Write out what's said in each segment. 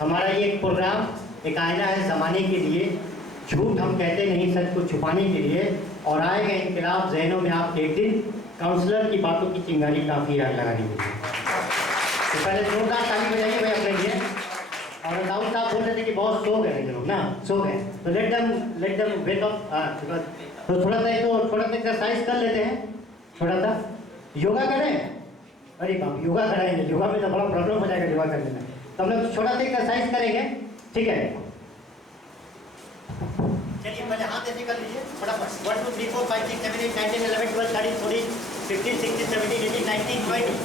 हमारा ये एक प्रोग्राम एक आईना है ज़माने के लिए, झूठ हम कहते नहीं सच को छुपाने के लिए, और आएगा इनकलाब ज़हनों में आपके एक दिन, काउंसलर की बातों की चिंगारी काफ़ी आग लगाने के लिए। तो पहले जोरदार ताली बजाइए भाई अपने लिए। और राहुल साहब बोल रहे थे कि बहुत सो गए लोग ना, सो गए, तो लेट देम वेक अप। तो थोड़ा सा एक्सरसाइज कर लेते हैं, थोड़ा सा योगा करें। अरे बाप, योगा कराएंगे, योगा में तो बड़ा प्रॉब्लम हो जाएगा योगा करने में, तो हम लोग छोटा सा एक्सरसाइज करेंगे, ठीक है। चलिए पहले हाथ ऐसे कर लीजिए फटाफट। 1 2 3 4 5 6 7 8 9 10 11 12 13 14 15 16 17 18 19 20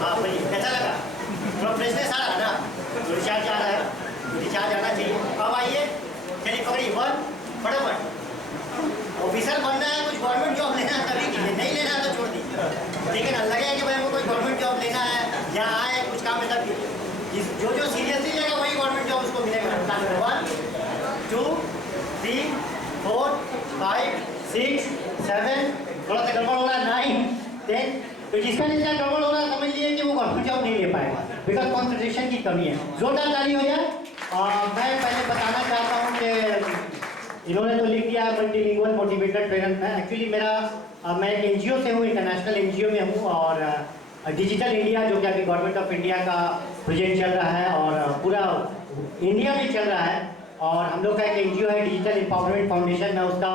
हाँ भाई, कैसा लगा? थोड़ा फ्रेशनेस आ रहा है ना, रिचार्ज आ रहा है, रिचार्ज आना चाहिए। अब आइए, चलिए पकड़िए, 1 फटाफट। ऑफिसर बनना है, कुछ गवर्नमेंट जॉब लेना है तभी कीजिए, नहीं लेना है तो छोड़ दीजिए, ठीक है ना। लगे कि भाई हमको कोई गवर्नमेंट जॉब लेना है या आए कुछ काम है तब कीजिए। जो सीरियसली लेगा वही गवर्नमेंट जॉब उसको मिलेगा। 1 2 3 5, 6, 7, थोड़ा सा गड़बड़ हो रहा है 9, 10। तो जिसका जिसका गड़बड़ हो रहा है समझ लीजिए कि वो गवर्नमेंट जॉब नहीं ले पाएगा, बिकॉज कॉन्सेंट्रेशन की कमी है। जोरदार ताली हो जाए। मैं पहले बताना चाहता हूँ कि इन्होंने तो लिख दिया मल्टीलिंगुअल मोटिवेटर ट्रेनर। मैं एक्चुअली मैं एक एनजीओ से हूँ, इंटरनेशनल एनजीओ में हूँ, और डिजिटल इंडिया जो कि अभी गवर्नमेंट ऑफ इंडिया का प्रोजेक्ट चल रहा है और पूरा इंडिया में चल रहा है। और हम लोग का एक एनजीओ है डिजिटल एम्पावरमेंट फाउंडेशन। मैं उसका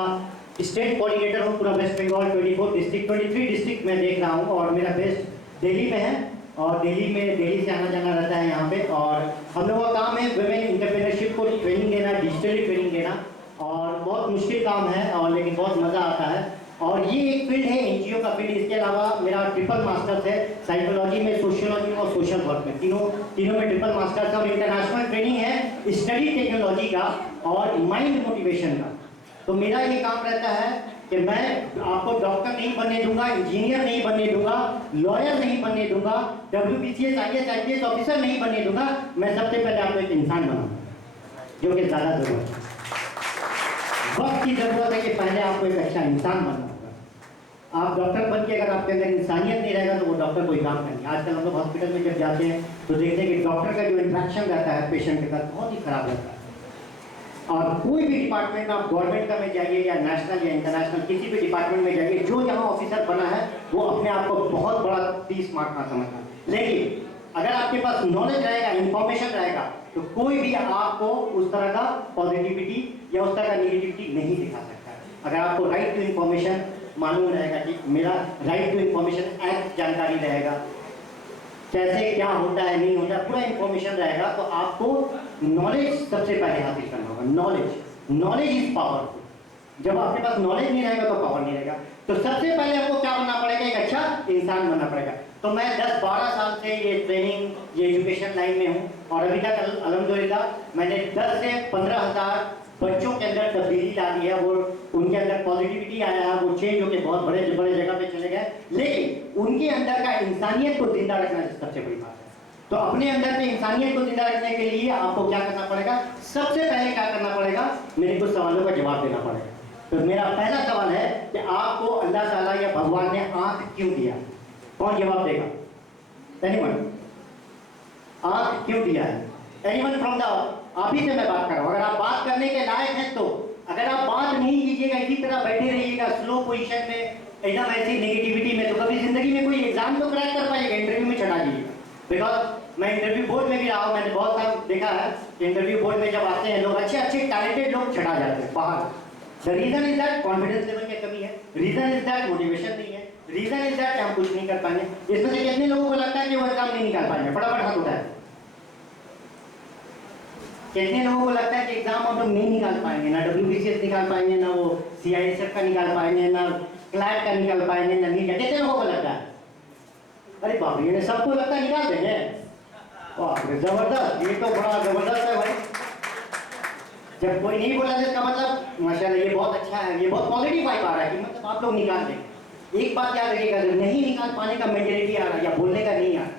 स्टेट कोऑर्डिनेटर हूँ पूरा वेस्ट बंगाल 24 डिस्ट्रिक्ट 23 डिस्ट्रिक्ट में देख रहा हूँ, और मेरा बेस्ट दिल्ली में है, और दिल्ली से आना जाना रहता है यहाँ पे। और हम लोगों का काम है वुमेन एंटरप्रेन्योरशिप को ट्रेनिंग देना, डिजिटली ट्रेनिंग देना, और बहुत मुश्किल काम है और लेकिन बहुत मज़ा आता है। और ये एक फील्ड है एनजीओ का फील्ड। इसके अलावा मेरा ट्रिपल मास्टर्स है साइकोलॉजी में, सोशियोलॉजी में और सोशल वर्क में, तीनों में ट्रिपल मास्टर्स है। और इंटरनेशनल ट्रेनिंग है स्टडी टेक्नोलॉजी का और माइंड मोटिवेशन का। तो मेरा ये काम रहता है कि मैं आपको डॉक्टर नहीं बनने दूंगा, इंजीनियर नहीं बनने दूंगा, लॉयर नहीं बनने दूंगा, WBCS IAS IPS ऑफिसर नहीं बनने दूंगा। मैं सबसे पहले आपको एक इंसान बनाऊंगा, जो कि ज़्यादा जरूरत है। वक्त की जरूरत है कि पहले आपको एक अच्छा इंसान बनना होगा। आप डॉक्टर बन के अगर आपके अंदर इंसानियत नहीं रहेगा तो वो डॉक्टर कोई काम नहीं। आजकल हम लोग हॉस्पिटल में जब जाते हैं तो देखते हैं कि डॉक्टर का जो इंट्रैक्शन रहता है पेशेंट के साथ बहुत ही खराब रहता है। और कोई भी डिपार्टमेंट में, आप गवर्नमेंट का में जाइए या नेशनल या इंटरनेशनल किसी भी डिपार्टमेंट में जाइए, जो यहाँ ऑफिसर बना है वो अपने आप को बहुत बड़ा 30 मार्क का समझता है। लेकिन अगर आपके पास नॉलेज रहेगा, इंफॉर्मेशन रहेगा, तो कोई भी आपको उस तरह का पॉजिटिविटी या उस तरह का नेगेटिविटी नहीं दिखा सकता। अगर आपको राइट टू इंफॉर्मेशन मालूम रहेगा कि मेरा राइट टू इंफॉर्मेशन एक्ट जानकारी रहेगा, कैसे क्या होता है नहीं होता, पूरा इंफॉर्मेशन रहेगा, तो आपको नॉलेज सबसे पहले हासिल करना होगा। Knowledge is powerful. जब आपके पास नॉलेज नहीं रहेगा तो पावर नहीं रहेगा। तो सबसे पहले आपको क्या बनना पड़ेगा? एक अच्छा इंसान बनना पड़ेगा। तो मैं 10-12 साल से ये ट्रेनिंग, ये एजुकेशन लाइन में हूँ, और अभी तक अल्हम्दुलिल्लाह मैंने 10 से 15,000 बच्चों के अंदर तब्दीली ला दी है। वो उनके अंदर पॉजिटिविटी आया है, वो चेंज होकर बहुत बड़े जगह पे चले गए, लेकिन उनके अंदर का इंसानियत को जिंदा रखना सबसे बड़ी बात है। तो अपने अंदर के इंसानियत को जिंदा रखने के लिए आपको क्या करना पड़ेगा? सबसे पहले क्या करना पड़ेगा? मेरे कुछ सवालों का जवाब देना पड़ेगा। तो मेरा पहला सवाल है कि आपको अल्लाह ताला या भगवान ने आंख क्यों दिया? कौन जवाब देगा? एनीवन? आंख क्यों दिया है? एनीवन फ्रॉम द, आप ही से मैं बात कर रहा हूँ। अगर आप बात करने के लायक हैं तो, अगर आप बात नहीं कीजिएगा, इसी तरह बैठे रहिएगा स्लो पोजीशन में, एकदम ऐसी नेगेटिविटी में, तो कभी जिंदगी में कोई एग्जाम तो क्रैक कर पाएगा, इंटरव्यू में चढ़ा दीजिएगा। बिकॉज मैं इंटरव्यू बोर्ड में भी रहा हूँ, मैंने बहुत साल देखा है कि इंटरव्यू बोर्ड में जब आते हैं लोग, अच्छे टैलेंटेड लोग छटा जाते हैं बाहर। The reason is that confidence level की कमी है, रीजन इज दैट मोटिवेशन नहीं है, रीजन इज दैट हम कुछ नहीं कर पाएंगे। इसमें से कितने लोगों को लगता है कि वो एग्जाम नहीं निकाल पाएंगे? फटाफट हाथ उठाएं। कितने लोगों को लगता है कि एग्जाम हम लोग नहीं निकाल पाएंगे? ना WBCS निकाल पाएंगे, ना वो CISF का निकाल पाएंगे, ना क्लैट का निकाल पाएंगे, ना नीट। कितने लोगों को लगता है? अरे बाप रे, ये सबको लगता है निकाल देंगे। वाह जबरदस्त, ये तो बड़ा जबरदस्त है भाई। जब कोई नहीं बोला इसका मतलब माशाल्लाह ये बहुत अच्छा है, ये बहुत पॉजिटिव वाइब आ रहा है कि मतलब आप लोग निकाल देंगे। एक बात याद रखिएगा, जब नहीं निकाल पाने का मेंटेलिटी आ रहा है या बोलने का नहीं आ रहा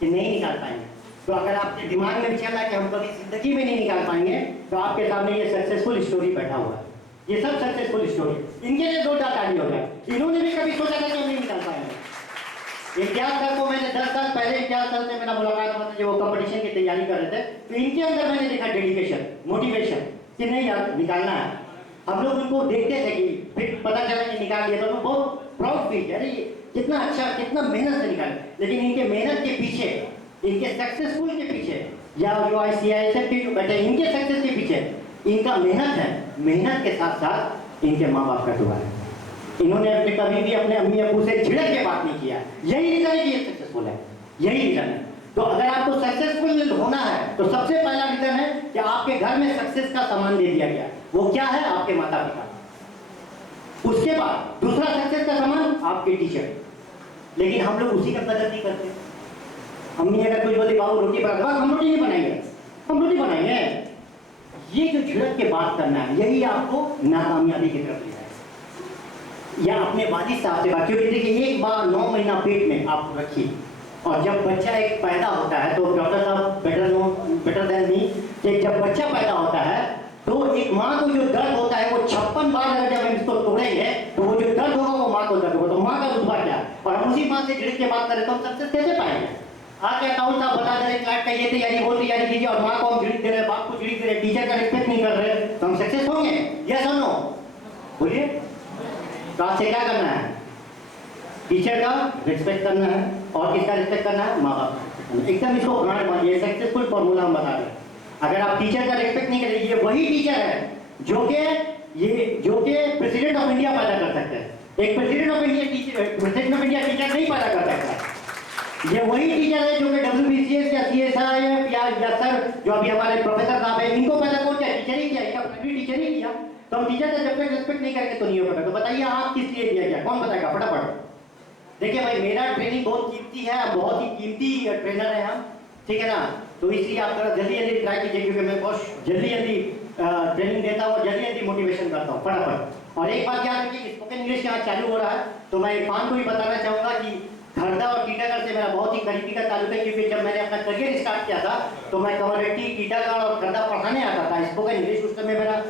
कि नहीं निकाल पाएंगे, तो अगर आपके दिमाग में चल रहा है कि हम कभी जिंदगी में नहीं निकाल पाएंगे, तो आपके सामने ये सक्सेसफुल स्टोरी बैठा हुआ है। ये सब सक्सेसफुल स्टोरी, इनके लिए 2 ताली हो जाए। इन्होंने भी कभी सोचा था कि हम नहीं निकाल पाएंगे। इम्तियाज सर को मैंने 10 साल पहले इम्तियाज सर से मेरा मुलाकात हुआ था, जो वो कंपटीशन की तैयारी कर रहे थे, तो इनके अंदर मैंने देखा डेडिकेशन, मोटिवेशन कि नहीं यार निकालना है। हम लोग उनको देखते थे कि फिर पता चला कि निकाल लिया, तो बहुत प्राउड फील, अरे कितना अच्छा, कितना मेहनत से निकाला। लेकिन इनके मेहनत के पीछे, इनके सक्सेसफुल के पीछे, या जो ICISF के जो बैठे इनके सक्सेस के पीछे इनका मेहनत है। मेहनत के साथ साथ इनके माँ बाप का दुआ है। इन्होंने अपने कभी भी अपने अम्मी अबू से झिड़क के बात नहीं किया। यही रीजन है कि ये सक्सेसफुल है, यही रीजन है। तो अगर आपको सक्सेसफुल होना है तो सबसे पहला रीजन है कि आपके घर में सक्सेस का सामान दे दिया गया। वो क्या है? आपके माता पिता। उसके बाद दूसरा सक्सेस का सामान आपके टीचर। लेकिन हम लोग उसी का कदर नहीं करते। अम्मी अगर कुछ बोली बाबू रोटी बना, हम रोटी नहीं बनाएंगे, हम रोटी बनाएंगे। ये जो झिड़क के बात करना है, यही आपको नाकामयाबी की तरफ ले जाए। या अपने वालिद साहब से बात, क्योंकि देखिए एक बार 9 महीना पेट में आप रखिए, और जब बच्चा एक पैदा होता है, तो डॉक्टर साहब बेटर देन मी, कि जब बच्चा पैदा होता है तो एक माँ को जो दर्द होता है वो 56 बार अगर जब हम इसको दिमाग से झिड़क के बात करें तो हम सक्सेस कैसे पाएंगे? आके अकाउंट साहब बता दे रहे क्लाइंट का ये तैयारी वो तैयारी कीजिए और माँ को हम झिड़क दे रहे, बाप को झिड़क दे रहे, टीचर का रिस्पेक्ट नहीं कर रहे, तो हम सक्सेस होंगे? यस और नो? बोलिए। तो आपसे क्या करना है? टीचर का रिस्पेक्ट करना है और किसका रिस्पेक्ट करना है? माँ बाप। एकदम इसको ग्रांड मानिए, सक्सेसफुल फॉर्मूला हम बता रहे हैं। अगर आप टीचर का रिस्पेक्ट नहीं करेंगे, ये वही टीचर है जो के प्रेसिडेंट ऑफ इंडिया पैदा कर सकते हैं। एक प्रेसिडेंट ऑफ इंडिया टीचर नहीं पैदा कर सकता। ये वही टीचर है जो कि WBCS या CSI या सर जो अभी हमारे प्रोफेसर साहब है, इनको पैदा कौन किया? टीचर ही किया, इनका टीचर ही किया। तो हम टीचर का जब तक रिस्पेक्ट नहीं करके तो नहीं हो पाएगा। तो बताइए आप किस लिए दिया गया? कौन बताएगा फटाफट? देखिए भाई, मेरा ट्रेनिंग बहुत कीमती है, बहुत ही कीमती ट्रेनर है हम, ठीक है ना? तो इसलिए आप जरा जल्दी जल्दी ट्राई कीजिए, क्योंकि मैं बहुत जल्दी जल्दी ट्रेनिंग देता हूँ और जल्दी जल्दी मोटिवेशन करता हूँ फटाफट। और एक बात याद रखिए, स्पोकन इंग्लिश यहाँ चालू हो रहा है, तो मैं इरफान को भी बताना चाहूँगा कि हरदा और टीटागढ़ से मेरा बहुत ही करीबी का ताल्लुक है, क्योंकि जब मैंने अपना करियर स्टार्ट किया था तो मैं कमरेटी, टीटागढ़ और हरदा पढ़ाने आता था स्पोकन इंग्लिश। उस समय मेरा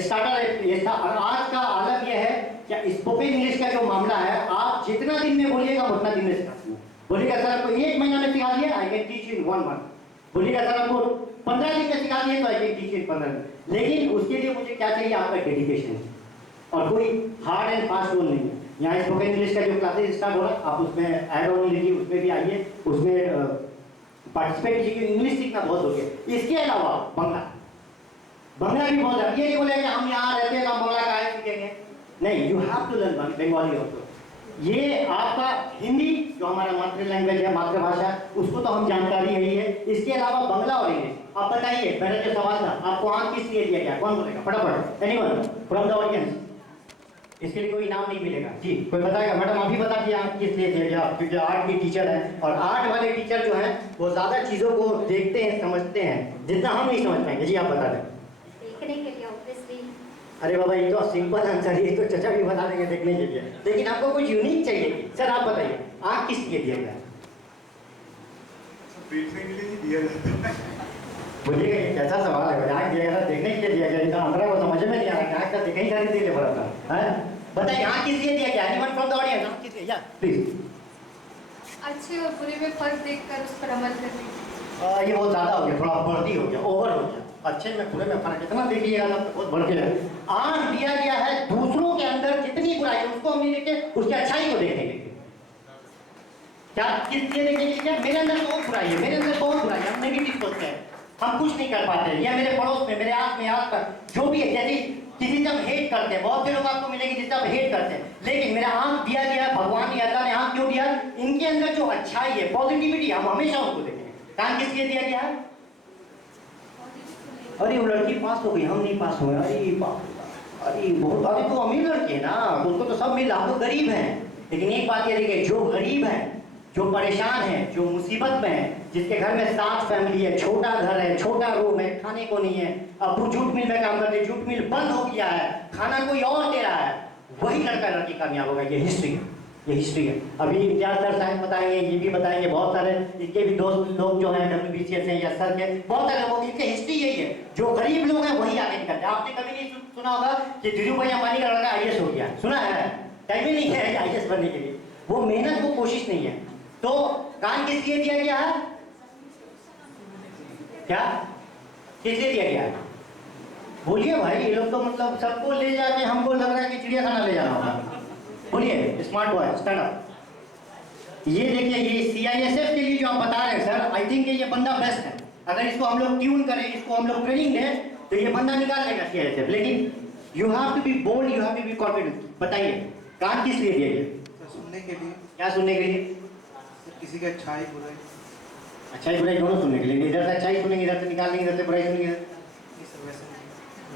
स्टार्टर ये था। और आज का अलग ये है कि स्पोकन इंग्लिश का जो मामला है, आप जितना दिन में बोलिएगा उतना दिन में सिखा दूँ। बोलिएगा सर आपको 1 महीना में सिखा दिया, I can teach in 1 month. बोलिएगा सर आपको 15 दिन में सिखा दिए, तो आई कैन टीच इन 15 दिन। लेकिन उसके लिए मुझे क्या चाहिए? आपका डेडिकेशन, और कोई हार्ड एंड फास्ट रूल नहीं है। यहाँ स्पोकन इंग्लिश का जो क्लासेस स्टार्ट हो रहा है, आप उसमें ऐड ऑन लीजिए, उसमें भी आइए, उसमें पार्टिसिपेट कीजिए। इंग्लिश सीखना बहुत हो गया। इसके अलावा बंगला भी बहुत है। ये नहीं बोलेंगे हम यहाँ रहते हैं तो हम बंगला कहाँ सीखेंगे? नहीं, you have to learn Bengali also. ये आपका हिंदी जो हमारा मातृ लैंग्वेज है, मातृभाषा, उसको तो हम जानकारी है ही है। इसके अलावा बंगला और इंग्लिश। आप बताइए, मेरा जो सवाल था, आपको आंख किस लिए दिया गया? कौन बोलेगा फटाफट? Anyone from the audience? इसके लिए कोई इनाम नहीं मिलेगा जी। कोई बताएगा? मैडम आप ही बता दिए आंख किस लिए दिया गया? क्योंकि आर्ट की टीचर है, और आर्ट वाले टीचर जो हैं वो ज्यादा चीजों को देखते हैं, समझते हैं, जितना हम नहीं समझ पाएंगे। जी आप बता दें। देखने के लिए ऑब्वियसली। अरे बाबा, ये तो सिंपल आंसर है, ये तो चचा भी बता देंगे देखने के लिए। लेकिन आपको कुछ यूनिक चाहिए। सर आप बताइए, आंख किस लिए दिया गया? देखने के लिए ही दिया जाता है। बोलिएगा ये कैसा सवाल है? आंख दिया गया, देखने के लिए दिया गया। इनका अंतरा को समझ में नहीं आ रहा, आंख का देखने ही खरीद लिए पड़ा था है? बताइए आंख किस लिए दिया गया? Anyone from the audience? आंख किस लिए? या प्लीज। अच्छे और बुरे में फर्क देखकर उस पर अमल करने। ये बहुत ज्यादा हो गया, थोड़ा बढ़ती हो गया, ओवर हो गया। अच्छे में बुरे में फर्क इतना देखिएगा ना, बहुत बढ़ गया। आंख दिया गया है दूसरों के अंदर जितनी बुराई है उसको हम नहीं देखते, उसकी अच्छाई को देखने के लिए। क्या किस लिए देखने के लिए? क्या मेरे अंदर बहुत बुराई है, मेरे अंदर बहुत बुराई है, हम नेगेटिव सोचते हैं, हम कुछ नहीं कर पाते। या मेरे पड़ोस में, मेरे आस में, आस पर जो भी है, जैसे किसी से हम हेट करते हैं, बहुत से लोग आपको मिलेंगे जिससे आप हेट करते हैं, लेकिन मेरा आंख दिया गया है, भगवान ने, अल्लाह ने आंख क्यों दिया? इनके अंदर जो अच्छाई है, पॉजिटिविटी, हम हमेशा उसको देखेंगे। कान किस लिए दिया गया है? अरे वो लड़की पास हो गई, हम नहीं पास हुए, अरे बाप, अरे बहुत, अरे तो अमीर लड़की है ना, उसको तो सब मिल, आप तो गरीब हैं। लेकिन एक बात ये देखिए, जो गरीब है, जो परेशान है, जो मुसीबत में है, जिसके घर में 7 फैमिली है, छोटा घर है, छोटा रूम है, खाने को नहीं है, अब वो जूट मिल में काम करते हैं, जूट मिल बंद हो गया है, खाना कोई और दे रहा है, वही लड़का लड़की कामयाब होगा। ये हिस्ट्री है, ये हिस्ट्री है। अभी इम्तियाज सर साहब बताएंगे, ये भी बताएंगे, बहुत सारे इनके भी दोस्त लोग जो हैं WBCS हैं या सर के, बहुत सारे लोगों की इनकी हिस्ट्री यही है। जो गरीब लोग हैं वही आगे निकलते हैं। आपने कभी नहीं सुना होगा कि धीरू भाई अंबानी का लड़का IAS हो गया? सुना है? टाइम ही नहीं है IAS बनने के लिए, वो मेहनत, वो कोशिश नहीं है। तो कान किस लिए दिया गया है? क्या किस लिए दिया गया है? बोलिए भाई, ये लोग तो मतलब सबको ले जाके, हमको लग रहा है कि चिड़ियाखाना ले जाना होगा। बोलिए स्मार्ट बॉय, स्टैंड अप। ये देखिए, ये CISF के लिए जो आप बता रहे हैं सर, आई थिंक ये बंदा बेस्ट है। अगर इसको हम लोग ट्यून करें, इसको हम लोग ट्रेनिंग दें, तो ये बंदा निकाल लेगा CISF। लेकिन you have to be bold, you have to be confident. बताइए कान किस लिए दिया गया? सुनने के लिए। क्या सुनने के लिए? किसी की अच्छाई बुराई। अच्छाई बुराई दोनों सुनने के लिए। इधर से अच्छाई सुनेंगे, इधर से निकालेंगे, इधर से बुराई सुनेंगे।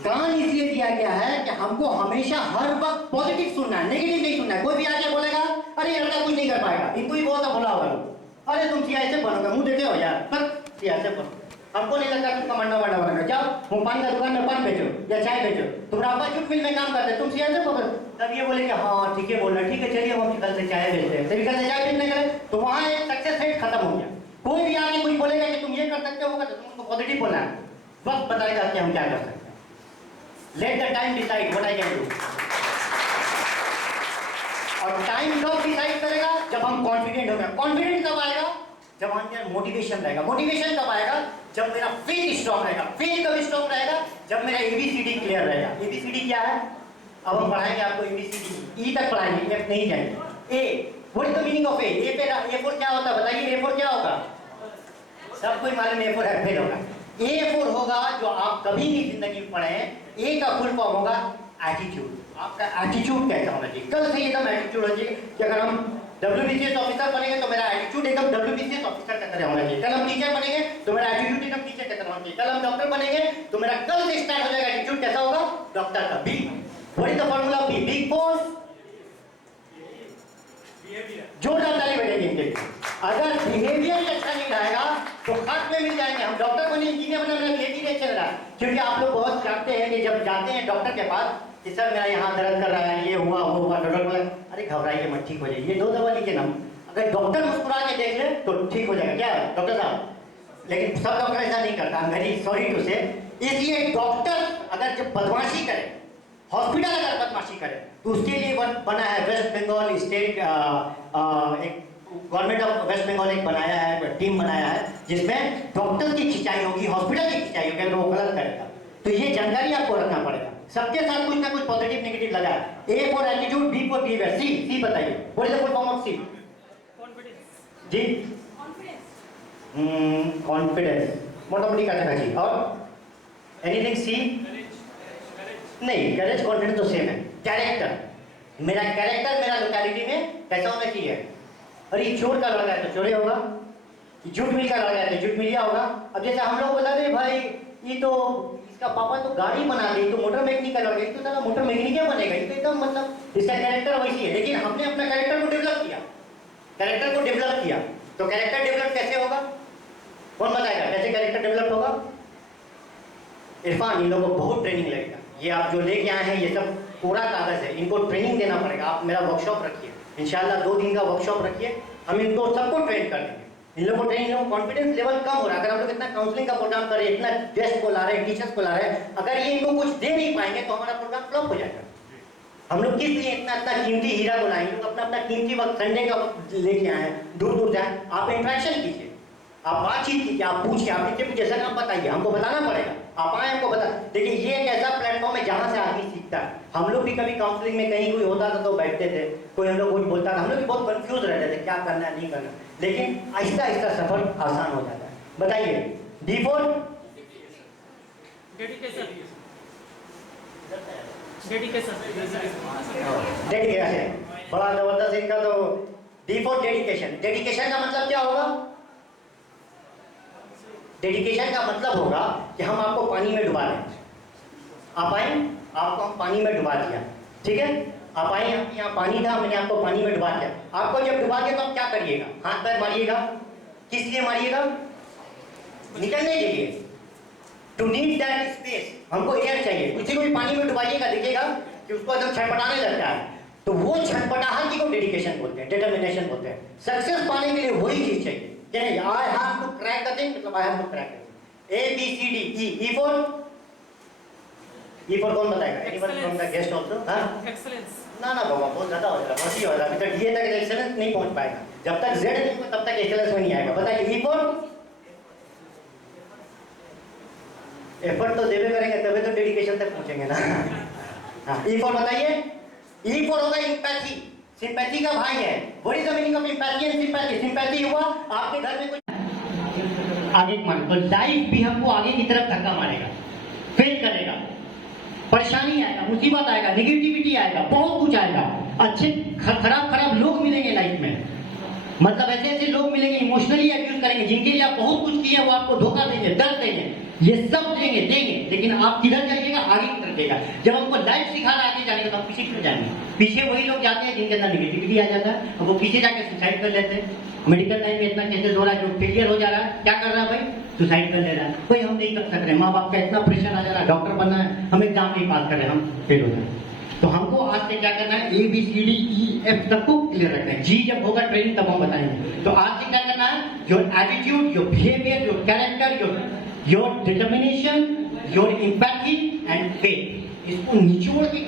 कान इसलिए दिया गया है कि हमको हमेशा हर वक्त पॉजिटिव सुनना है, नेगेटिव नहीं सुनना है। कोई भी आके बोलेगा अरे ये लड़का कुछ नहीं कर पाएगा, इनको ही बहुत बोला होगा लोग, अरे तुम CISF बनोगे, मुंह देखे हो यार, पर CISF बनो, हमको नहीं लगता तुम कमांडो वांडो बनेगा। जाओ तुम पान का दुकान में पान बेचो या चाय बेचो, तुम्हारा अब्बा जूट मिल में काम करते, तुम CISF बनो। तब ये बोलेंगे हाँ ठीक है बोल रहा, ठीक है चलिए हम कल से चाय बेचते हैं, तभी कल से चाय बेचने गए, तो वहाँ एक सक्सेस रेट खत्म हो गया। कोई भी आके कुछ बोलेगा कि तुम ये कर सकते हो, तो तुमको पॉजिटिव बोलना है, वक्त बताएगा कि हम क्या कर सकते हैं। Let the time decide what I can do. और टाइम कब डिसाइड करेगा? जब हम कॉन्फिडेंट हो गए। कॉन्फिडेंट कब आएगा? जब हमारे अंदर मोटिवेशन रहेगा। मोटिवेशन कब आएगा? जब मेरा फेथ स्ट्रॉन्ग रहेगा। फेथ कब स्ट्रॉन्ग रहेगा? जब मेरा एबीसीडी क्लियर रहेगा। एबीसीडी क्या है? अब हम पढ़ाएंगे आपको एबीसीडी, ई तक पढ़ाएंगे, एफ नहीं जाएंगे। A, what is the meaning of A? A पे ए फॉर क्या होता है बताइए? ए फॉर क्या होगा? सब कोई मालूम है ए फॉर एप्पल होगा। ए फॉर होगा जो आप कभी भी जिंदगी में पढ़े हैं, ए का फुल फॉर्म होगा एटीट्यूड। आपका एटीट्यूड कैसा होना चाहिए? कल से एकदम एटीट्यूड होना चाहिए कि अगर हम WBCS ऑफिसर बनेंगे तो मेरा एटीट्यूड एकदम WBCS ऑफिसर की तरह होना चाहिए। कल हम टीचर बनेंगे तो मेरा एटीट्यूड एकदम टीचर की तरह होना चाहिए। कल हम डॉक्टर बनेंगे तो मेरा कल से स्टार्ट हो जाएगा एटीट्यूड कैसा होगा? डॉक्टर का। B, what is the formula of B? Big for जोरदार ताली बजेगी इनके लिए। अगर बिहेवियर अच्छा नहीं रहेगा तो खत में मिल जाएंगे। हम डॉक्टर बने, इंजीनियर बने, मेरा बिहेवियर नहीं चल रहा। क्योंकि आप लोग बहुत जानते हैं कि जब जाते हैं डॉक्टर के पास कि सर मेरा यहाँ दर्द कर रहा है, ये हुआ वो हुआ, डॉक्टर बोला अरे घबराइए मत, ठीक हो जाएगी, ये 2 दवा लीजिए ना। अगर डॉक्टर मुस्कुरा के देख ले तो ठीक हो जाएगा। क्या है डॉक्टर साहब? लेकिन सब डॉक्टर ऐसा नहीं करता। I am very sorry to say. इसलिए डॉक्टर अगर जब बदमाशी करे, हॉस्पिटल अगर बदमाशी करे, तो उसके लिए बना है वेस्ट बंगाल स्टेट, एक गवर्नमेंट ऑफ वेस्ट बंगाल एक बनाया है, टीम बनाया है जिसमें डॉक्टर की खिंचाई होगी, हॉस्पिटल की खिंचाई होगी अगर वो गलत करेगा। तो ये जानकारी आपको रखना पड़ेगा। सबके साथ कुछ ना कुछ पॉजिटिव नेगेटिव लगा है। A for attitude, B for behaviour, C बताइए what is the full form of C? Confidence. जी कॉन्फिडेंस मोटा मोटी कहना चाहिए। और एनीथिंग सी? नहीं, करेज कॉन्फिडेंस तो सेम है। कैरेक्टर, मेरा कैरेक्टर मेरा लोकेलिटी में कैसा होना चाहिए? अरे चोर का लड़का है तो चोरे होगा, झूठ मिल का लड़का है तो झूठ मिलिया होगा। अब जैसे हम लोग बोला थे भाई ये तो इसका पापा तो गाड़ी बना दी, तो मोटर मैकेनिक का लड़का, तो सारा मोटर मैकेनिक बनेगा, ये तो एकदम मतलब इसका कैरेक्टर वैसी है। लेकिन हमने अपना कैरेक्टर को डेवलप किया, कैरेक्टर को डेवलप किया। तो कैरेक्टर डेवलप कैसे होगा? कौन बताएगा कैसे कैरेक्टर डेवलप होगा? इरफान, इन लोगों को बहुत ट्रेनिंग लगेगा। ये आप जो लेके आए हैं ये सब पूरा कागज है, इनको ट्रेनिंग देना पड़ेगा। आप मेरा वर्कशॉप रखिए, इंशाल्लाह 2 दिन का वर्कशॉप रखिए, हम इनको सबको ट्रेन कर देंगे। इन लोगों को ट्रेनिंग, इन लोगों को कॉन्फिडेंस लेवल कम हो रहा है। अगर हम लोग इतना काउंसलिंग का प्रोग्राम कर रहे हैं, इतना गेस्ट को ला रहे हैं, टीचर्स को ला रहे हैं, अगर ये इनको कुछ दे नहीं पाएंगे तो हमारा प्रोग्राम फ्लॉप हो जाएगा। हम लोग किस लिए इतना कीमती हीरा बनाएंगे? लोग अपना कीमती वक्त संडे का वक्त लेके आए हैं, दूर दूर जाए। आप इंटरेक्शन कीजिए, आप बातचीत कीजिए, आप पूछिए, आप नीचे पूछिए, सर आप बताइए, हमको बताना पड़ेगा। आप आए हमको बता। देखिए ये एक ऐसा प्लेटफॉर्म है जहाँ से आदमी सीखता है। हम लोग भी कभी काउंसलिंग में कहीं कोई होता था तो बैठते थे, कोई हम लोग कुछ बोलता था, हम लोग भी बहुत कंफ्यूज रहते थे क्या करना है नहीं करना। लेकिन आहिस्ता आहिस्ता सफर आसान हो जाता है। बताइए डी फॉर डेडिकेशन। बड़ा जबरदस्त इनका। तो डी फॉर डेडिकेशन। डेडिकेशन का मतलब क्या होगा? डेडिकेशन का मतलब होगा कि हम आपको पानी में डुबा दें। आप आए, आपको हम पानी में डुबा दिया, ठीक है? आप आए, यहाँ पानी था, मैंने आपको पानी में डुबा दिया। आपको जब डुबा दिया तो आप क्या करिएगा? हाथ पैर मारिएगा। किस लिए मारिएगा? निकलने के लिए। टू नीड दैट स्पेस, हमको एयर चाहिए। किसी को भी पानी में डुबाइएगा, देखिएगा कि उसको जब छटपटाने लगता है, तो वो छटपटाहट की को डेडिकेशन बोलते हैं, डिटर्मिनेशन बोलते हैं। सक्सेस पाने के लिए वही चीज चाहिए। I have to crack the thing, मतलब I have to crack it. A B C D E. E for कौन बताएगा? Anyone from the guest also? हां, एक्सीलेंस। ना बाबा, बहुत ज्यादा हो जाएगा, बहुत ही हो जाएगा। अभी तक ये तक एक्सीलेंस नहीं पहुंच पाएगा। जब तक जेड नहीं होगा तब तक एक्सीलेंस में नहीं आएगा। बताइए ई फॉर एफर्ट तो देवे करेंगे तभी तो डेडिकेशन तक पहुंचेंगे ना। हां, ई फॉर बताइए। ई फॉर होगा एम्पैथी। सिंपैथी का भाई है। What is the meaning of empathy and sympathy? Sympathy हुआ आपके घर में कुछ आगे मान, तो लाइफ भी हमको आगे की तरफ धक्का मारेगा, फेल करेगा, परेशानी आएगा, मुसीबत आएगा, नेगेटिविटी आएगा, बहुत कुछ आएगा। अच्छे खराब लोग मिलेंगे लाइफ में, मतलब ऐसे ऐसे लोग मिलेंगे इमोशनली अब्यूज करेंगे, जिनके लिए आप बहुत कुछ किए वो आपको धोखा देंगे, दर्द देंगे, ये सब देंगे। लेकिन आप किधर जाइएगा? आगे की तरफ जाइएगा। जब हमको लाइफ सिखा रहा आगे जाने का तो हम पीछे क्यों जाएंगे? पीछे वही लोग जाते हैं जिनके अंदर नेगेटिविटी आ जाता है, और वो पीछे जाके सुसाइड कर लेते हैं। मेडिकल लाइन में इतना केसेस हो रहा है, जो फेलियर हो जा रहा है, क्या कर रहा है भाई? सुसाइड कर ले रहा है। भाई हम नहीं कर सक रहे, माँ बाप का इतना प्रेशर आ जा रहा है, डॉक्टर बनना है, हम एग्जाम नहीं पास कर रहे, हम फेल हो जाए। तो हमको आज से क्या करना है? A B C D E F तक को क्लियर रखना है। जी जब होगा ट्रेनिंग तब हम बताएंगे। तो आज से क्या करना है? Your attitude, your behaviour, your character, your determination, your empathy and faith, इसको निचोड़ के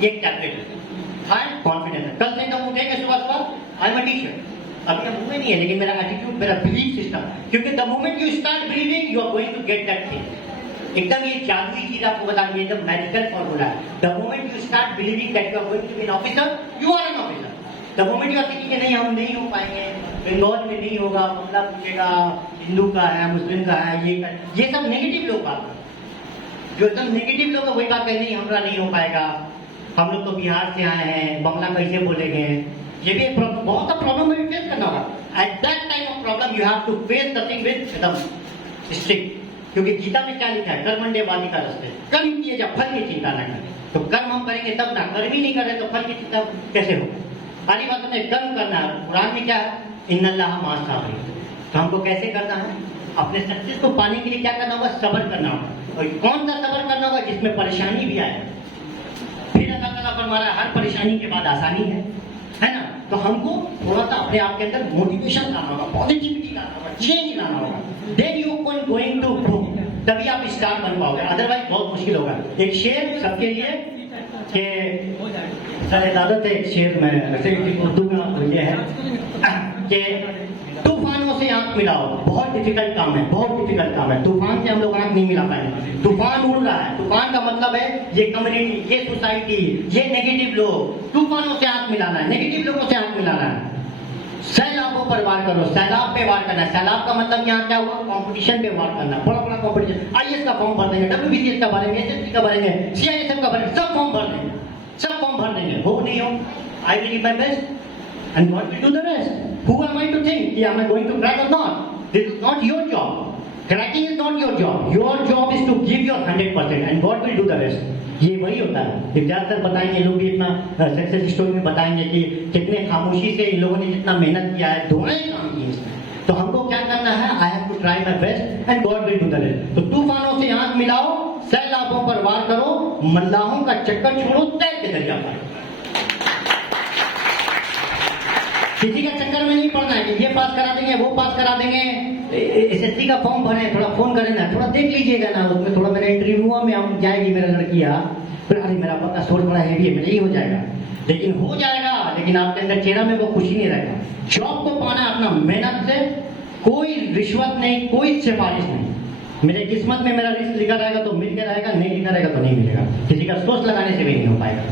ये क्या हाई कॉन्फिडेंस है। कल से हम उठेंगे सुबह सुबह, आई एम अ टीचर। अभी हम हुए नहीं है, लेकिन मेरा एटीट्यूड, मेरा बिलीफ सिस्टम, क्योंकि the moment you start believing you are going to get that thing. एकदम ये जादुई चीज आपको बता रही है, एकदम मैजिकल फॉर्मूला है। The moment you start believing that you are going to be an officer, you are an officer. The moment you are thinking कि नहीं हम नहीं हो पाएंगे, बंगाल में नहीं होगा, बंगला पूछेगा, हिंदू का है, मुस्लिम का है, ये सब नेगेटिव लोग बात, जो एकदम नेगेटिव लोग है वही बात कहें नहीं हमारा नहीं हो पाएगा, हम लोग तो बिहार से आए हैं, बंगला कैसे बोलेंगे। ये भी एक बहुत सा प्रॉब्लम में फेस करना होगा। At that time of problem you have to face the thing with एकदम स्ट्रिक्ट, क्योंकि गीता में क्या लिखा है, कर्मण्यवादी का रास्ते, कर्म किए जा फल की चिंता न करें। तो कर्म हम करेंगे तब ना, कर्म ही नहीं करें तो फल की चिंता कैसे होगा। पहली बात हमें कर्म करना है। कुरान में क्या है, इन्नल्लाह माअस साबिरीन। तो हमको कैसे करना है, अपने सक्सेस को पाने के लिए क्या करना होगा, सब्र करना होगा। और कौन सा सब्र करना होगा, जिसमें परेशानी भी आए। फिर अल्लाह ताला फरमा रहा है हर परेशानी के बाद आसानी है ना। तो हमको थोड़ा सा अपने आप के अंदर मोटिवेशन लाना होगा, पॉजिटिविटी लाना होगा, चेंज लाना होगा। Then you going to grow, तभी आप स्टार बन पाओगे, अदरवाइज बहुत मुश्किल होगा। एक शेर सबके लिए कि सर एक शेर में उर्दू में ये है कि तूफानों से आंख मिलाओ, बहुत डिफिकल्ट काम है, बहुत डिफिकल्ट काम है। तूफान से हम लोग आंख नहीं मिला पाएंगे। तूफान उड़ रहा है, तूफान का मतलब है ये कम्युनिटी, ये सोसाइटी, ये नेगेटिव लोग, तूफानों से आंख मिलाना है, नेगेटिव लोगों से आंख मिलाना है। सैलाबों पर वार करो, सैलाब पे वार करना है। सैलाब का मतलब यहाँ क्या हुआ, कंपटीशन पे वार करना, बड़ा बड़ा कंपटीशन। आईएएस का फॉर्म भर देंगे, डब्ल्यूबीसीएस का भरेंगे, एसएससी का भरेंगे, सीआईएसएफ का भरेंगे, सब फॉर्म भर देंगे, सब फॉर्म भर देंगे। हो नहीं हो, I will give my best and God will do the rest. Who am I to think am I going to crack or not? This is not your job. Cracking is not your job. Your job is to give your 100% and God will do the rest. ये वही होता है। ज्यादातर बताएंगे लोग भी इतना success story में बताएंगे कि कितने खामोशी से इन लोगों ने जितना मेहनत किया है, दुआएं काम की इसमें। तो हमको क्या करना है, I have to try my best and God will do the rest. तो तूफानों से आंख मिलाओ, सैलाबों पर वार करो, मल्लाहों का चक्कर छोड़ो, तैर के दरिया पार। किसी का चक्कर में नहीं पड़ना है कि ये पास करा देंगे, वो पास करा देंगे। एसएससी का फॉर्म भरे, थोड़ा फोन करें ना, थोड़ा देख लीजिएगा ना, उसमें थोड़ा मेरा इंटरव्यू में हम जाएगी मेरा लड़कियां, फिर अरे मेरा पक्का सोच बड़ा हैवी है, मेरा ही हो जाएगा। लेकिन हो जाएगा, लेकिन आपके अंदर चेहरा में वो खुशी नहीं रहेगा। जॉब को पाना है अपना मेहनत से, कोई रिश्वत नहीं, कोई सिफारिश नहीं। मेरे किस्मत में मेरा रिस्क लिखा रहेगा तो मिल के रहेगा, नहीं लिखा रहेगा तो नहीं मिलेगा। किसी का सोच लगाने से भी नहीं हो पाएगा,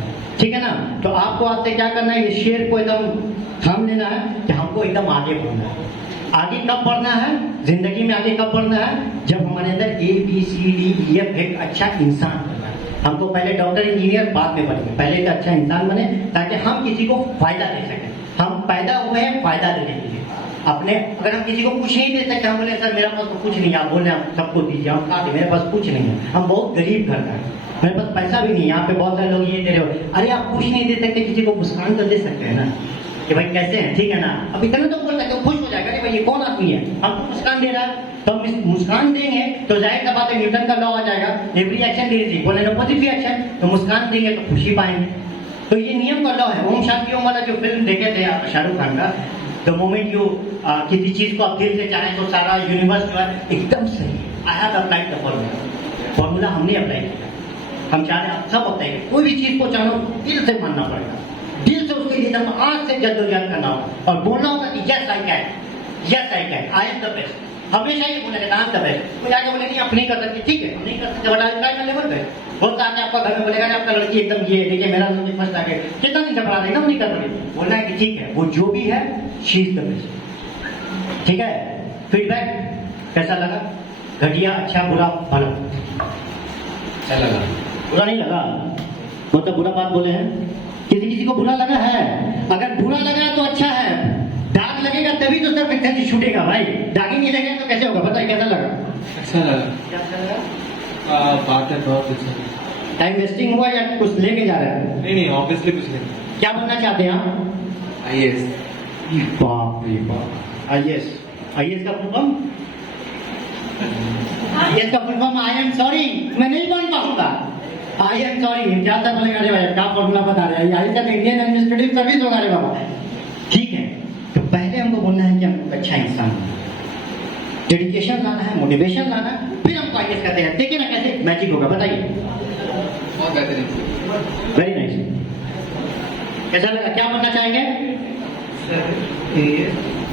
ठीक है ना। तो आपको आपसे क्या करना है, ये शेर को एकदम थाम लेना है कि हमको एकदम आगे बढ़ना है। आगे कब बढ़ना है, जिंदगी में आगे कब बढ़ना है, जब हमारे अंदर ABCDEF एक अच्छा इंसान बनना है। हमको पहले डॉक्टर इंजीनियर बाद में बनेंगे, पहले तो अच्छा इंसान बने ताकि हम किसी को फायदा दे सकें। हम पैदा हुए हैं फायदा देने के लिए। अपने अगर हम किसी को कुछ नहीं दे सकते, हम बोले सर मेरा पास तो कुछ नहीं है, आप बोले आप सबको दीजिए, हम कहा मेरे पास कुछ नहीं है, हम बहुत गरीब घर का है, मेरे पास पैसा भी नहीं है। यहाँ पे बहुत सारे लोग ये दे रहे हो, अरे आप कुछ नहीं दे सकते, किसी को मुस्कान तो दे सकते हैं ना कि भाई कैसे हैं, ठीक है ना। अब इतना तो बोल सकते हो, खुश हो जाएगा, अरे भाई ये कौन आदमी है, हमको मुस्कान दे रहा है। तो हम मुस्कान देंगे तो जाहिर सा बात है न्यूटन का लॉ आ जाएगा, every action there is equal and opposite reaction. तो मुस्कान देंगे तो खुशी पाएंगे। तो ये नियम का लॉ है। ओम शांति ओम वाला जो फिल्म देखे थे आप शाहरुख खान का, द मोमेंट यू किसी चीज को आप दिल से चाहें तो सारा यूनिवर्स जो है एकदम सही। I have applied the formula हमने अप्लाई किया, हम चाह रहे हैं आप सब अप्लाई करें। कोई भी चीज को चाहो दिल से मानना पड़ेगा, दिल से उसके लिए एकदम आज से जद्दोजहद करना होगा और बोलना होगा कि yes I can, yes I can, I am the best. हमेशा ये बोलेगा आई एम द बेस्ट। कोई आके बोले नहीं आप नहीं कर सकते, ठीक है हम नहीं कर सकते, बट आज ट्राई कर लेवल पे बहुत आके आपका घर में बोलेगा ना आपका लड़की एकदम ये देखिए मेरा लड़की फर्स्ट आ गए, कितना नहीं घबरा देगा, हम नहीं कर पाएंगे। बोलना है कि ठीक है वो जो भी है शी इज द बेस्ट, ठीक है। फीडबैक कैसा लगा, घटिया, अच्छा, बुरा, भला, अच्छा लगा, बुरा नहीं लगा, मतलब बुरा बात बोले हैं, किसी किसी को बुरा लगा है। अगर बुरा लगा तो अच्छा है, दाग लगेगा तभी तो सर पिक्चर छूटेगा भाई, दाग ही नहीं लगेगा तो कैसे होगा, बताइए कैसा लगा। अच्छा लगा, क्या अच्छा लगा, बात है बहुत अच्छा। टाइम वेस्टिंग हुआ या कुछ लेके जा रहे हैं? नहीं ऑब्वियसली कुछ नहीं। क्या बनना चाहते हैं आप? आईएएस। बाप रे बाप, आईएएस, आईएएस का फुल फॉर्म, आईएएस का full form I am sorry, मैं नहीं बन पाऊंगा, आई एम सॉरी। क्या था बोलेगा, अरे भाई क्या फॉर्मूला बता रहे हैं, आईएएस का इंडियन एडमिनिस्ट्रेटिव सर्विस होगा रे बाबा, ठीक है। तो पहले हमको बोलना है कि हमको अच्छा इंसान बनना है, डेडिकेशन लाना है, मोटिवेशन लाना है, फिर हमको आईएएस कहते हैं। देखिए ना कैसे मैजिक होगा, बताइए। बहुत बेहतरीन। Very nice. कैसा लगा? क्या बनना चाहेंगे?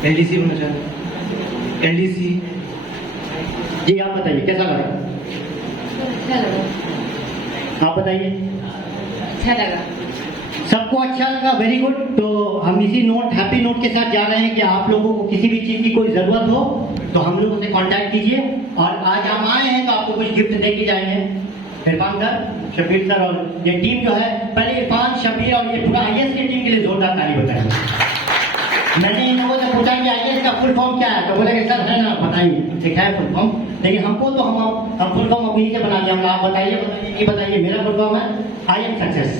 एलडीसी होना चाहते एलडीसी। जी आप बताइए कैसा लगा? अच्छा लगा। आप बताइए। अच्छा लगा। सबको अच्छा लगा, वेरी गुड। तो हम इसी नोट, हैप्पी नोट के साथ जा रहे हैं कि आप लोगों को किसी भी चीज की कोई जरूरत हो तो हम लोगों से कांटेक्ट कीजिए। और आज हम आए हैं तो आपको कुछ गिफ्ट दे के जाएंगे। इरफान सर, शबीर सर और ये टीम जो है, पहले इरफान, शबीर और ये पूरा आईएएस की टीम के लिए जोरदार ताली बताएंगे। मैंने इन लोगों से पूछा कि आईएएस का फुल फॉर्म क्या है, तो बोले कि सर है ना, बताइए एक है फुल फॉर्म, लेकिन हमको तो हम फुल फॉर्म अपनी से बना दिया। हम आप बताइए कि बताइए। मेरा फुल फॉर्म है I am success.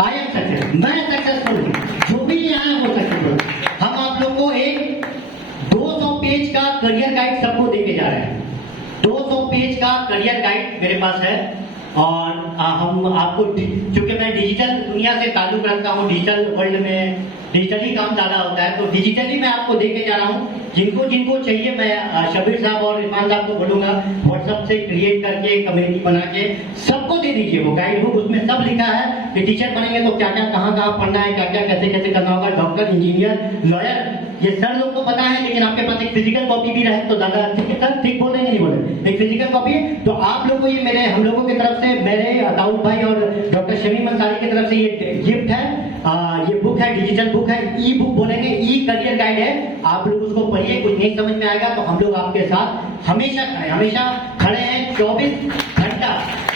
I am success, मैं सक्सेसफुल हूँ। जो भी यहाँ है वो सक्सेसफुल। हम आप लोग को एक 200 पेज का करियर गाइड सबको देके जा रहे हैं। 200 पेज का करियर गाइड मेरे पास है। और हम आपको, क्योंकि मैं डिजिटल दुनिया से ताल्लुक रखता हूँ, डिजिटल वर्ल्ड में डिजिटली काम ज्यादा होता है, तो डिजिटली मैं आपको देके जा रहा हूँ। जिनको जिनको चाहिए मैं शबीर साहब और इरफान साहब को बोलूंगा व्हाट्सएप से क्रिएट करके कम्युनिटी बना के सबको दे दीजिए वो गाइड बुक। उसमें सब लिखा है कि टीचर बनेंगे तो क्या क्या कहाँ कहाँ पढ़ना है, क्या क्या कैसे कैसे करना होगा, डॉक्टर, इंजीनियर, लॉयर, ये सर लोग को पता है। लेकिन आपके पास एक फिजिकल कॉपी भी रहे तो ज्यादा ठीक है सर, ठीक बोल रहे हैं नहीं बोले, एक फिजिकल कॉपी है तो आप लोग को ये मेरे हम लोगों की तरफ से, मेरे दाऊद भाई और डॉक्टर शमीम अंसारी की तरफ से ये गिफ्ट है। ये बुक है, डिजिटल बुक है, ई बुक बोलेंगे, ई करियर गाइड है। आप लोग उसको पढ़िए, कुछ नहीं समझ में आएगा तो हम लोग आपके साथ हमेशा खड़े हैं 24 घंटा,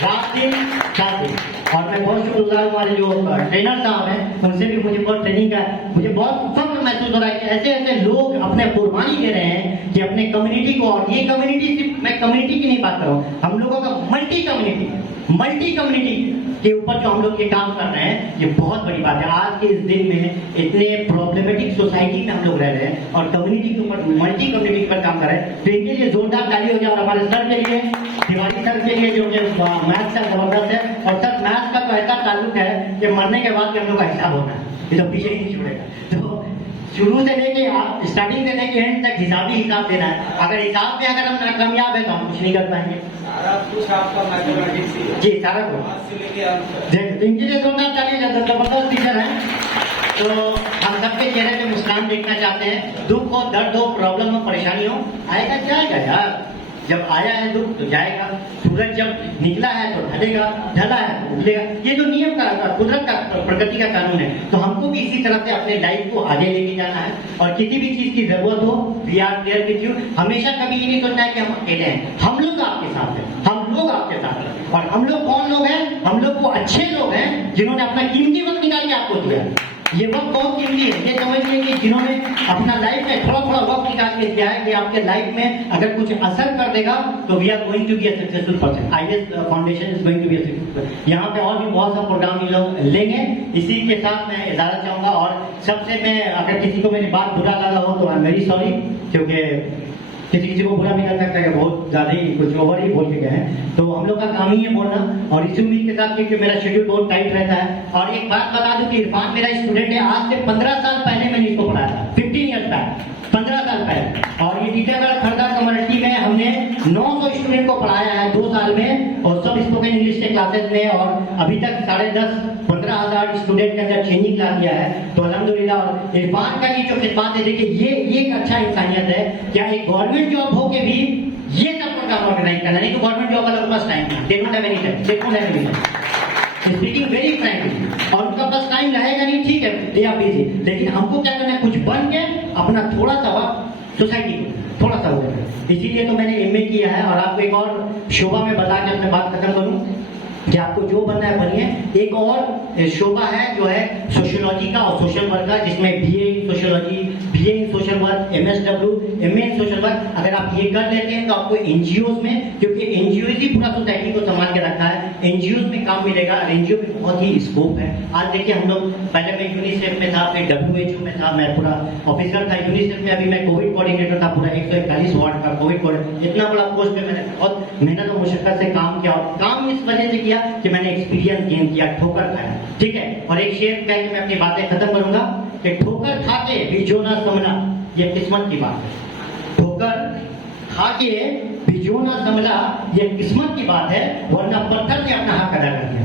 रात दिन 7 दिन। और मैं बहुत शुक्रगुजार हूँ हमारे जो ट्रेनर साहब हैं, उनसे भी मुझे बहुत ट्रेनिंग का मुझे बहुत फख्र महसूस हो रहा है कि ऐसे ऐसे लोग अपने कुर्बानी दे रहे हैं कि अपने कम्युनिटी को। और ये कम्युनिटी सिर्फ मैं कम्युनिटी की नहीं बात कर रहा हूँ, हम लोगों का मल्टी कम्युनिटी के ऊपर जो हम लोग ये काम कर रहे हैं, ये बहुत बड़ी बात है। आज के इस दिन में इतने प्रॉब्लमेटिक सोसाइटी में हम लोग रह रहे हैं और कम्युनिटी के ऊपर, मल्टी कम्युनिटी पर काम कर रहे हैं, तो इनके लिए जोरदार ताली हो जाए। और हमारे सर के लिए, तिवारी सर के लिए जो मैथ्स का जबरदस्त है। और सर मैथ्स का तो ऐसा ताल्लुक है कि मरने के बाद भी हम लोग का हिसाब होना है, ये तो पीछे ही नहीं छोड़ेगा। तो शुरू से लेके स्टार्टिंग से लेके एंड तक हिसाब देना है। अगर हिसाब में अगर हम नाकामयाब है तो हम कुछ नहीं कर पाएंगे। जी सारा कुछ इनके लिए जोरदार ताली, जबरदस्त टीचर है। तो हम सबके चेहरे पे मुस्कान देखना चाहते हैं। दुख हो, दर्द हो, प्रॉब्लम हो, परेशानी हो, आएगा जाएगा यार। जब आया है दुख तो जाएगा। सूरज जब निकला है तो ढलेगा, ढला है तो उगलेगा। ये जो नियम का, कुदरत का, प्रकृति का कानून है। तो हमको भी इसी तरह से अपने लाइफ को आगे लेके जाना है। और किसी भी चीज की जरूरत हो, we are there with you. हमेशा कभी ये नहीं सोचना है कि हम अकेले हैं, हम लोग आपके साथ हैं, हम लोग आपके साथ हैं। और हम लोग कौन लोग हैं? हम लोग वो अच्छे लोग हैं जिन्होंने अपना कीमती वक्त निकाल के आपको दिया। ये वक्त बहुत कीमती है। ये समझिए कि जिन्होंने अपना लाइफ में थोड़ा थोड़ा वक्त निकाल के दिया है कि आपके लाइफ में अगर कुछ असर कर देगा तो we are going to be a successful person. IAS foundation is going to be a successful. यहाँ पे और भी बहुत सा प्रोग्राम ये लोग लेंगे। इसी के साथ मैं इजाजत चाहूंगा। और सबसे मैं, अगर किसी को मेरी बात बुरा लगा हो तो आई एम वेरी सॉरी, क्योंकि किसी को बुरा भी लग सकता है कि बहुत ज्यादा ही कुछ ओवर ही बोल के गए हैं। तो हम लोग का काम ही है बोलना। और इसी उम्मीद के साथ, क्योंकि मेरा शेड्यूल बहुत टाइट रहता है। और एक बात बता दूं कि इरफान मेरा स्टूडेंट है। आज से 15 साल पहले मैंने इसको पढ़ाया था, 15 ईयर्स बैक, 15 साल पहले। और ये टीचरगढ़ खरदा कम्युनिटी में हमने 900 स्टूडेंट को पढ़ाया है 2 साल में, और सब स्पोकन इंग्लिश के क्लासेस में। और अभी तक 10,500-15 हजार स्टूडेंट के अंदर ट्रेनिंग ला दिया है। तो अल्हम्दुलिल्लाह। और इरफान का ये जो खिदमत है, देखिए ये एक अच्छा इंसानियत है। क्या एक गवर्नमेंट जॉब हो के भी ये सब प्रोग्राम ऑर्गेनाइज करना, नहीं तो गवर्नमेंट जॉब वाला पास टाइम नहीं, they don't have any time, they don't have any time, speaking very frankly. और उनका पास टाइम रहेगा नहीं, ठीक है, दे आर बिजी। लेकिन हमको क्या करना है, कुछ बन के अपना थोड़ा सा वक्त सोसाइटी को थोड़ा सा हो जाए। इसीलिए तो मैंने एमए किया है। और आपको एक और शोभा में बता के अपने बात खत्म करूं कि आपको जो बनना है बनिए। एक और शोभा है जो है सोशियोलॉजी का और सोशल वर्क का, जिसमें बीए इन सोशियोलॉजी, बीए इन सोशल वर्क, एमएसडब्ल्यू, एमए इन सोशल वर्क। अगर आप ये कर लेते हैं तो आपको एनजीओज में, क्योंकि एनजीओ ही पूरा सोसाइटी को संभाल के रखा है, एनजीओज में काम मिलेगा। एनजीओ में बहुत ही स्कोप है। आज देखिए हम लोग, पहले मैं यूनिसेफ में था, फिर डब्ल्यूएचओ में था, मैं पूरा ऑफिसर था यूनिसेफ में। अभी मैं कोविड कोऑर्डिनेटर था, पूरा 141 वार्ड का कोविड कोऑर्डिनेटर। इतना बड़ा पोस्ट पे मैंने बहुत मेहनत और मुशक्कत से काम किया। और काम इस वजह से किया कि मैंने एक्सपीरियंस गेन किया, ठोकर खाया, ठीक है। और एक शेर कह के मैं अपनी बातें खत्म करूंगा कि ठोकर खा के भी जो ना संभला, ये किस्मत की बात है। ठोकर खा के भी जो ना संभला, ये किस्मत की बात है। वरना पत्थर ने अपना हक अदा कर दिया।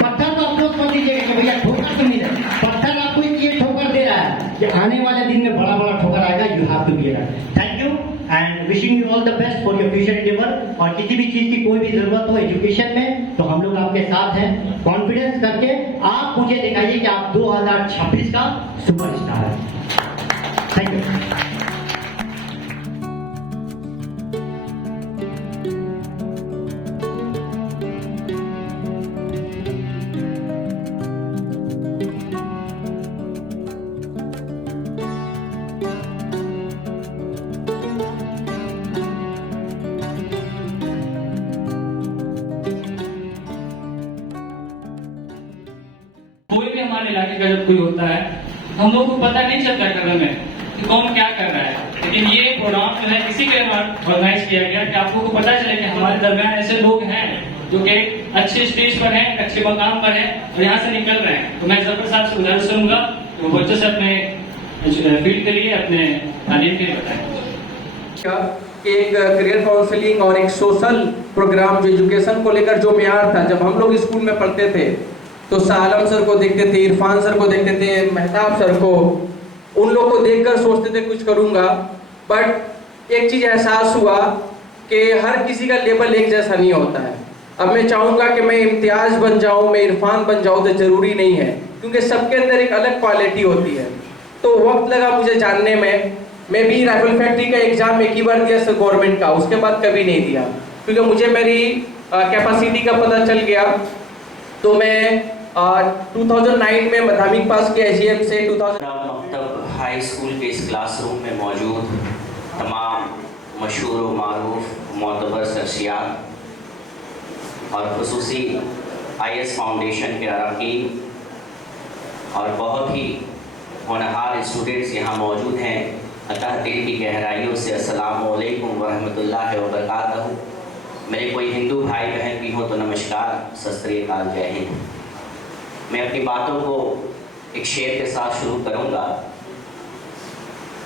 पत्थर को अफसोस मत दीजिएगा कि भैया ठोकर बात सुनिए, पत्थर आपको ये ठोकर दे रहा है कि आने वाले दिन में बड़ा बड़ा ठोकर आएगा, you have to be that. Thank you and wishing you all the best for your future endeavour. और किसी भी चीज की कोई भी जरूरत हो एजुकेशन में तो हम लोग आपके साथ हैं। कॉन्फिडेंस करके आप मुझे दिखाइए कि आप 2026 का सुपरस्टार हैं। Thank you. कोई भी हमारे इलाके का जब कोई होता है हम लोगों को पता नहीं चलता कदम में कि कौन क्या कर रहा है, लेकिन ये प्रोग्राम जो है इसी के लिए ऑर्गेनाइज किया गया कि आप लोगों को पता चले कि हमारे दरमियान ऐसे लोग हैं जो कि अच्छे स्टेज पर हैं, अच्छे मकाम पर हैं और यहाँ से निकल रहे हैं। तो मैं जफर साहब से गुजारिश करूंगा कि वो बच्चों से अपने फील्ड के लिए, अपने तालीम के लिए बताएं। एक करियर काउंसलिंग और एक सोशल प्रोग्राम जो एजुकेशन को लेकर जो म्यार था, जब हम लोग स्कूल में पढ़ते थे तो सालम सर को देखते थे, इरफान सर को देखते थे, मेहताब सर को, उन लोग को देखकर सोचते थे कुछ करूंगा। बट एक चीज एहसास हुआ कि हर किसी का लेवल एक जैसा नहीं होता है। अब मैं चाहूंगा कि मैं इम्तियाज बन जाऊं, मैं इरफान बन जाऊं, तो जरूरी नहीं है, क्योंकि सबके अंदर एक अलग क्वालिटी होती है। तो वक्त लगा मुझे जानने में। मैं भी राइफल फैक्ट्री का एग्जाम एक ही बार दिया गवर्नमेंट का, उसके बाद कभी नहीं दिया, क्योंकि मुझे मेरी कैपेसिटी का पता चल गया। तो मैं 2009 में माध्यमिक पास किया एजीएम से। 2000 मकतब हाई स्कूल के इस क्लासरूम में मौजूद तमाम मशहूर व मारूफ मोतबर शख्सियात और खुसूसी IS फाउंडेशन के अरकान और बहुत ही होनहार स्टूडेंट्स यहाँ मौजूद हैं। अतः दिल की गहराइयों से अस्सलामु अलैकुम व रहमतुल्लाहि व बरकातहू। मेरे कोई हिंदू भाई बहन भी हो तो नमस्कार, सत श्री अकाल, जय हिंद। मैं अपनी बातों को एक शेर के साथ शुरू करूंगा।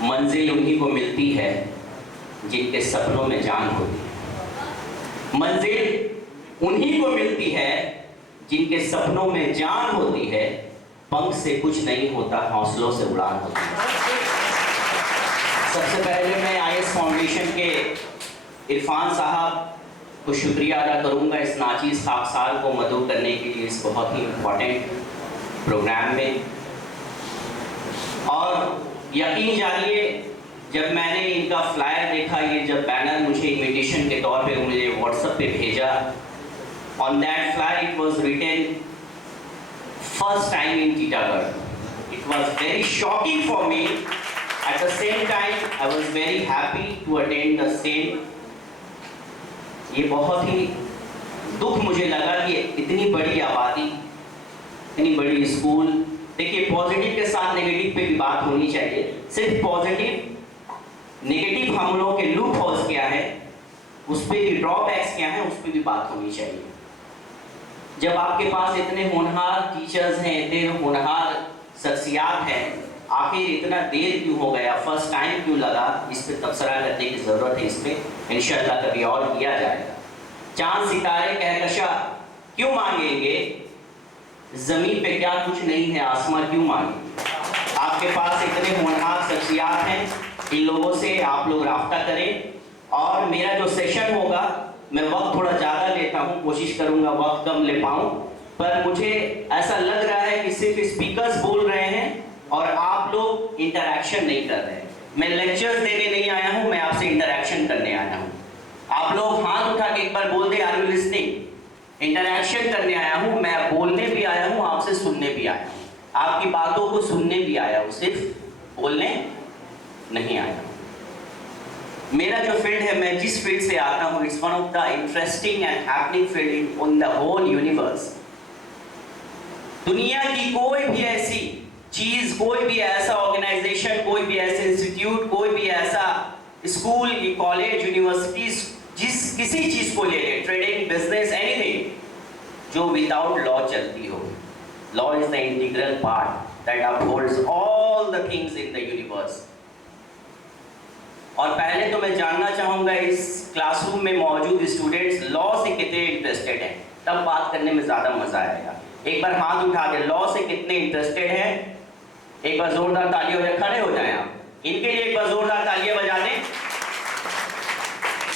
मंजिल उन्हीं को मिलती है जिनके सपनों में जान होती है। मंजिल उन्हीं को मिलती है जिनके सपनों में जान होती है। पंख से कुछ नहीं होता, हौसलों से उड़ान होती है। सबसे पहले मैं IS फाउंडेशन के इरफान साहब को शुक्रिया अदा करूंगा इस नाचीज़ खाकसार को मदऊ करने के लिए इस बहुत ही इम्पोर्टेंट प्रोग्राम में। और यकीन जानिए, जब मैंने इनका फ्लायर देखा, ये जब बैनर मुझे इनविटेशन के तौर पे मुझे व्हाट्सएप पे भेजा, on that flyer it was written first time in Titagarh. It was very shocking for me, at the same time I was very happy to attend the same. ये बहुत ही दुख मुझे लगा कि इतनी बड़ी आबादी, इतनी बड़ी स्कूल। देखिए, पॉजिटिव के साथ नेगेटिव पे भी बात होनी चाहिए। सिर्फ पॉजिटिव, नेगेटिव हम लोगों के लूप होल्स क्या है, उस पर भी ड्रॉबैक्स क्या है, उस पर भी बात होनी चाहिए। जब आपके पास इतने होनहार टीचर्स हैं, इतने होनहार शख्सियात हैं, आखिर इतना देर क्यों हो गया, फर्स्ट टाइम क्यों लगा, इस पे तबसरा करने की ज़रूरत है। इस पर इंशाअल्लाह कभी और किया जाएगा। चांद सितारे कहकशा क्यों मांगेंगे, ज़मीन पे क्या कुछ नहीं है, आसमां क्यों मांगेंगे। आपके पास इतने होनहार शख्सियात हैं, इन लोगों से आप लोग राब्ता करें। और मेरा जो सेशन होगा, मैं वक्त थोड़ा ज़्यादा लेता हूँ, कोशिश करूँगा वक्त कम ले पाऊँ, पर मुझे ऐसा लग रहा है कि सिर्फ स्पीकर्स बोल रहे हैं और आप लोग इंटरैक्शन नहीं कर रहे हैं। मैं लेक्चर्स देने नहीं आया हूँ, मैं आपसे इंटरैक्शन करने आया हूँ। आप लोग हाथ उठा के एक बार बोल दे, आर यू लिसनिंग। इंटरैक्शन करने आया हूँ, मैं बोलने भी आया हूँ, आपसे सुनने भी आया हूँ, आपकी बातों को सुनने भी आया हूँ, सिर्फ बोलने नहीं आया हूँ। मेरा जो फील्ड है, मैं जिस फील्ड से आता हूँ, it's one of the interesting and happening field in the whole universe. दुनिया की कोई भी ऐसी चीज, कोई भी ऐसा ऑर्गेनाइजेशन, कोई भी ऐसे इंस्टीट्यूट, कोई भी ऐसा स्कूल, कॉलेज, यूनिवर्सिटीज, जिस किसी चीज को ले ले, ट्रेडिंग, बिजनेस, एनीथिंग, जो विदाउट लॉ चलती हो। Law is the integral part that upholds all the things in the universe. और पहले तो मैं जानना चाहूंगा इस क्लासरूम में मौजूद स्टूडेंट्स लॉ से कितने इंटरेस्टेड हैं, तब बात करने में ज्यादा मजा आएगा। एक बार हाथ उठा के लॉ से कितने इंटरेस्टेड हैं? एक बार जोरदार ताली हो जाए, खड़े हो जाएं आप, इनके लिए एक बार जोरदार तालियां बजा दें।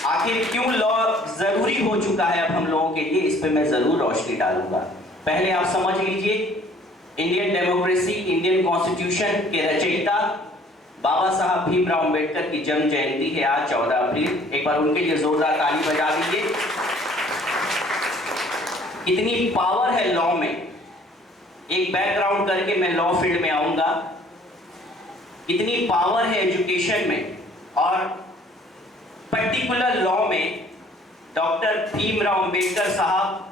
आखिर क्यों लॉ जरूरी हो चुका है अब हम लोगों के लिए, इस पे मैं जरूर रोशनी डालूंगा। पहले आप समझ लीजिए, इंडियन डेमोक्रेसी, इंडियन कॉन्स्टिट्यूशन के रचयिता बाबा साहब भीमराव अंबेडकर की जन्म जयंती है आज 14 अप्रैल। एक बार उनके लिए जोरदार ताली बजा दीजिए। कितनी पावर है लॉ में, एक बैकग्राउंड करके मैं लॉ फील्ड में आऊंगा। कितनी पावर है एजुकेशन में, और पर्टिकुलर लॉ में डॉक्टर भीमराव अंबेडकर साहब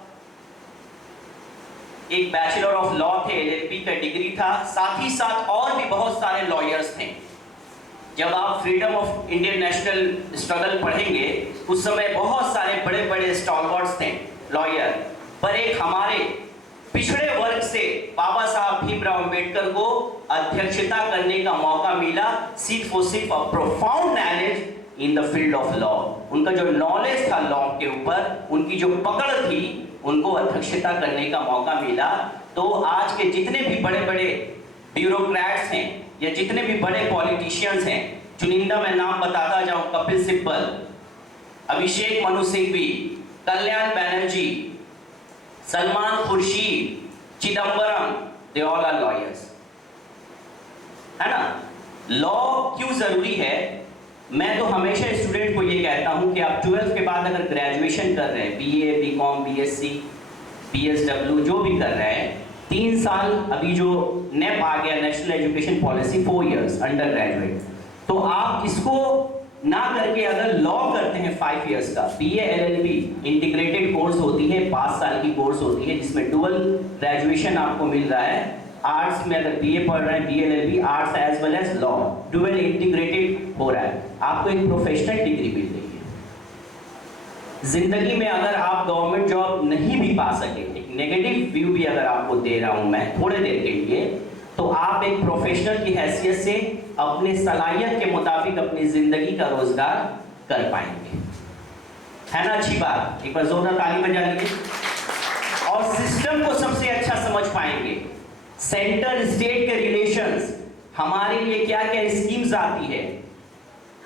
एक बैचलर ऑफ लॉ थे, एलएलबी का डिग्री था, साथ ही साथ और भी बहुत सारे लॉयर्स थे। जब आप freedom of Indian national struggle पढ़ेंगे उस समय बहुत सारे बड़े बड़े स्टॉलवर्ड्स थे लॉयर, पर एक हमारे पिछड़े वर्ग से बाबा साहब भीमराव अंबेडकर को अध्यक्षता करने का मौका मिला, सिर्फ और सिर्फ अ profound knowledge in the field of law. उनका जो नॉलेज था लॉ के ऊपर, उनकी जो पकड़ थी, उनको अध्यक्षता करने का मौका मिला। तो आज के जितने भी बड़े बड़े ब्यूरोक्रेट्स हैं या जितने भी बड़े पॉलिटिशियंस हैं, चुनिंदा मैं नाम बताता जाऊं, Kapil Sibal, Abhishek Manu Singhvi, Kalyan Banerjee, Salman Khurshid, Chidambaram, they all are lawyers, है ना। लॉ क्यों जरूरी है? मैं तो हमेशा स्टूडेंट को ये कहता हूं कि आप 12th के बाद अगर ग्रेजुएशन कर रहे हैं, बीए, बीकॉम, बीएससी, पीएसडब्ल्यू जो भी कर रहे हैं, 3 साल अभी जो नेप आ गया, national education policy, 4 years under graduate, तो आप इसको ना करके अगर लॉ करते हैं 5 इयर्स का, बीए एलएलबी इंटीग्रेटेड कोर्स होती है, 5 साल की कोर्स होती है, जिसमें डुअल ग्रेजुएशन आपको मिल रहा है। आर्ट्स में अगर बीए पढ़ रहे हैं, BLLB, arts as well as law, dual integrated हो रहा है, आपको एक प्रोफेशनल डिग्री मिल रही है। जिंदगी में अगर आप गवर्नमेंट जॉब नहीं भी पा सके, एक नेगेटिव व्यू भी अगर आपको दे रहा हूं मैं थोड़े देर के लिए, तो आप एक प्रोफेशनल की हैसियत से अपने सलाहियत के मुताबिक अपनी जिंदगी का रोजगार कर पाएंगे, है ना। अच्छी बात, एक बार जोरदार ताली बजा लीजिए। और सिस्टम को सबसे अच्छा समझ पाएंगे, सेंटर स्टेट के रिलेशंस, हमारे लिए क्या क्या स्कीम्स आती है,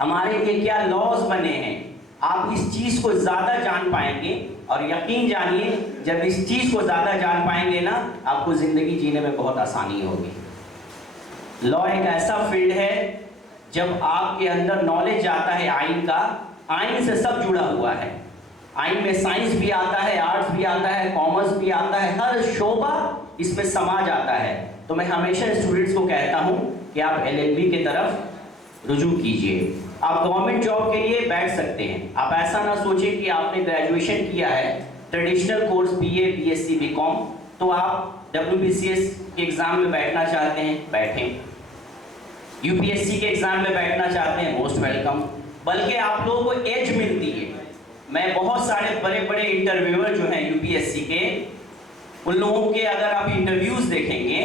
हमारे लिए क्या लॉज बने हैं, आप इस चीज को ज्यादा जान पाएंगे। और यकीन जानिए, जब इस चीज को ज्यादा जान पाएंगे ना, आपको जिंदगी जीने में बहुत आसानी होगी। लॉ एक ऐसा फील्ड है, जब आपके अंदर नॉलेज आता है आइन का, आइन से सब जुड़ा हुआ है। आइन में साइंस भी आता है, आर्ट्स भी आता है, कॉमर्स भी आता है, हर शोबा इसमें समा जाता है। तो मैं हमेशा स्टूडेंट्स को कहता हूं कि आप एलएलबी की तरफ रुजू कीजिए। आप गवर्नमेंट जॉब के लिए बैठ सकते हैं। आप ऐसा ना सोचें कि आपने ग्रेजुएशन किया है, traditional course BA, BSc, BCom, तो आप डब्ल्यूबीसीएस के एग्जाम में बैठना चाहते हैं, बैठें। यूपीएससी के एग्जाम में बैठना चाहते हैं, मोस्ट वेलकम। बल्कि आप लोगों को एज मिलती है। मैं बहुत सारे बड़े बड़े इंटरव्यूअर जो हैं यूपीएससी के, उन लोगों के अगर आप इंटरव्यूज देखेंगे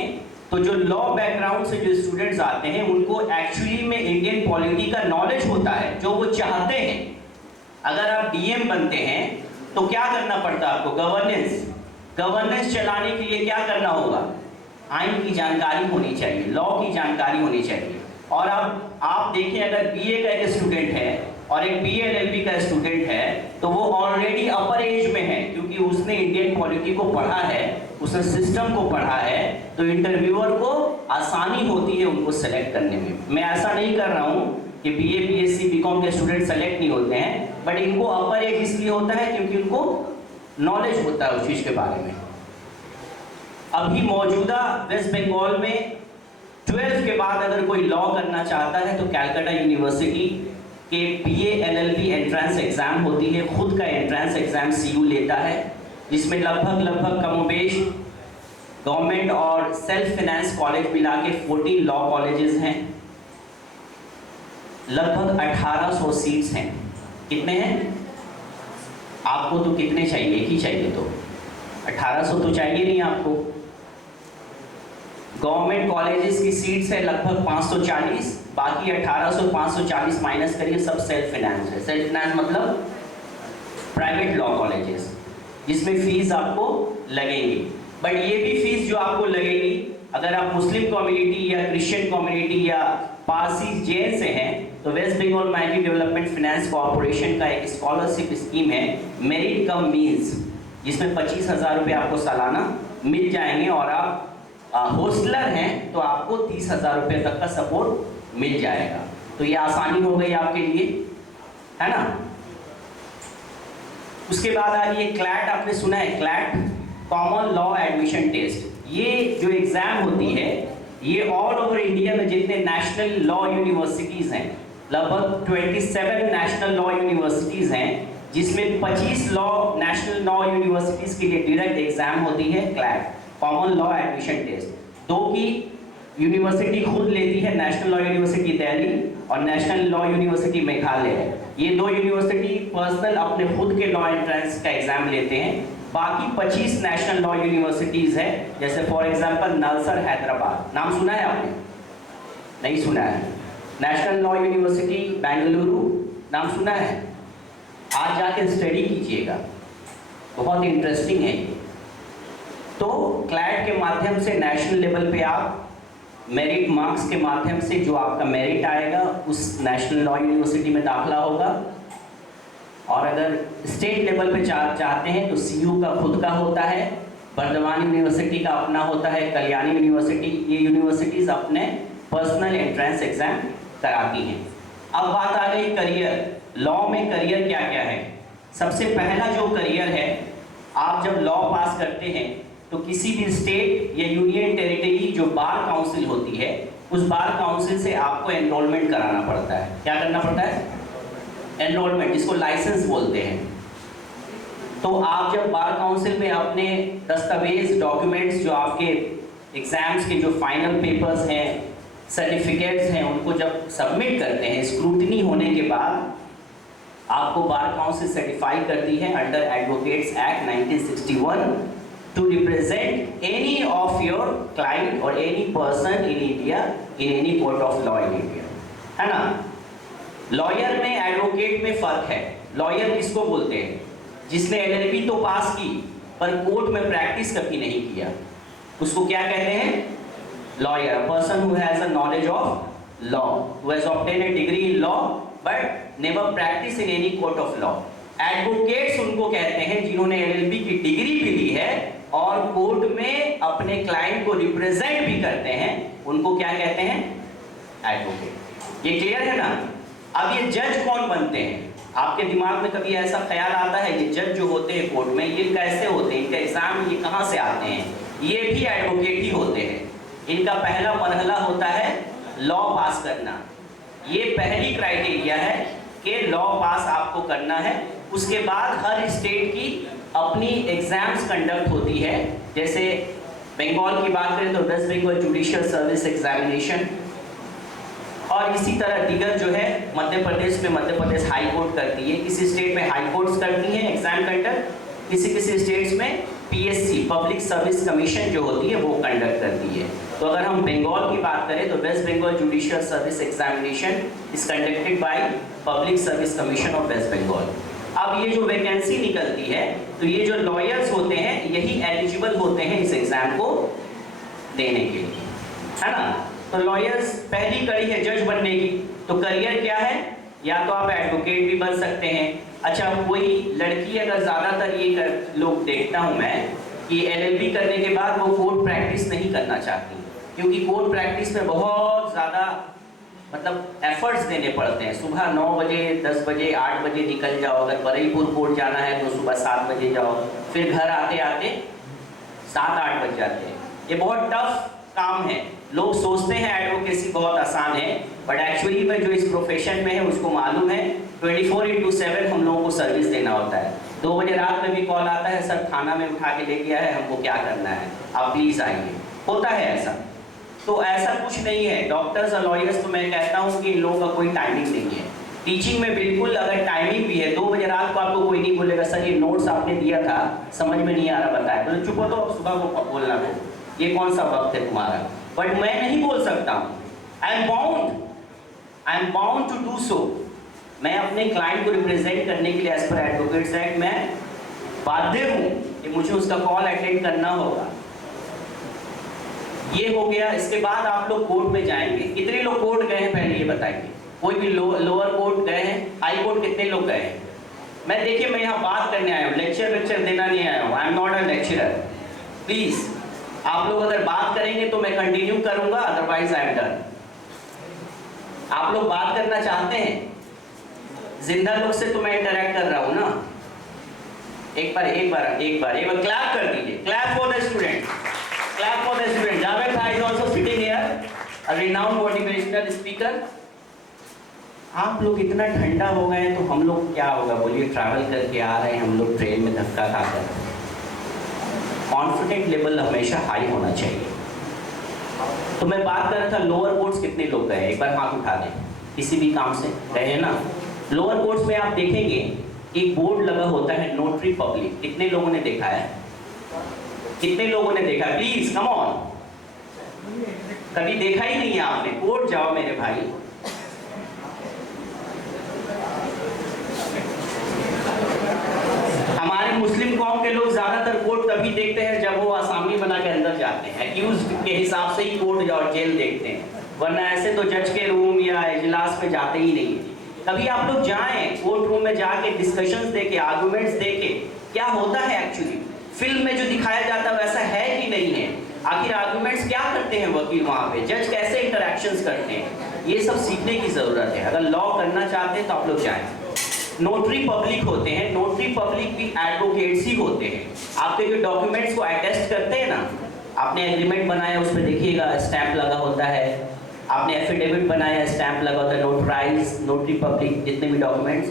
तो जो लॉ बैकग्राउंड से जो स्टूडेंट्स आते हैं, उनको एक्चुअली में इंडियन पॉलिटी का नॉलेज होता है जो वो चाहते हैं। अगर आप डीएम बनते हैं तो क्या करना पड़ता है आपको? गवर्नेंस चलाने के लिए क्या करना होगा? आइन की जानकारी होनी चाहिए, लॉ की जानकारी होनी चाहिए। और अब आप देखें, अगर बीए का एक स्टूडेंट है और एक बीए एलएलबी का स्टूडेंट है, तो वो ऑलरेडी अपर एज में है, क्योंकि उसने इंडियन पॉलिटी को पढ़ा है, उसने सिस्टम को पढ़ा है, तो इंटरव्यूअर को आसानी होती है उनको सेलेक्ट करने में। मैं ऐसा नहीं कर रहा हूँ कि बीए, बीएससी, बीकॉम के स्टूडेंट सेलेक्ट नहीं होते हैं, बट इनको अपर एज इसलिए होता है क्योंकि उनको नॉलेज होता है उस चीज के बारे में। अभी मौजूदा वेस्ट बंगाल में 12th के बाद अगर कोई लॉ करना चाहता है तो कैलकाटा यूनिवर्सिटी के बीए एलएलबी एंट्रेंस एग्जाम होती है, खुद का एंट्रेंस एग्जाम सीयू लेता है, जिसमें लगभग कमोबेश गवर्नमेंट और सेल्फ फाइनेंस कॉलेज मिला के 14 लॉ कॉलेजेस हैं, लगभग 1800 सीट्स हैं। कितने हैं? आपको तो कितने चाहिए? एक ही चाहिए, तो 1800 तो चाहिए नहीं आपको। गवर्नमेंट कॉलेजेस की सीट्स है लगभग 540, बाकी 1800 540 माइनस करिए, सब सेल्फ फाइनेंस है। सेल्फ फाइनेंस मतलब प्राइवेट लॉ कॉलेजेस, जिसमें फीस आपको लगेंगी। बट ये भी फीस जो आपको लगेगी, अगर आप मुस्लिम कम्युनिटी या क्रिश्चियन कम्युनिटी या पारसी जैन से हैं, तो West Bengal minority development finance corporation का एक स्कॉलरशिप स्कीम है मेरिट कम मीन्स, जिसमें 25,000 रुपये आपको सालाना मिल जाएंगे, और आप होस्टलर हैं तो आपको 30,000 रुपये तक का सपोर्ट मिल जाएगा। तो ये आसानी हो गई आपके लिए, है ना। उसके बाद आ रही है क्लैट, आपने सुना है CLAT, common law admission test. ये जो एग्जाम होती है ये ऑल ओवर इंडिया में जितने नेशनल लॉ यूनिवर्सिटीज हैं, लगभग 27 नेशनल लॉ यूनिवर्सिटीज हैं, जिसमें 25 लॉ नेशनल लॉ यूनिवर्सिटीज के लिए डायरेक्ट एग्जाम होती है CLAT, common law admission test. 2 की यूनिवर्सिटी खुद लेती है, नेशनल लॉ यूनिवर्सिटी दिल्ली और नेशनल लॉ यूनिवर्सिटी मेघालय है। ये 2 यूनिवर्सिटी पर्सनल अपने खुद के लॉ एंट्रेंस का एग्जाम लेते हैं। बाकी 25 नेशनल लॉ यूनिवर्सिटीज है, जैसे फॉर एग्जांपल नलसर हैदराबाद, नाम सुना है आपने? नहीं सुना है। नेशनल लॉ यूनिवर्सिटी बेंगलुरु, नाम सुना है? आज जाके स्टडी कीजिएगा, बहुत इंटरेस्टिंग है ये। तो क्लैट के माध्यम से नेशनल लेवल पे आप मेरिट मार्क्स के माध्यम से जो आपका मेरिट आएगा उस नेशनल लॉ यूनिवर्सिटी में दाखिला होगा। और अगर स्टेट लेवल पे चाहते हैं तो सीयू का खुद का होता है, बर्दवान यूनिवर्सिटी का अपना होता है, कल्याणी यूनिवर्सिटी, ये यूनिवर्सिटीज अपने पर्सनल एंट्रेंस एग्जाम कराती हैं। अब बात आ गई करियर, लॉ में करियर क्या क्या है। सबसे पहला जो करियर है, आप जब लॉ पास करते हैं तो किसी भी स्टेट या यूनियन टेरिटरी जो बार काउंसिल होती है, उस बार काउंसिल से आपको एनरोलमेंट कराना पड़ता है। क्या करना पड़ता है? एनरोलमेंट, जिसको लाइसेंस बोलते हैं। तो आप जब बार काउंसिल में अपने दस्तावेज, डॉक्यूमेंट्स, जो आपके एग्जाम्स के जो फाइनल पेपर्स हैं, सर्टिफिकेट्स हैं, उनको जब सबमिट करते हैं, स्क्रूटनी होने के बाद आपको बार काउंसिल सर्टिफाई करती है under advocates act 1961 to represent any of your client or any person in India in any court of law in India, है ना। लॉयर में एडवोकेट में फर्क है। लॉयर किसको बोलते हैं? जिसने LLB तो पास की पर कोर्ट में प्रैक्टिस कभी नहीं किया, उसको क्या कहते हैं? Lawyer. Person who has a knowledge of law, who has obtain a degree in law but never practice in any court of law. Advocates उनको कहते हैं जिन्होंने LLB की डिग्री भी ली है और कोर्ट में अपने क्लाइंट को रिप्रेजेंट भी करते हैं, उनको क्या कहते हैं? एडवोकेट। ये क्लियर है ना। अब ये जज कौन बनते हैं? आपके दिमाग में कभी ऐसा ख्याल आता है ये जज जो होते हैं कोर्ट में, ये कैसे होते हैं, इनका एग्जाम ये कहाँ से आते हैं? ये भी एडवोकेट ही होते हैं। इनका पहला मरहला होता है लॉ पास करना। ये पहली क्राइटेरिया है कि लॉ पास आपको करना है। उसके बाद हर स्टेट की अपनी एग्जाम्स कंडक्ट होती है। जैसे बंगाल की बात करें तो West Bengal judicial service examination, और इसी तरह दीगर जो है मध्य प्रदेश में मध्य प्रदेश हाई कोर्ट करती है, किसी स्टेट में हाई कोर्ट्स करती हैं एग्जाम कंडक्ट, किसी स्टेट्स में PSC पब्लिक सर्विस कमीशन जो होती है वो कंडक्ट करती है। तो अगर हम बंगाल की बात करें तो West Bengal judicial service examination is conducted by public service commission of West Bengal. अब ये जो वैकेंसी निकलती है तो ये जो लॉयर्स होते हैं यही एलिजिबल होते हैं इस एग्जाम को देने के लिए, है ना। तो लॉयर्स पहली कड़ी है जज बनने की। तो करियर क्या है? या तो आप एडवोकेट भी बन सकते हैं। अच्छा, कोई लड़की अगर ज़्यादातर ये लोग देखता हूँ मैं कि LLB करने के बाद वो कोर्ट प्रैक्टिस नहीं करना चाहती, क्योंकि कोर्ट प्रैक्टिस में बहुत ज़्यादा मतलब एफर्ट्स देने पड़ते हैं। सुबह 9 बजे, 10 बजे, 8 बजे निकल जाओ, अगर बरईपुर कोर्ट जाना है तो सुबह 7 बजे जाओ, फिर घर आते आते 7-8 बज जाते हैं। ये बहुत टफ काम है। लोग सोचते हैं एडवोकेसी बहुत आसान है, बट एक्चुअली में जो इस प्रोफेशन में है उसको मालूम है 24/7 हम लोगों को सर्विस देना होता है। 2 बजे रात में भी कॉल आता है, सर थाना में उठा के ले गया है, हमको क्या करना है, आप प्लीज़ आइए। होता है ऐसा। तो ऐसा कुछ नहीं है। डॉक्टर्स और लॉयर्स तो मैं कहता हूँ कि इन लोगों का कोई टाइमिंग नहीं है। टीचिंग में बिल्कुल अगर टाइमिंग भी है, 2 बजे रात को आपको कोई नहीं बोलेगा सर ये नोट्स आपने दिया था समझ में नहीं आ रहा बताया, तो चुप हो, तो अब सुबह को बोलना है, ये कौन सा वक्त है तुम्हारा। बट मैं नहीं बोल सकता हूँ। I am bound to do so. मैं अपने क्लाइंट को रिप्रेजेंट करने के लिए एज पर एडवोकेट्स एक्ट मैं बाध्य हूँ कि मुझे उसका कॉल अटेंड करना होगा। ये हो गया। इसके बाद आप लोग कोर्ट में जाएंगे। कितने लोग कोर्ट गए हैं पहले ये बताएंगे? कोई भी लोअर कोर्ट गए हैं? हाई कोर्ट कितने लोग गए हैं? मैं देखिए, मैं यहाँ बात करने आया हूँ, लेक्चर देना नहीं आया हूँ। I am not a lecturer. Please आप लोग अगर बात करेंगे तो मैं कंटिन्यू करूंगा, अदरवाइज आई एम डन। आप लोग बात करना चाहते हैं? जिंदा लोग से तो मैं इंटरेक्ट कर रहा हूँ ना। एक बार क्लैप कर दीजिए। Clap for the student, clap for the student. Javed भाई is also sitting here, a renowned motivational speaker. आप लोग इतना ठंडा हो गए तो हम लोग क्या होगा बोलिए? ट्रैवल करके आ रहे हैं हम लोग ट्रेन में धक्का खाकर। कॉन्फिडेंट लेवल हमेशा हाई होना चाहिए। तो मैं बात कर रहा था लोअर कोर्ट्स कितने लोग गए? एक बार हाथ उठा दें। किसी भी काम से गए हैं ना? लोअर कोर्ट्स में आप देखेंगे एक बोर्ड लगा होता है, नोटरी पब्लिक। कितने लोगों ने देखा है? कितने लोगों ने देखा? Please come on. कभी देखा ही नहीं है आपने? कोर्ट जाओ मेरे भाई। हमारे मुस्लिम कौम के लोग ज्यादातर कोर्ट तभी देखते हैं जब वो आसामी बना के अंदर जाते हैं। एक्यूज के हिसाब से ही कोर्ट जाओ, जेल देखते हैं, वरना ऐसे तो जज के रूम या इजलास में जाते ही नहीं। कभी आप लोग जाएं कोर्ट रूम में, जाके डिस्कशंस देके, आर्गुमेंट्स देके क्या होता है एक्चुअली फिल्म में जो दिखाया जाता है वैसा है कि नहीं है? आखिर आर्गुमेंट्स क्या करते हैं वकील वहां पे, जज कैसे इंटरेक्शंस करते हैं, ये सब सीखने की जरूरत है। अगर लॉ करना चाहते हैं तो आप लोग जाएं। नोटरी पब्लिक होते हैं, नोटरी पब्लिक भी एडवोकेट्स ही होते हैं। आपके जो डॉक्यूमेंट्स को अटेस्ट करते हैं ना, आपने एग्रीमेंट बनाया उसमें देखिएगा स्टैंप लगा होता है, आपने एफिडेविट बनाया स्टैंप लगा होता है, नोटराइज, नोटरी पब्लिक, जितने भी documents,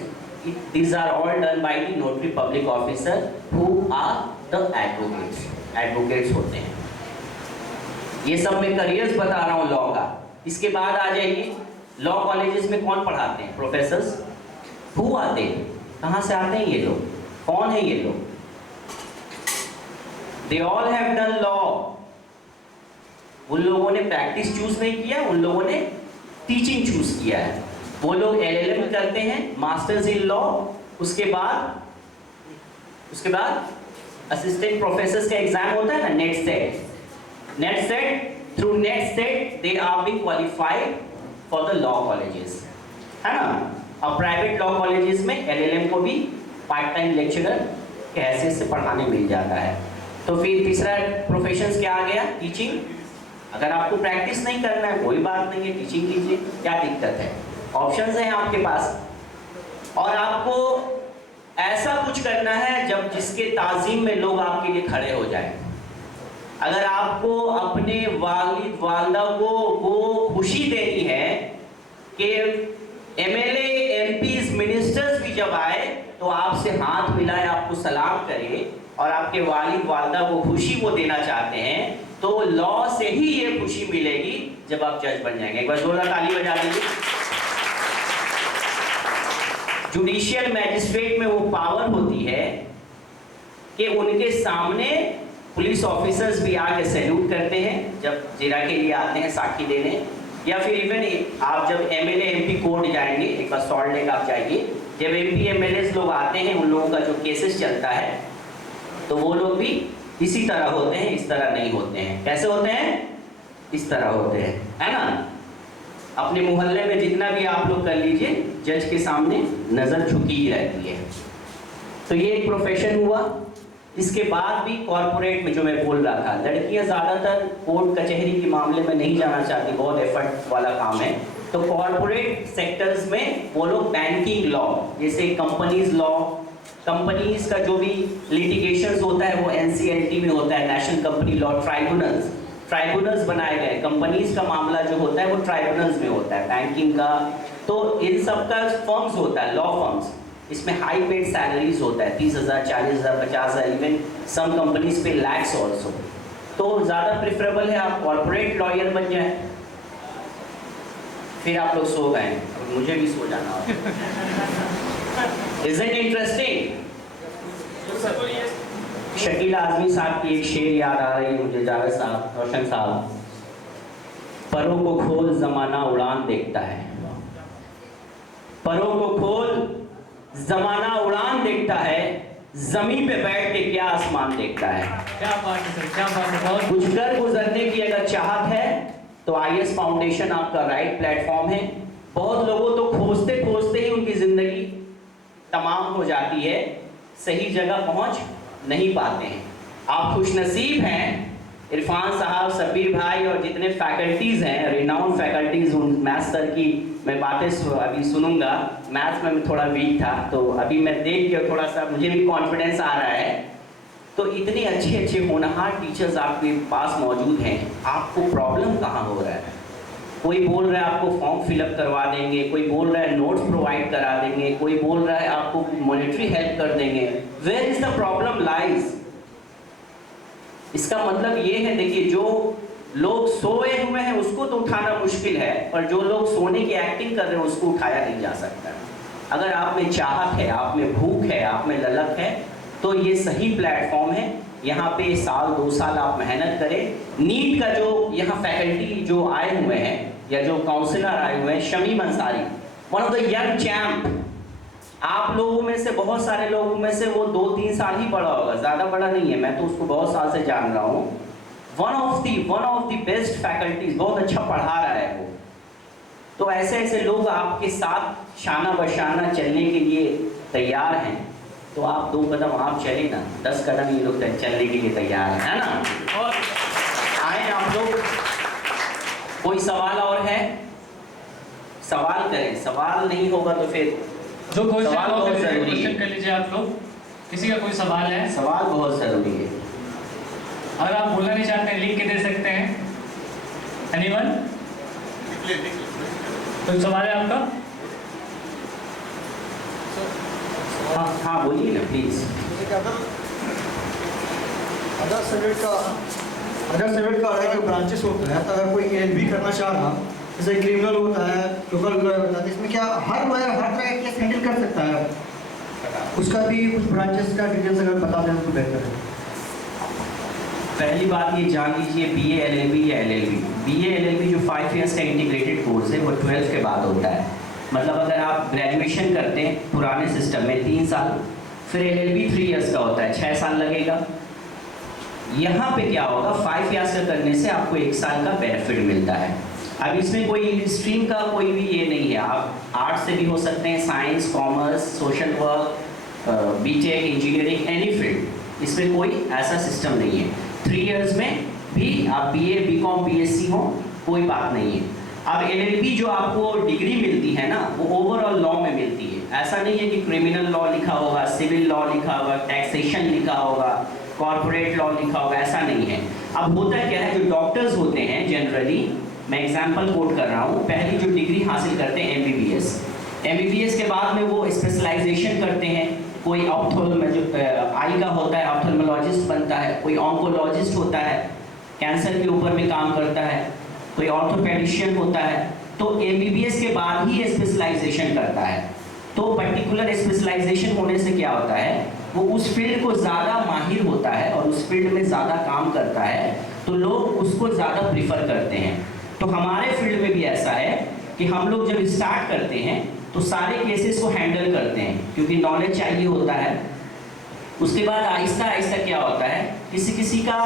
these are all done by the notary public officer who are the advocates. Advocates होते हैं। ये सब मैं करियर्स बता रहा हूँ लॉ का। इसके बाद आ जाइए, लॉ कॉलेजेस में कौन पढ़ाते हैं? प्रोफेसर्स। हु आते हैं? कहाँ से आते हैं ये लोग? कौन है ये लोग? They all have done law. उन लोगों ने प्रैक्टिस चूज नहीं किया, उन लोगों ने टीचिंग चूज किया है। वो लोग LLM करते हैं, मास्टर्स इन लॉ। उसके बाद असिस्टेंट प्रोफेसर्स का एग्जाम होता है ना, NET SET. Through NET SET they are being qualified for the law colleges, है ना। अब प्राइवेट लॉ कॉलेजेस में LLM को भी पार्ट टाइम लेक्चरर के हैसियत से पढ़ाने मिल जाता है। तो फिर तीसरा प्रोफेशन क्या आ गया? टीचिंग। अगर आपको प्रैक्टिस नहीं करना है कोई बात नहीं है, टीचिंग कीजिए, क्या दिक्कत है? ऑप्शंस हैं आपके पास। और आपको ऐसा कुछ करना है जब जिसके ताजीम में लोग आपके लिए खड़े हो जाएं। अगर आपको अपने वालिद वालिदा को खुशी देनी है कि MLA MPs मिनिस्टर्स भी जब आए तो आपसे हाथ मिलाए, आपको सलाम करे, और आपके वालिद वालिदा को खुशी वो देना चाहते हैं, तो लॉ से ही ये खुशी मिलेगी जब आप जज बन जाएंगे। एक बार जोरदार ताली बजा दीजिए। जुडिशियल मैजिस्ट्रेट में वो पावर होती है कि उनके सामने पुलिस ऑफिसर्स भी आके सैल्यूट करते हैं जब जिरा के लिए आते हैं साक्षी देने, या फिर इवन आप जब MLA MP कोर्ट जाएंगे, एक बार सॉल्ट लेक आप जाइए, जब MP MLAs लोग आते हैं, उन लोगों का जो केसेस चलता है, तो वो लोग भी इसी तरह होते हैं, इस तरह नहीं होते हैं। कैसे होते हैं? इस तरह होते हैं, है ना। अपने मोहल्ले में जितना भी आप लोग कर लीजिए, जज के सामने नजर झुकी ही रहती है। तो ये एक प्रोफेशन हुआ। इसके बाद भी कॉर्पोरेट में जो मैं बोल रहा था, लड़कियां ज्यादातर कोर्ट कचहरी के मामले में नहीं जाना चाहती, बहुत एफर्ट वाला काम है। तो कॉर्पोरेट सेक्टर्स में वो लोग बैंकिंग लॉ, जैसे कंपनीज लॉ, कंपनीज का जो भी लिटिगेशंस होता है वो NCLT में होता है, नेशनल कंपनी लॉ ट्राइब्यूनल्स बनाए गए। कंपनीज का मामला जो होता है वो ट्राइब्यूनल्स में होता है, बैंकिंग का। तो इन सब का फर्म्स होता है, लॉ फर्म्स। इसमें हाई पेड सैलरीज होता है, 30,000, 40,000, 50,000, इवन सम कंपनीज पे लैक्स ऑल्सो। तो ज़्यादा प्रेफरेबल है आप कॉर्पोरेट लॉयर बन जाए। फिर आप लोग सो गए, मुझे भी सो जाना होगा। Is it interesting? Shakeel Azmi साहब की एक शेर याद आ रही है मुझे, जावेद साहब, रोशन साहब। परों को खोल जमाना उड़ान देखता है, परों को खोल जमाना उड़ान देखता है, जमीन पे बैठ के क्या आसमान देखता है। क्या बात है सर, क्या बात है। बहुत कुछ कर गुजरने की अगर चाहत है तो आईएस फाउंडेशन आपका राइट प्लेटफॉर्म है। बहुत लोगों तो खोजते खोजते ही उनकी जिंदगी तमाम हो जाती है, सही जगह पहुंच नहीं पाते हैं। आप खुशनसीब हैं, इरफान साहब, सबीर भाई और जितने फैकल्टीज हैं, रिनाउंड फैकल्टीज, उन मैथ्स सर की मैं बातें अभी सुनूंगा। मैथ्स में मैं थोड़ा वीक था, तो अभी मैं देख के थोड़ा सा मुझे भी कॉन्फिडेंस आ रहा है। तो इतने अच्छे अच्छे होनहार टीचर्स आपके पास मौजूद हैं, आपको प्रॉब्लम कहाँ हो रहा है? कोई बोल रहा है आपको फॉर्म फिलअप करवा देंगे, कोई बोल रहा है नोट्स प्रोवाइड करा देंगे, कोई बोल रहा है आपको मॉनेटरी हेल्प कर देंगे। Where is the problem lies? इसका मतलब ये है, देखिए, जो लोग सोए हुए हैं उसको तो उठाना मुश्किल है, और जो लोग सोने की एक्टिंग कर रहे हैं उसको उठाया नहीं जा सकता। अगर आप में चाहत है, आप में भूख है, आप में ललक है, तो ये सही प्लेटफॉर्म है। यहाँ पे साल 2 साल आप मेहनत करें। नीट का जो यहाँ फैकल्टी जो आए हुए हैं या जो काउंसलर आए हुए हैं, Shamim Ansari, one of the young champ, आप लोगों में से बहुत सारे लोगों में से वो 2-3 साल ही बड़ा होगा, ज़्यादा बड़ा नहीं है, मैं तो उसको बहुत साल से जान रहा हूँ। One of the best faculties, बहुत अच्छा पढ़ा रहा है वो। तो ऐसे ऐसे लोग आपके साथ शाना बशाना चलने के लिए तैयार हैं, तो आप 2 कदम आप चले ना, 10 कदम ये लोग चलने के लिए तैयार हैं, है ना? और आए आप लोग। कोई सवाल और है? सवाल करें, सवाल नहीं होगा तो फिर जो क्वेश्चन सवाल बहुत जरूरी है। क्वेश्चन कर लीजिए आप लोग। किसी का कोई सवाल है? सवाल बहुत जरूरी है। अगर आप बोलना नहीं चाहते हैं, लिख के दे सकते हैं। एनीवन? कोई सवाल है आपका? हाँ बोलिए ना प्लीज। अदर सब्जेक्ट का अलग ब्रांचेस होता है, तो अगर कोई एलएलबी करना चाह रहा, जैसे क्रिमिनल होता है, लोकल लॉयर होता है, इसमें क्या हर लॉयर हर तरह का केस हैंडल कर सकता है? उसका भी कुछ ब्रांचेस का डिटेल्स अगर बता दें तो बेहतर है। पहली बात ये जान लीजिए, बीए एलएलबी या एलएलबी, बीए एलएलबी जो 5 इयर्स का इंटीग्रेटेड कोर्स है वो 12th के बाद होता है। मतलब अगर आप ग्रेजुएशन करते हैं पुराने सिस्टम में 3 साल, फिर एलएलबी 3 इयर्स का होता है, 6 साल लगेगा। यहाँ पे क्या होगा, 5 इयर्स का करने से आपको 1 साल का बेनिफिट मिलता है। अब इसमें कोई स्ट्रीम का कोई भी ये नहीं है, आप आर्ट्स से भी हो सकते हैं, science, commerce, social work, BTech, engineering, any field, इसमें कोई ऐसा सिस्टम नहीं है। 3 इयर्स में भी आप बीए, बीकॉम, बीएससी हो, कोई बात नहीं है। अब एलएलबी जो आपको डिग्री मिलती है ना, वो ओवरऑल लॉ में मिलती है। ऐसा नहीं है कि क्रिमिनल लॉ लिखा होगा, सिविल लॉ लिखा होगा, टैक्सेशन लिखा होगा, कॉर्पोरेट लॉ लिखा होगा, ऐसा नहीं है। अब होता क्या है, जो डॉक्टर्स होते हैं जनरली, मैं एग्जांपल कोट कर रहा हूँ, पहली जो डिग्री हासिल करते हैं एमबीबीएस, एमबीबीएस के बाद में वो स्पेशलाइजेशन करते हैं। कोई आई का होता है, ऑप्थेल्मोलॉजिस्ट बनता है, कोई ऑन्कोलॉजिस्ट होता है, कैंसर के ऊपर में काम करता है, कोई ऑर्थोपेडिशियन होता है। तो एमबीबीएस के बाद ही स्पेशलाइजेशन करता है। तो पर्टिकुलर स्पेशलाइजेशन होने से क्या होता है, वो उस फील्ड को ज़्यादा माहिर होता है और उस फील्ड में ज़्यादा काम करता है, तो लोग उसको ज़्यादा प्रीफर करते हैं। तो हमारे फील्ड में भी ऐसा है कि हम लोग जब स्टार्ट करते हैं तो सारे केसेस को हैंडल करते हैं, क्योंकि नॉलेज चाहिए होता है। उसके बाद आहिस्ता आहिस्ता क्या होता है, किसी किसी का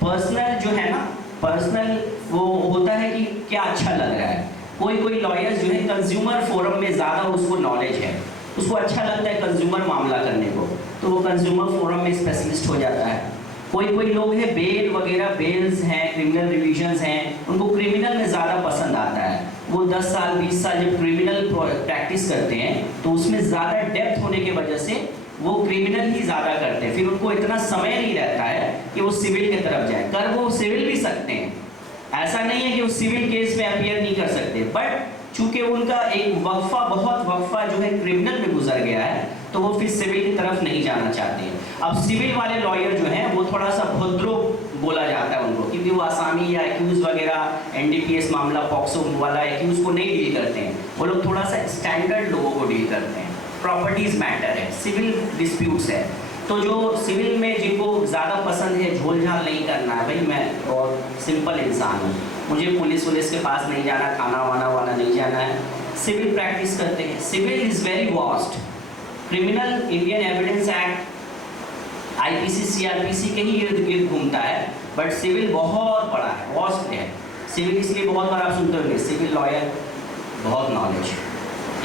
पर्सनल जो है ना, पर्सनल वो होता है कि क्या अच्छा लग रहा है। कोई कोई लॉयर्स जो है कंज्यूमर फोरम में ज़्यादा उसको नॉलेज है, उसको अच्छा लगता है कंज्यूमर मामला करने को, तो वो कंज्यूमर फोरम में स्पेशलिस्ट हो जाता है। कोई कोई लोग हैं बेल वगैरह, बेल्स हैं, क्रिमिनल रिविजन्स हैं, उनको क्रिमिनल में ज़्यादा पसंद आता है। वो 10 साल 20 साल जब क्रिमिनल प्रैक्टिस करते हैं तो उसमें ज़्यादा डेप्थ होने की वजह से वो क्रिमिनल ही ज़्यादा करते हैं, फिर उनको इतना समय नहीं रहता है कि वो सिविल की तरफ जाए। कर वो सिविल भी सकते हैं, ऐसा नहीं है कि वो सिविल केस में अपीयर नहीं कर सकते, बट चूंकि उनका एक बहुत वक्फा जो है क्रिमिनल में गुजर गया है, तो वो फिर सिविल की तरफ नहीं जाना चाहते हैं। अब सिविल वाले लॉयर जो हैं वो थोड़ा सा भद्रो बोला जाता है उनको, क्योंकि वो आसामी या एक्यूज वगैरह, एनडीपीएस मामला, पॉक्सो वाला एक्यूज को नहीं डील करते हैं, वो लोग थोड़ा सा स्टैंडर्ड लोगों को डील करते हैं। प्रॉपर्टीज मैटर है, सिविल डिस्प्यूट्स है, तो जो सिविल में जिनको ज़्यादा पसंद है झोल झाल नहीं करना है, भाई मैं बहुत सिंपल इंसान हूँ, मुझे पुलिस वुलिस के पास नहीं जाना, खाना वाना नहीं जाना है, सिविल प्रैक्टिस करते हैं। Civil is very vast. Criminal Indian evidence act IPC CrPC के ही इर्द गिर्द घूमता है, बट सिविल बहुत बड़ा है, वॉस्ट है। सिविल इसलिए बहुत बार आप सुनते होंगे सिविल लॉयर, बहुत नॉलेज,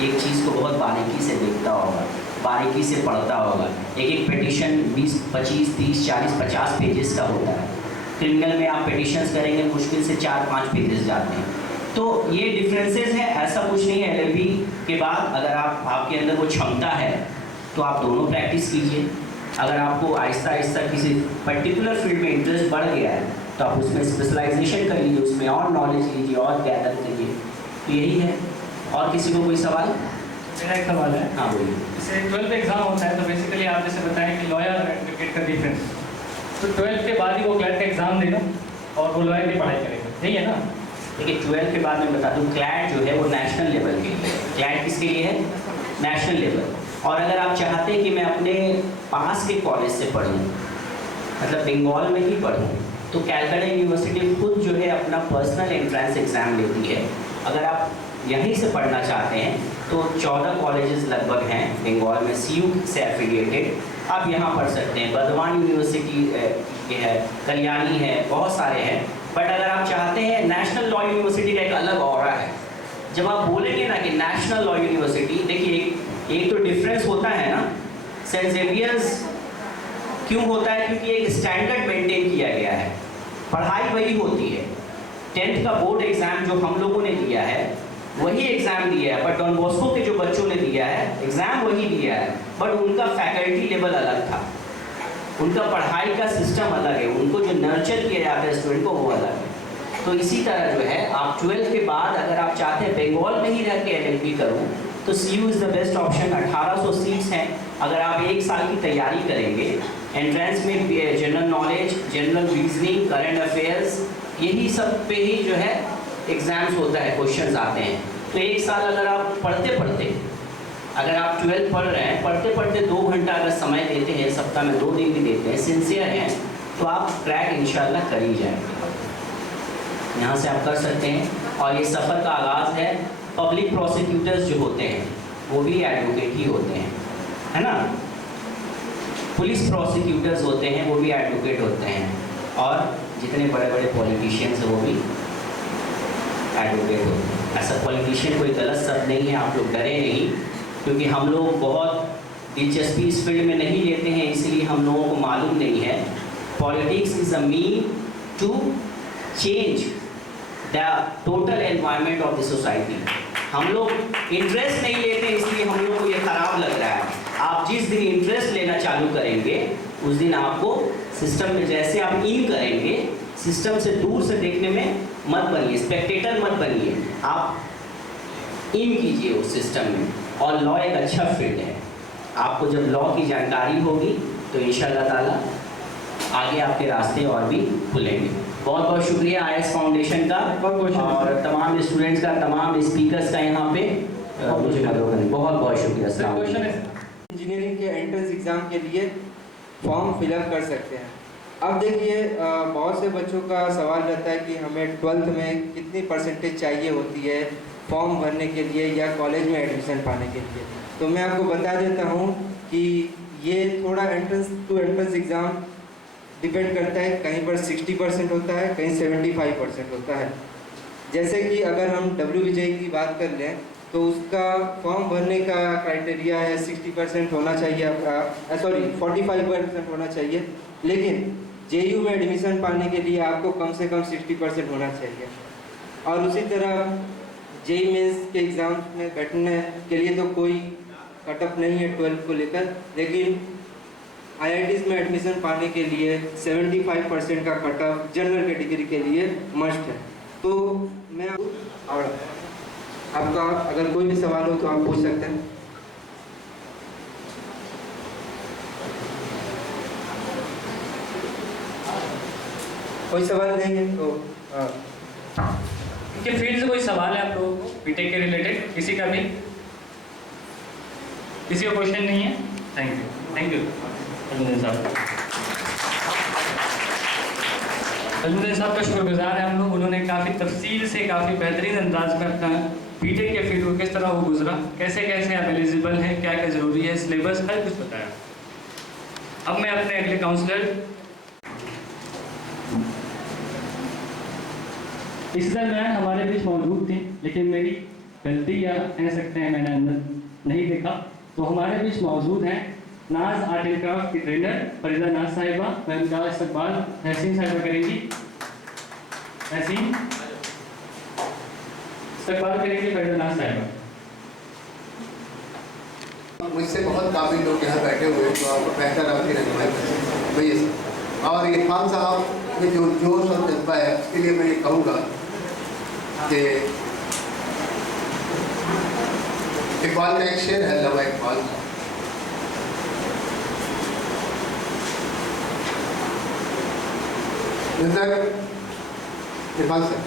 एक चीज़ को बहुत बारीकी से देखता होगा, बारीकी से पढ़ता होगा। एक पिटिशन 20, 25, 30, 40, 50 पेजेस का होता है। क्रिमिनल में आप पिटिशंस करेंगे मुश्किल से 4-5 पेजेस जाते हैं। तो ये डिफरेंसेस हैं, ऐसा कुछ नहीं है। एलएलबी के बाद अगर आपके अंदर वो क्षमता है तो आप दोनों प्रैक्टिस कीजिए। अगर आपको आहिस्ता आहिस्ता किसी पर्टिकुलर फील्ड में इंटरेस्ट बढ़ गया है तो आप उसमें स्पेशलाइजेशन कर लीजिए, उसमें और नॉलेज लीजिए और गैदर कीजिए। तो यही है। और किसी को कोई सवाल? मेरा एक सवाल है। हाँ बोलिए। जैसे 12th एग्जाम होता है तो बेसिकली आप जैसे बताएं कि लॉयर और एडवोकेट का डिफरेंस, तो 12th के बाद ही वो क्लैट का एग्जाम देगा और वो लॉयर की पढ़ाई करेगा, यही है ना? देखिए 12th के बाद मैं बता दूं, क्लैट जो है वो नेशनल लेवल के लिए है। क्लैट किसके लिए है? National level. और अगर आप चाहते हैं कि मैं अपने पास के कॉलेज से पढ़ूँ, मतलब बंगाल में ही पढ़ूँ, तो कैलकाटा यूनिवर्सिटी खुद जो है अपना पर्सनल एंट्रेंस एग्ज़ाम लेती है। अगर आप यहीं से पढ़ना चाहते हैं तो 14 कॉलेजेस लगभग हैं बंगाल में सीयू से एफिलिएटेड, आप यहाँ पढ़ सकते हैं। बर्दवान यूनिवर्सिटी है, कल्याणी है, बहुत सारे हैं। बट अगर आप चाहते हैं, नेशनल लॉ यूनिवर्सिटी का एक अलग ऑरा है। जब आप बोलेंगे ना कि नेशनल लॉ यूनिवर्सिटी, देखिए एक तो डिफरेंस होता है ना, सेंट जेवियर्स क्यों होता है? क्योंकि एक स्टैंडर्ड मेंटेन किया गया है, पढ़ाई वही होती है। 10th का बोर्ड एग्ज़ाम जो हम लोगों ने दिया है वही एग्ज़ाम दिया है, बट डॉन बॉस्को के जो बच्चों ने दिया है एग्ज़ाम वही दिया है, बट उनका फैकल्टी लेवल अलग था, उनका पढ़ाई का सिस्टम अलग है, उनको जो नर्चर किया जाता है स्टूडेंट को वो अलग है। तो इसी तरह जो है आप 12th के बाद अगर आप चाहते हैं बंगाल में ही रह के एलएलबी करूँ तो CU is the best option. 1800 seats हैं। अगर आप 1 साल की तैयारी करेंगे, एंट्रेंस में general knowledge, general reasoning, current affairs, यही सब पे ही जो है एग्ज़ाम्स होता है, क्वेश्चंस आते हैं। तो 1 साल अगर आप पढ़ते पढ़ते, अगर आप 12th पढ़ रहे हैं, पढ़ते पढ़ते 2 घंटा अगर समय देते हैं, सप्ताह में 2 दिन भी देते हैं, सिंसियर हैं, तो आप क्रैक इंशाल्लाह कर ही जाएंगे। यहाँ से आप कर सकते हैं। और ये सफ़र का आगाज़ है। पब्लिक प्रोसिक्यूटर्स जो होते हैं वो भी एडवोकेट ही होते हैं, है ना? पुलिस प्रोसिक्यूटर्स होते हैं वो भी एडवोकेट होते हैं, और जितने बड़े बड़े पॉलिटिशियंस हैं वो भी एडवोकेट होते हैं। ऐसा पॉलिटिशियन कोई गलत शब्द नहीं है, आप लोग डरे नहीं, क्योंकि हम लोग बहुत दिलचस्पी इस फील्ड में नहीं लेते हैं, इसलिए हम लोगों को मालूम नहीं है। Politics is a mean to change the total environment of the society. हम लोग इंटरेस्ट नहीं लेते, इसलिए हम लोग को ये ख़राब लग रहा है। आप जिस दिन इंटरेस्ट लेना चालू करेंगे उस दिन आपको सिस्टम में, जैसे आप इन करेंगे, सिस्टम से दूर से देखने में मत बनिए, स्पेक्टेटर मत बनिए, आप इन कीजिए उस सिस्टम में। और लॉ एक अच्छा फील्ड है। आपको जब लॉ की जानकारी होगी तो इंशाअल्लाह ताला आगे आपके रास्ते और भी खुलेंगे। बहुत बहुत शुक्रिया आईएस फाउंडेशन का और तमाम स्टूडेंट्स का, तमाम स्पीकर्स का यहाँ पे मुझे मदद करने, बहुत बहुत शुक्रिया। इंजीनियरिंग के एंट्रेंस एग्ज़ाम के लिए फॉर्म फिलअप कर सकते हैं। अब देखिए बहुत से बच्चों का सवाल रहता है कि हमें 12th में कितनी परसेंटेज चाहिए होती है फॉर्म भरने के लिए या कॉलेज में एडमिशन पाने के लिए। तो मैं आपको बता देता हूँ कि ये थोड़ा entrance to entrance exam depend करता है। कहीं पर 60% होता है, कहीं 75% होता है। जैसे कि अगर हम WBJ की बात कर लें तो उसका फॉर्म भरने का क्राइटेरिया है 60% होना चाहिए, 45% होना चाहिए, लेकिन JU में एडमिशन पाने के लिए आपको कम से कम 60% होना चाहिए। और उसी तरह JEE मेंस के एग्ज़ाम में बैठने के लिए तो कोई कट ऑफ नहीं है 12th को लेकर, लेकिन IITs में एडमिशन पाने के लिए 75% का कट ऑफ जनरल कैटेगरी के लिए मस्ट है। तो मैं और आपका अगर कोई भी सवाल हो तो आप पूछ सकते हैं। कोई सवाल नहीं है तो कि फील्ड से कोई सवाल है आप लोगों को बीटेक के रिलेटेड, किसी का भी? किसी का क्वेश्चन नहीं है? थैंक यू अजमुद्दीन साहब। अजमुद्दीन साहब का शुक्रगुजार है हम लोग। उन्होंने काफ़ी तफसील से, काफ़ी बेहतरीन अंदाज में अपना बीटेक के फील्ड को किस तरह वो गुजरा, कैसे कैसे आप एलिजिबल हैं, क्या क्या ज़रूरी है, सिलेबस हर कुछ बताया। अब मैं अपने अगले काउंसलर इस दरमियान हमारे बीच मौजूद थी, लेकिन मेरी गलती या कह सकते हैं मैंने अंदर नहीं देखा। तो हमारे बीच मौजूद हैं नाज आर्ट एंड क्राफ्ट की ट्रेनर फरीदा नाज साहिबा। मैं उनका इस्तकबाल तहसीन साहिबा करेंगी। तहसीन इस्तकबाल करेंगी फरीदा नाज साहिबा। मुझसे बहुत काबिल लोग यहाँ बैठे हुए हैं, तो आपको बेहतर आपकी रहनुमाई करें भैया। और इरफान साहब में जो जोश और जज्बा है उसके लिए मैं ये कहूँगा कि इकबाल का एक शेर है, अल्लामा इकबाल का, इरफान साहब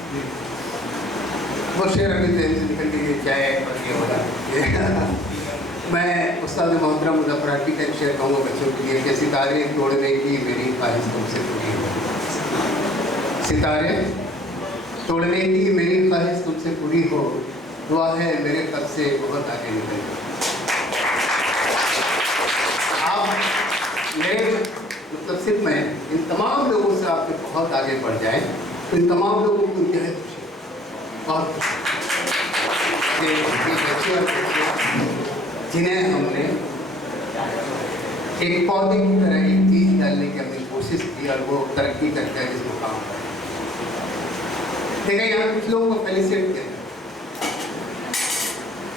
वो शेर अभी देर से निकल के चाहे ये बोला मैं उस्ताद मोहतरम मुज़फ़्फ़र हाजी का एक शेर कहूँगा बच्चों के लिए कि सितारे तोड़ने की मेरी ख्वाहिश तुमसे पूरी हो, सितारे तोड़ने की मेरी ख्वाहिश तुमसे पूरी हो, दुआ है मेरे कद से बहुत आगे निकल। आप मेरे मतलब सिर्फ मैं इन तमाम लोगों से आपके बहुत आगे बढ़ जाएं, तो इन तमाम लोगों को यह खुशी बहुत बच्चे और जिन्हें हमने एक पौधे की तरह एक चीज डालने की अपनी कोशिश की और वो तरक्की करता है जिस मुकाम पर। देखिए यहाँ कुछ लोगों को फेलिसिट किया,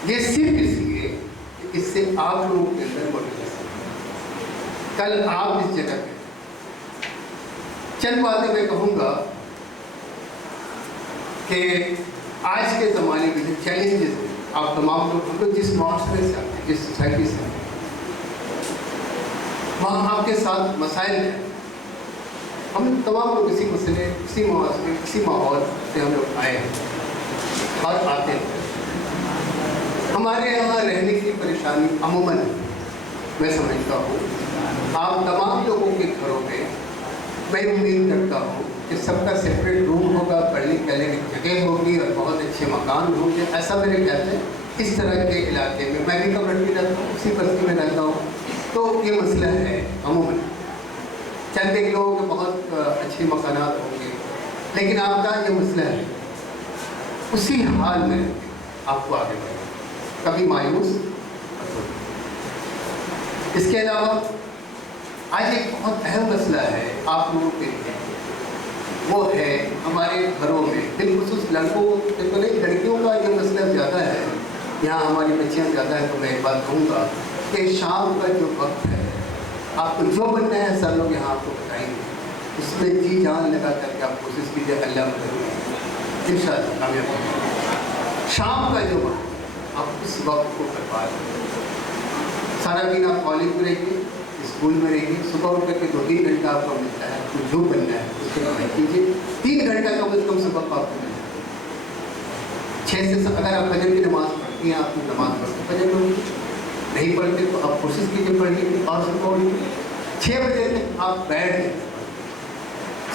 ये सिर्फ इसलिए कि इससे आप लोगों के अंदर मोटिवेशन, कल आप इस जगह पे चंद बातें मैं कहूँगा कि आज के ज़माने के जो चैलेंजेस हैं, आप तमाम लोग हम लोग जिस माशरे से आते हैं, जिस सोसाइटी से आते हैं, वहाँ आपके साथ मसाइल हैं। हम तमाम लोग इसी मसले, इसी माशरे, इसी माहौल से हम लोग आए हैं और आते हैं। हमारे यहाँ रहने की परेशानी अमूमन मैं समझता हूँ आप तमाम लोगों के घरों में मैं उम्मीद करता हूँ कि सबका सेपरेट रूम होगा, पढ़ने के लिए जगह होगी और बहुत अच्छे मकान होंगे। ऐसा मेरे ख्याल है इस तरह के इलाके में मैं भी कम्युनिटी रहता हूँ, उसी बस्ती में रहता हूँ, तो ये मसला है अमूमन। चंद एक लोगों के बहुत अच्छे मकानात होंगे, लेकिन आपका ये मसला है उसी हाल में आपको आगे बढ़ना, कभी मायूस। इसके अलावा आज एक बहुत अहम मसला है आप लोगों के लिए, वो है हमारे घरों में बिलखुसूस लड़कों के तो नहीं, लड़कियों का ये मसला ज़्यादा है। यहाँ हमारी बच्चियाँ ज़्यादा है, तो मैं एक बात कहूँगा कि शाम का जो वक्त है आपको जो बनना है सब लोग यहाँ आपको बताएंगे, उसमें जी जान लगा करके आप कोशिश कीजिए, अल्लाह मदद इंशाअल्लाह कामयाब होंगे। शाम का जो वक्त आप उस वक्त को करवा दें, सारा दिन आप कॉलेज में रहिए, स्कूल में रहिए, सुबह उठ करके 2-3 घंटा आपको मिलता है, आपको जो बनना है उसको पढ़ाई कीजिए। 3 घंटा कम से कम सुबह का आपको मिलता है। 6 से अगर आप फजर की नमाज़ पढ़ती हैं, आपकी नमाज़ पढ़ते फजर में नहीं पढ़ते तो आप कोशिश कीजिए पढ़ने की और सुबह उठिए 6 बजे तक आप बैठ जाए,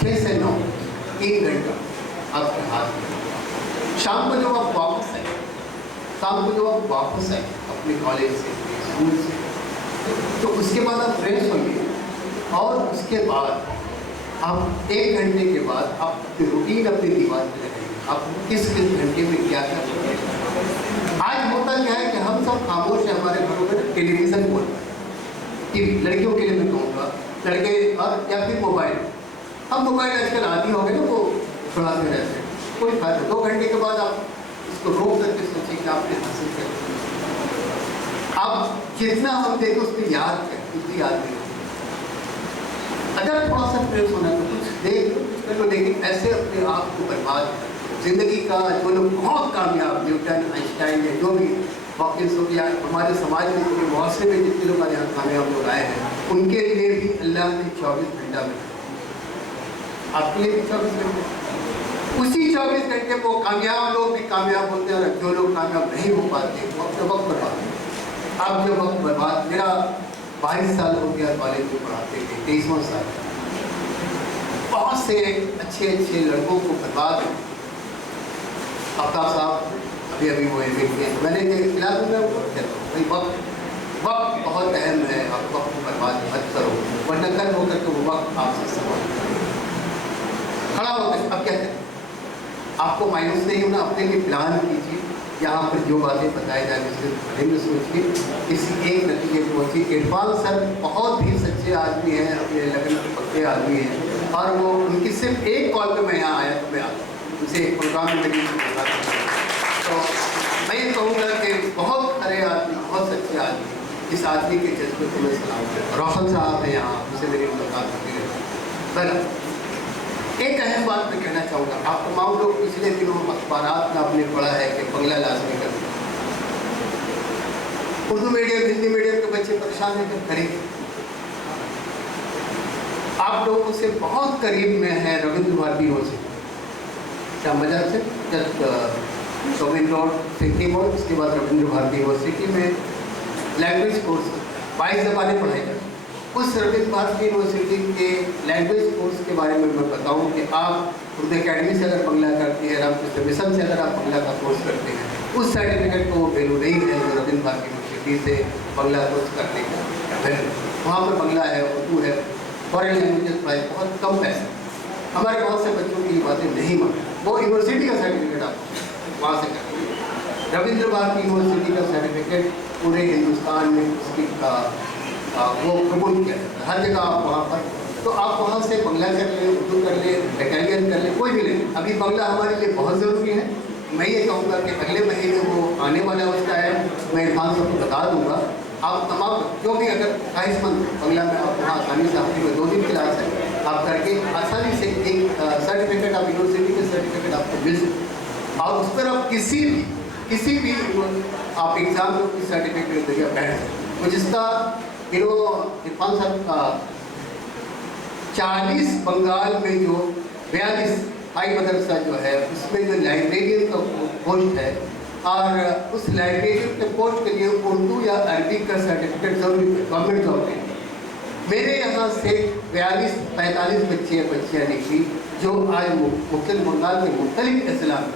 6 से 9 3 घंटा आपके हाथ में। शाम को जब आप वापस आए, शाम को जब आप वापस आए अपने कॉलेज से, स्कूल से, तो उसके बाद आप फ्रेश होंगे और उसके बाद आप 1 घंटे के बाद आप रूटीन अपनी दीवार पर लगाएंगे, आप किस घंटे में क्या कर रहे हैं। आज होता क्या है कि हम सब खामोश हैं, हमारे घरों में टेलीविज़न बोल रहा है, टीवी, लड़कियों के लिए मैं कहूँगा, लड़के और या फिर मोबाइल। हम मोबाइल आजकल आदि हो गए ना, वो छुड़ाते रहते हैं, कोई फायदा। 2 घंटे के बाद आप इसको रोक करके सोचिए कि आपने हासिल कर, आप जितना हम देखें उस पर याद करें, उतनी याद नहीं। अगर थोड़ा सा फ्रेश होना तो कुछ देख कुछ कर लो, लेकिन ऐसे अपने आप को बर्बाद जिंदगी का जो लोग बहुत कामयाब, न्यूटन, आइंस्टाइन या जो भी हॉकिंस हो गया, हमारे समाज में पूरे मुआशरे में जितने लोग यहाँ कामयाब लोग आए हैं, उनके लिए भी अल्लाह ने 24 घंटा में, आपके लिए भी 24 घंटे, उसी 24 घंटे वो कामयाब लोग भी कामयाब होते हैं और जो लोग कामयाब नहीं हो पाते वो अपना वक्त बर्बाद। अब जो वक्त बर्बाद, मेरा 22 साल हो गया कॉलेज में पढ़ाते थे, 23वां साल, बहुत से अच्छे अच्छे लड़कों को बर्बाद। आफ्ताब साहब अभी वो एम ए किए, मैंने इलाके में वही वक्त वक्त बहुत अहम है, आप वक्त को बर्बाद मत करो, वरना कल होकर के वो वक्त आपसे सवाल खड़ा होकर अब क्या करें। आपको मायूस नहीं होना, अपने लिए प्लान कीजिए, यहाँ पर जो बातें बताई जाए उसके बारे में सोचिए, किसी एक नतीजे को पहुँचिए। इरफान सर बहुत ही सच्चे आदमी हैं, अपने लगन के पक्के आदमी हैं, और वो उनकी सिर्फ एक कॉल पे मैं यहाँ आया तो मैं आता उनसे एक प्रोग्राम में मेरी तो मैं ये कहूँगा कि बहुत खरे आदमी, बहुत सच्चे आदमी, इस आदमी के जज्बे को मैं सलाम करता हूँ। रोशन साहब हैं यहाँ, उनसे मेरी मुलाकात होती है। पर एक अहम बात मैं कहना चाहूँगा, आप तमाम लोग पिछले दिनों अखबारात में आपने पढ़ा है कि बंगला लाजमी कर उर्दू मीडियम हिंदी मीडियम के बच्चे परेशान है, करेंगे। आप लोगों से बहुत करीब में है रविंद्र भारती यूनिवर्सिटी, शाम बाजार से just Somin road Sikkim road, इसके बाद रविंद्र भारती यूनिवर्सिटी में लैंग्वेज कोर्स 22 ज़बानें पढ़ाई जाती हैं। उस रविंद्र भारती यूनिवर्सिटी के लैंग्वेज कोर्स के बारे में मैं बताऊं कि आप उर्दू अकेडमी से अगर बंगला करते हैं, रामकृष्ण मिशन से अगर आप बंगला का कोर्स करते हैं, उस सर्टिफिकेट को वैल्यू नहीं है जो रविंद्र भारती यूनिवर्सिटी से बंगला कोर्स करने का वैल्यू। वहाँ पर बंगला है, उर्दू है, फॉरेन लैंग्वेजेस पढ़ाई, बहुत कम पैसा। हमारे बहुत से बच्चों की बातें नहीं मानते, वो यूनिवर्सिटी का सर्टिफिकेट आप वहाँ से करते। रविंद्र भारती यूनिवर्सिटी का सर्टिफिकेट पूरे हिंदुस्तान में उसकी वो कबूल किया जाता है, हर जगह आप वहाँ पर, तो आप वहाँ से बंगला कर लें, उर्दू कर लें, इटालियन कर लें, कोई भी लें। अभी बंगला हमारे लिए बहुत ज़रूरी है। मैं ये कहूँगा कि अगले महीने वो आने वाला उसका है, मैं इरफान साहब को बता दूँगा। आप तमाम जो भी अगर ख्वाहिशमंद बंगला में आप वहाँ आसानी से हफ्ते में 2 दिन क्लास है, आप करके आसानी से एक सर्टिफिकेट आप यूनिवर्सिटी के सर्टिफिकेट आपको मिल सकते, और उस पर आप किसी भी आप एग्ज़ाम को सर्टिफिकेट देकर बैठ सकते। तो जिसका इरफान साहब का 40 बंगाल में जो 42 हाई मदरसा जो है उसमें जो लाइब्रेरियन का पोस्ट है, और उस लाइब्रेरियन के पोस्ट के लिए उर्दू या अरबी का सर्टिफिकेट जरूरी है गवर्नमेंट जॉब के लिए। मेरे यहाँ से 42-45 बच्चे या बच्चियाँ निकली जो आज मुख्तलिफ बंगाल के मुख्तलिफ अजला में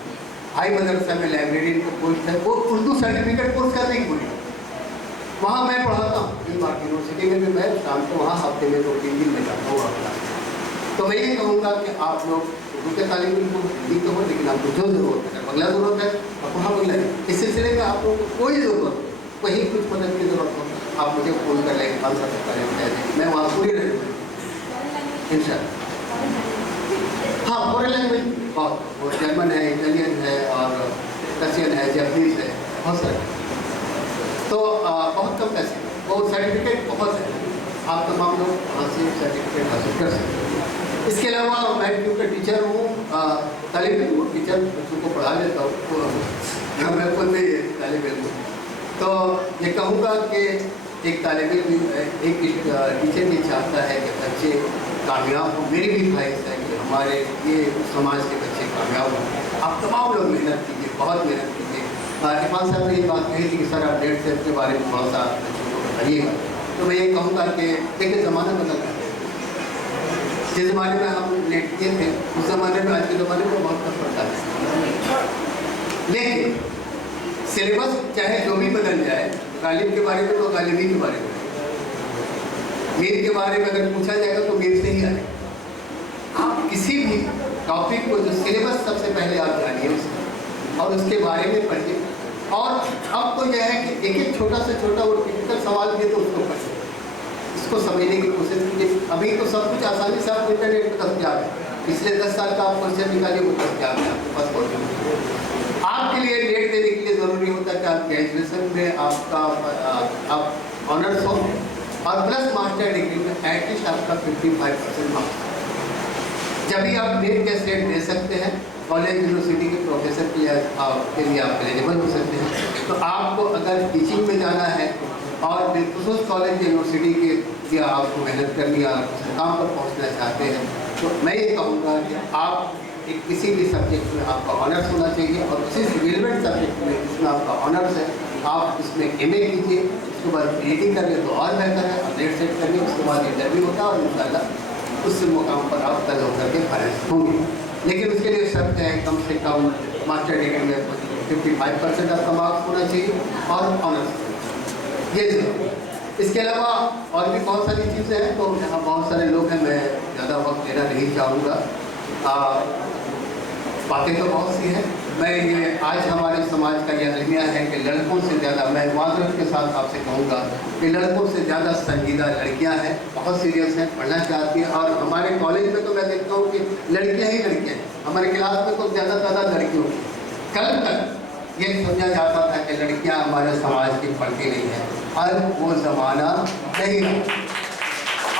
हाई मदरसा में लाइब्रेरियन का पोस्ट है, वो उर्दू सर्टिफिकेट कोर्स करने की बोली। वहाँ मैं पढ़ाता हूँ यूनिवर्सिटी में भी, मैं शाम को वहाँ हफ्ते में 2-3 दिन में जाता हूँ वहाँ। तो मैं ये कहूँगा कि आप लोग उर्दू के तालीम को हिंदी तो हो, लेकिन आपको जो ज़रूरत है, बंगला ज़रूरत है, आप वहाँ बंगला है। इस सिलसिले में आप लोगों को कोई ज़रूरत हो, कहीं कुछ मदद की ज़रूरत हो, आप मुझे फ़ोन कर लेंगे, 5-7 मैं वहाँ पूरी रहूँगी इंशाल्लाह। हाँ, फॉरेन लैंग्वेज बहुत, वो जर्मन है, इटालियन है, और रशियन है, जापानीज है, बहुत सारे। तो बहुत कम पैसे, वो सर्टिफिकेट बहुत है, आप तमाम लोग वहाँ से सर्टिफिकेट हासिल कर सकते हैं। इसके अलावा मैं क्योंकि टीचर हूँ, तालिब इल्म हूँ, टीचर बच्चों को पढ़ा लेता हूँ, तो मैं खुद भी तालिब इल्म हूँ। तो ये कहूँगा कि एक तालिब इल्म, एक टीचर भी चाहता है कि बच्चे कामयाब हों। मेरी भी ख्वाहिश है कि हमारे ये समाज के बच्चे कामयाब हों। आप तमाम लोग मेहनत कीजिए, बहुत मेहनत कीजिए। इरफान साहब ने ये बात कही थी कि सर आप डेट सेट के बारे में थोड़ा सा बच्चों को बताइएगा। तो मैं ये कहूँगा कि देखिए ज़माना बदल रहा है, जिस ज़माने में हम लेट किए थे उस ज़माने में आज के ज़माने में बहुत फर्क पड़ता है। लेकिन सिलेबस चाहे जो भी बदल जाए, गालिब के बारे में तो गालिबी के बारे में, मीर के बारे में अगर पूछा जाएगा तो मीर से ही आएगा। आप किसी भी टॉपिक को, जो सिलेबस सबसे पहले आप जानिए उसका, और उसके बारे में पढ़िए। और अब तो यह है कि एक एक छोटा से छोटा वो टिपिकल सवाल भी तो उसको पढ़िए, इसको समझने की कोशिश कीजिए। अभी तो सब कुछ आसानी से आपको इंटरनेट पर दस्तयाब है, पिछले 10 साल का आप क्वेश्चन निकालिए, वो दस्तयाब है आपके पास पहुँचे। आपके लिए नेट देने के लिए ज़रूरी होता है कि आप ग्रेजुएशन में आपका आप ऑनर्स हो, और प्लस मास्टर डिग्री में एटलीस्ट आपका 55% मार्क्स। जब भी आप नेट के सेट दे सकते हैं, कॉलेज यूनिवर्सिटी के प्रोफेसर के लिए आप एलिजिबल हो सकते हैं। तो आपको अगर टीचिंग में जाना है और बिलखुसूस कॉलेज यूनिवर्सिटी के आपको मेहनत करनी है, आप काम पर पहुंचना चाहते हैं, तो मैं ये कहूँगा कि आप किसी भी सब्जेक्ट में आपका ऑनर्स होना चाहिए, और उसी रिलेवेंट सब्जेक्ट में जिसमें आपका ऑनर्स है आप इसमें MA कीजिए, उसके बाद PhD कर ले तो और बेहतर है, और नेट सेट करिए, उसके बाद इंटरव्यू होता है और इंशाल्लाह उस मुकाम पर आप तय होकर के फाइनेंस होंगे। लेकिन उसके लिए शर्त है कम से कम मास्टर डिग्री में 55% आपका मार्क्स होना चाहिए और ऑनर्स। ये ज़रूरी है। इसके अलावा और भी बहुत सारी चीज़ें हैं, तो यहाँ बहुत सारे लोग हैं, मैं ज़्यादा वक्त लेना नहीं चाहूँगा। बातें तो बहुत सी हैं। मैं ये आज हमारे समाज का यह अलमिया है कि लड़कों से ज़्यादा, मैं माजरत के साथ आपसे कहूँगा कि लड़कों से ज़्यादा संजीदा लड़कियाँ हैं, बहुत सीरियस हैं, पढ़ना चाहती हैं। और हमारे कॉलेज में तो मैं देखता हूँ कि लड़कियाँ ही लड़कियाँ हैं। हमारे क्लास में तो ज़्यादा लड़कियों की। कल तक ये समझा जाता था कि लड़कियाँ हमारे समाज की पढ़ती नहीं हैं। अब वो ज़माना नहीं रहा।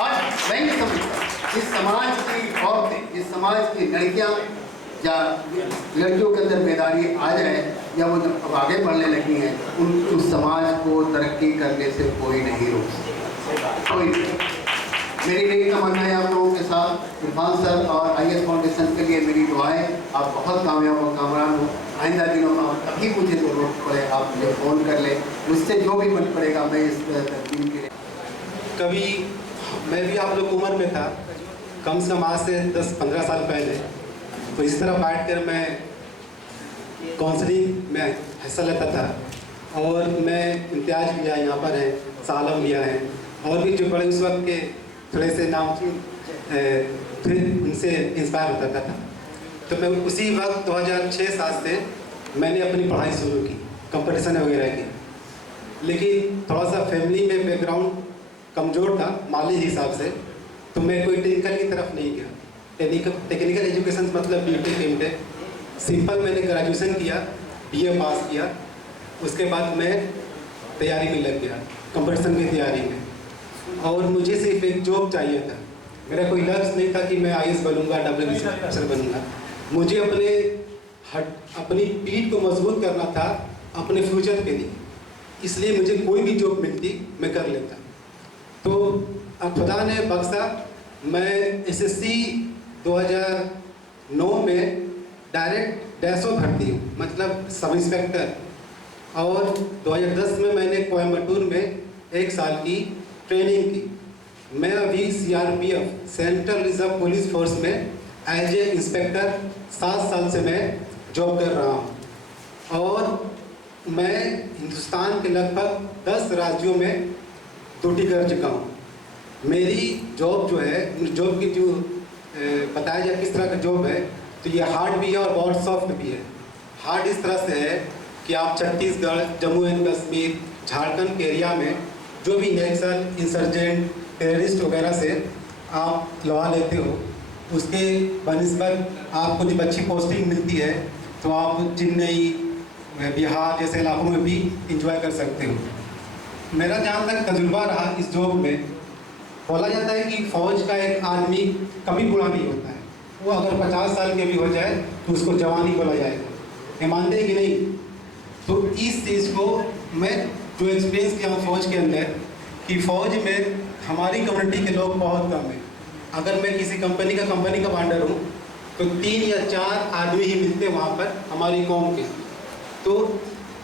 और मैं ये समझता इस समाज की औरतें, इस समाज की लड़कियाँ या लड़कियों के अंदर बेदारी आ जाए या वो जब आगे बढ़ने लगी हैं, उस समाज को तरक्की करने से कोई नहीं रोक सकता, कोई नहीं। मेरी यही तमन्ना है आप लोगों के साथ। इरफान सर और IS फाउंडेशन के लिए मेरी दुआएं। आप बहुत कामयाब हो, कामयाब हो। आइंदा दिनों में आप कभी मुझे ज़रूरत पड़े आप मुझे फ़ोन कर लें, मुझसे जो भी बन पड़ेगा मैं इस तकदीम के लिए। कभी मैं भी आप लोग उम्र में था, कम से कम आज से 10-15 साल पहले, तो इस तरह बैठ कर मैं काउंसलिंग में हिस्सा लेता था और मैं इम्तियाज लिया यहाँ पर है, सालम लिया है और भी जो बड़े उस वक्त के थोड़े से नाम फिर उनसे इंस्पायर होता था। तो मैं उसी वक्त 2006-7 से मैंने अपनी पढ़ाई शुरू की, कंपटीशन वगैरह की। लेकिन थोड़ा सा फैमिली में बैकग्राउंड कमज़ोर था माली हिसाब से, तो मैं कोई टेक्निकल की तरफ नहीं गया। टेक्निकल एजुकेशन मतलब BTech एमटेक। सिंपल मैंने ग्रेजुएशन किया, BA पास किया, उसके बाद मैं तैयारी में लग गया, कंपटीशन की तैयारी में। और मुझे सिर्फ एक जॉब चाहिए था, मेरा कोई लक्ष्य नहीं था कि मैं IS बनूंगा, WBC अफसर बनूंगा। मुझे अपनी पीठ को मजबूत करना था अपने फ्यूचर के लिए, इसलिए मुझे कोई भी जॉब मिलती मैं कर लेता। तो खुदा ने बख्शा, मैं SSC 2009 में डायरेक्ट डैसो भर्ती हूँ, मतलब सब इंस्पेक्टर। और 2010 में मैंने कोयम्बटूर में 1 साल की ट्रेनिंग की। मैं अभी CRPF central reserve police force में एज ए इंस्पेक्टर 7 साल से मैं जॉब कर रहा हूँ। और मैं हिंदुस्तान के लगभग 10 राज्यों में ड्यूटी कर चुका हूँ। मेरी जॉब जो है, जॉब की जो बताया जाए किस तरह का जॉब है, तो ये हार्ड भी है और बहुत सॉफ्ट भी है। हार्ड इस तरह से है कि आप छत्तीसगढ़, जम्मू एंड कश्मीर, झारखंड के एरिया में जो भी नक्सल, इंसर्जेंट, टेररिस्ट वगैरह से आप लगा लेते हो, उसके बनिस्बत आपको जब अच्छी पोस्टिंग मिलती है तो आप चेन्नई, बिहार जैसे इलाकों में भी इंजॉय कर सकते हो। मेरा जहाँ तक तजुर्बा रहा इस जॉब में, बोला जाता है कि फ़ौज का एक आदमी कभी बुरा नहीं होता है। वो अगर 50 साल के भी हो जाए तो उसको जवानी बोला जाएगा, ये मानते हैं कि नहीं? तो इस चीज़ को मैं जो एक्सपीरियंस किया हूँ फ़ौज के अंदर, कि फ़ौज में हमारी कम्युनिटी के लोग बहुत कम हैं। अगर मैं किसी कंपनी का कमांडर हूँ तो 3 या 4 आदमी ही मिलते वहाँ पर हमारी कौम के। तो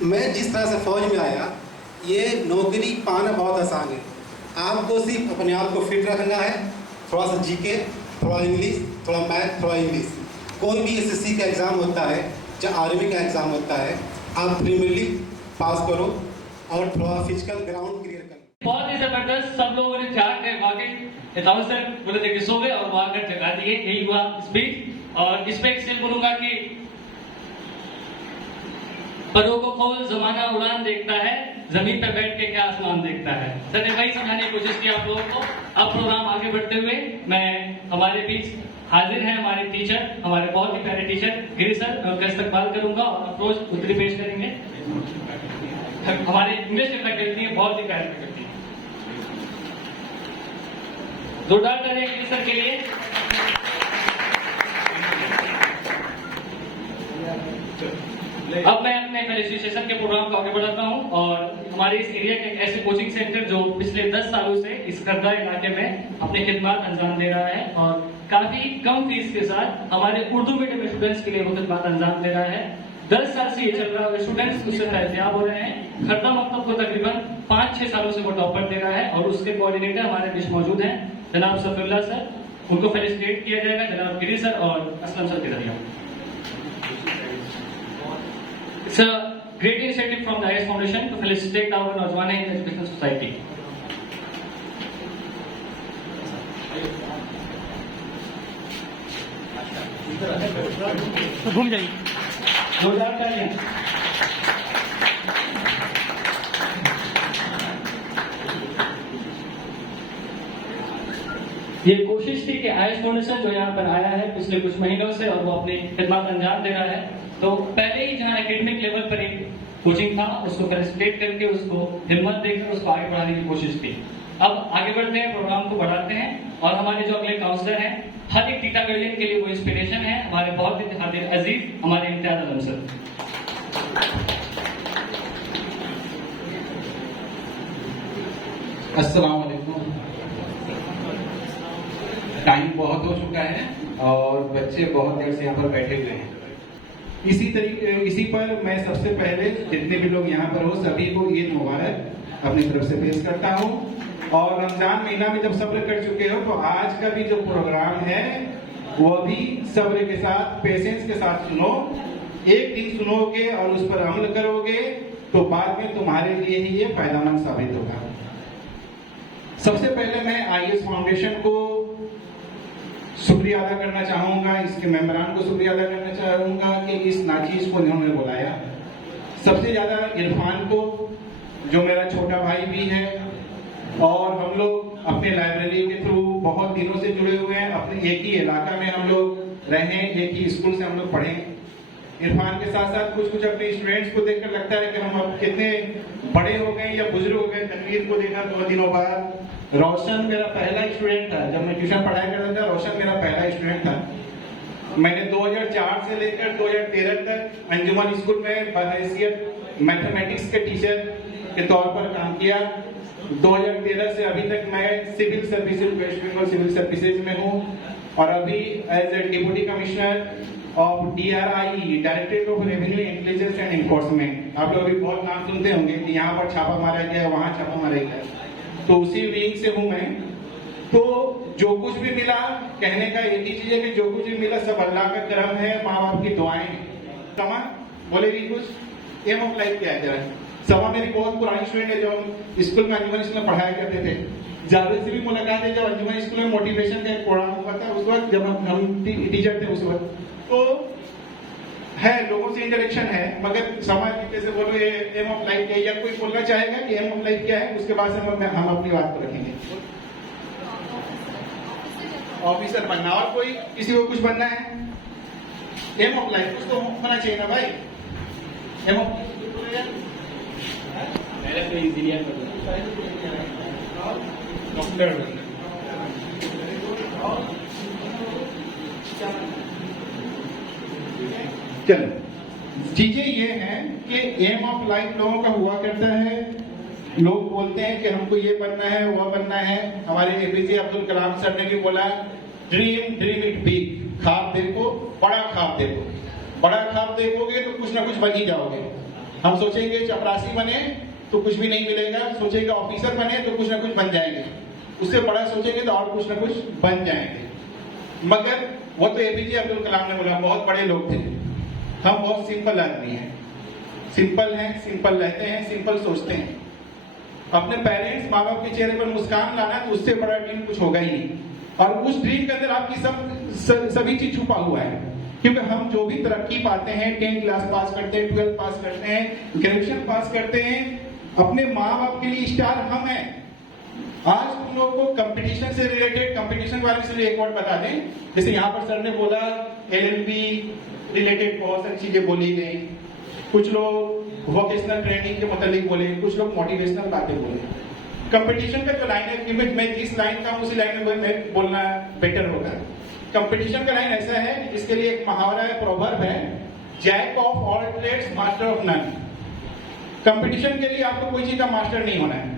मैं जिस तरह से फ़ौज में आया, ये नौकरी पाना बहुत आसान है। आपको सिर्फ अपने आप को फिट रखना है, थोड़ा सा GK, थोड़ा इंग्लिश, थोड़ा मैथ, थोड़ा इंग्लिश। कोई भी SSC का एग्ज़ाम होता है, चाहे आर्मी का एग्ज़ाम होता है, आप प्रीमियरली पास करो और थोड़ा फिजिकल ग्राउंड क्लियर करो। बहुत ही जबरदस्त, सब लोगों ने जाग गए वाकई। सर बोले थे कि सो गए और वहां कर जगा दिए, यही हुआ स्पीच। और इस पे एक बोलूंगा कि परों को खोल, जमाना उड़ान देखता है, जमीन पर बैठ के क्या आसमान देखता है। सर ने वही समझाने की कोशिश की आप लोगों को। अब प्रोग्राम आगे बढ़ते हुए मैं हमारे बीच हाजिर हैं हमारे टीचर, हमारे बहुत ही प्यारे टीचर गिरी सर, उनका इस्तकबाल करूंगा और अप्रोच उत्तरी पेश करेंगे। हमारी इंग्लिश की फैकल्टी है, बहुत ही प्यारी फैकल्टी। जोरदार तालियां गिरी सर के लिए। अब मैं अपने फेलिसिटेशन के प्रोग्राम को आगे बढ़ाता हूं और हमारे इस एरिया के ऐसे कोचिंग सेंटर जो पिछले 10 सालों से इस करदा इलाके में अपनी खिदमत अंजाम दे रहा है और काफी कम फीस के साथ हमारे उर्दू मीडियम स्टूडेंट्स के लिए वो खिदमत अंजाम दे रहा है। 10 साल से ये चल रहा है, स्टूडेंट्स उससे फैज़याब हो रहे हैं। खरदा मकतब को तकरीबन 5-6 सालों से वो टॉपर दे रहा है और उसके कोऑर्डिनेटर हमारे बीच मौजूद हैं जनाब सफरुल्लाह सर, उनको फेलिसिटेट किया जाएगा। जनाब गिरी सर और असलम सर के जरिए। Sir great initiative from the IS Foundation to felicitate our Naujwane in the educational society. घूम जाइए 2000 तालियां। ये कोशिश थी कि आयुष फाउंडेशन जो यहाँ पर आया है पिछले कुछ महीनों से और वो अपनी खिदमत अंजाम दे रहा है, तो पहले ही जहाँ एकेडमिक लेवल पर एक कोचिंग था उसको फेलिसिटेट करके उसको हिम्मत देकर उसको आगे बढ़ाने की कोशिश थी। अब आगे बढ़ते हैं, प्रोग्राम को बढ़ाते हैं और हमारे जो अगले काउंसलर हैं हर एक टीटागढ़ियन के लिए वो इंस्पिरेशन है, हमारे बहुत ही हाजिर अजीज हमारे इम्तियाज आलम सर। अस्सलाम वालेकुम। टाइम बहुत हो चुका है और बच्चे बहुत देर से यहाँ पर बैठे हुए हैं। इसी पर मैं सबसे पहले जितने भी लोग यहाँ पर हो सभी को ईद मुबारक अपनी तरफ से पेश करता हूँ। और रमजान महीना में जब सब्र कर चुके हो तो आज का भी जो प्रोग्राम है वो भी सब्र के साथ, पेशेंस के साथ सुनो। एक दिन सुनोगे और उस पर अमल करोगे तो बाद में तुम्हारे लिए ही ये फायदेमंद साबित होगा। सबसे पहले मैं आईएस फाउंडेशन को शुक्रिया अदा करना चाहूंगा, इसके मेंबरान को शुक्रिया अदा करना चाहूंगा कि इस नाचीज को इन्होंने बुलाया। सबसे ज्यादा इरफान को जो मेरा छोटा भाई भी है और हम लोग अपने लाइब्रेरी के थ्रू बहुत दिनों से जुड़े हुए हैं, अपने एक ही इलाका में हम लोग रहे, एक ही स्कूल से हम लोग पढ़े। इरफान के साथ साथ कुछ अपने स्टूडेंट्स को देखकर लगता है कि हम अब कितने बड़े हो गए या बुजुर्ग हो गए। तनवीर को देखा 2 दिनों बाद। रोशन मेरा पहला स्टूडेंट था, जब मैं ट्यूशन पढ़ाया करता था रोशन मेरा पहला स्टूडेंट था। मैंने 2004 से लेकर 2013 तक अंजुमन स्कूल में बहैसियत मैथमेटिक्स के टीचर के तौर पर काम किया। 2013 से अभी तक मैं civil services, West Bengal civil services में हूँ और अभी as a deputy commissioner of DRI, directorate of revenue intelligence and enforcement. आप लोग भी बहुत नाम सुनते होंगे कि यहाँ पर छापा मारा गया, वहाँ छापा मारा गया, तो उसी विंग से हूँ मैं। तो जो कुछ भी मिला, कहने का एक ही चीज है कि जो कुछ भी मिला सब अल्लाह का करम है, माँ बाप की दुआएं। समा बोलेगी कुछ? एम ऑफ लाइफ क्या है तेरा? समा मेरी बहुत पुरानी स्टूडेंट है, जो हम स्कूल में अंजुमन स्कूल में पढ़ाया करते थे। जावेद से भी मुलाकात है जब अंजुमन स्कूल में मोटिवेशन का एक प्रोग्राम हुआ था, उस वक्त जब हम टीचर थे उस वक्त। तो है, लोगों से इंटरेक्शन है, मगर समाज की जैसे बोलो ये एम ऑफ लाइफ क्या है, या कोई बोलना चाहेगा कि एम ऑफ लाइफ क्या है, उसके बाद से हम अपनी बात को रखेंगे। ऑफिसर बनना। और कोई किसी को कुछ बनना है? एम ऑफ लाइफ कुछ तो होना चाहिए ना भाई। एम ऑफ डॉक्टर बनना। चलो, चीजें ये हैं कि एम ऑफ लाइफ लोगों का हुआ करता है। लोग बोलते हैं कि हमको ये बनना है, वो बनना है। हमारे APJ अब्दुल कलाम सर ने भी बोला, ड्रीम इट बिग। ख्वाब देखो, बड़ा ख्वाब देखो। बड़ा ख्वाब देखोगे तो कुछ ना कुछ बन ही जाओगे। हम सोचेंगे चपरासी बने तो कुछ भी नहीं मिलेगा, सोचेंगे ऑफिसर बने तो कुछ ना कुछ बन जाएंगे, उससे बड़ा सोचेंगे तो और कुछ ना कुछ बन जाएंगे। मगर वो तो APJ अब्दुल कलाम ने बोला, बहुत बड़े लोग थे। हम बहुत सिंपल आदमी हैं, सिंपल हैं, सिंपल रहते हैं, सिंपल सोचते हैं। अपने पेरेंट्स, माँ बाप के चेहरे पर मुस्कान लाना तो उससे बड़ा ड्रीम कुछ होगा ही नहीं। और उस ड्रीम के अंदर आपकी सभी चीज छुपा हुआ है। क्योंकि हम जो भी तरक्की पाते हैं, 10th क्लास पास करते हैं, 12th पास करते हैं, ग्रेजुएशन पास करते हैं, अपने माँ बाप के लिए स्टार हम हैं। आज तुम लोग को कंपटीशन से रिलेटेड, कंपटीशन के बारे में एक वर्ड बता दें। जैसे यहाँ पर सर ने बोला LLB रिलेटेड बहुत सारी चीजें बोली गई, कुछ लोग वोकेशनल ट्रेनिंग के मतलब बोले, कुछ लोग मोटिवेशनल बातें बोले। कंपटीशन का जो लाइन है, मैं जिस लाइन का उसी लाइन में बोलना बेटर होगा। कंपटीशन का लाइन ऐसा है, इसके लिए एक मुहावरा है, प्रोवर्ब है, jack of all trades master of none. Competition के लिए आपको कोई चीज का मास्टर नहीं होना है।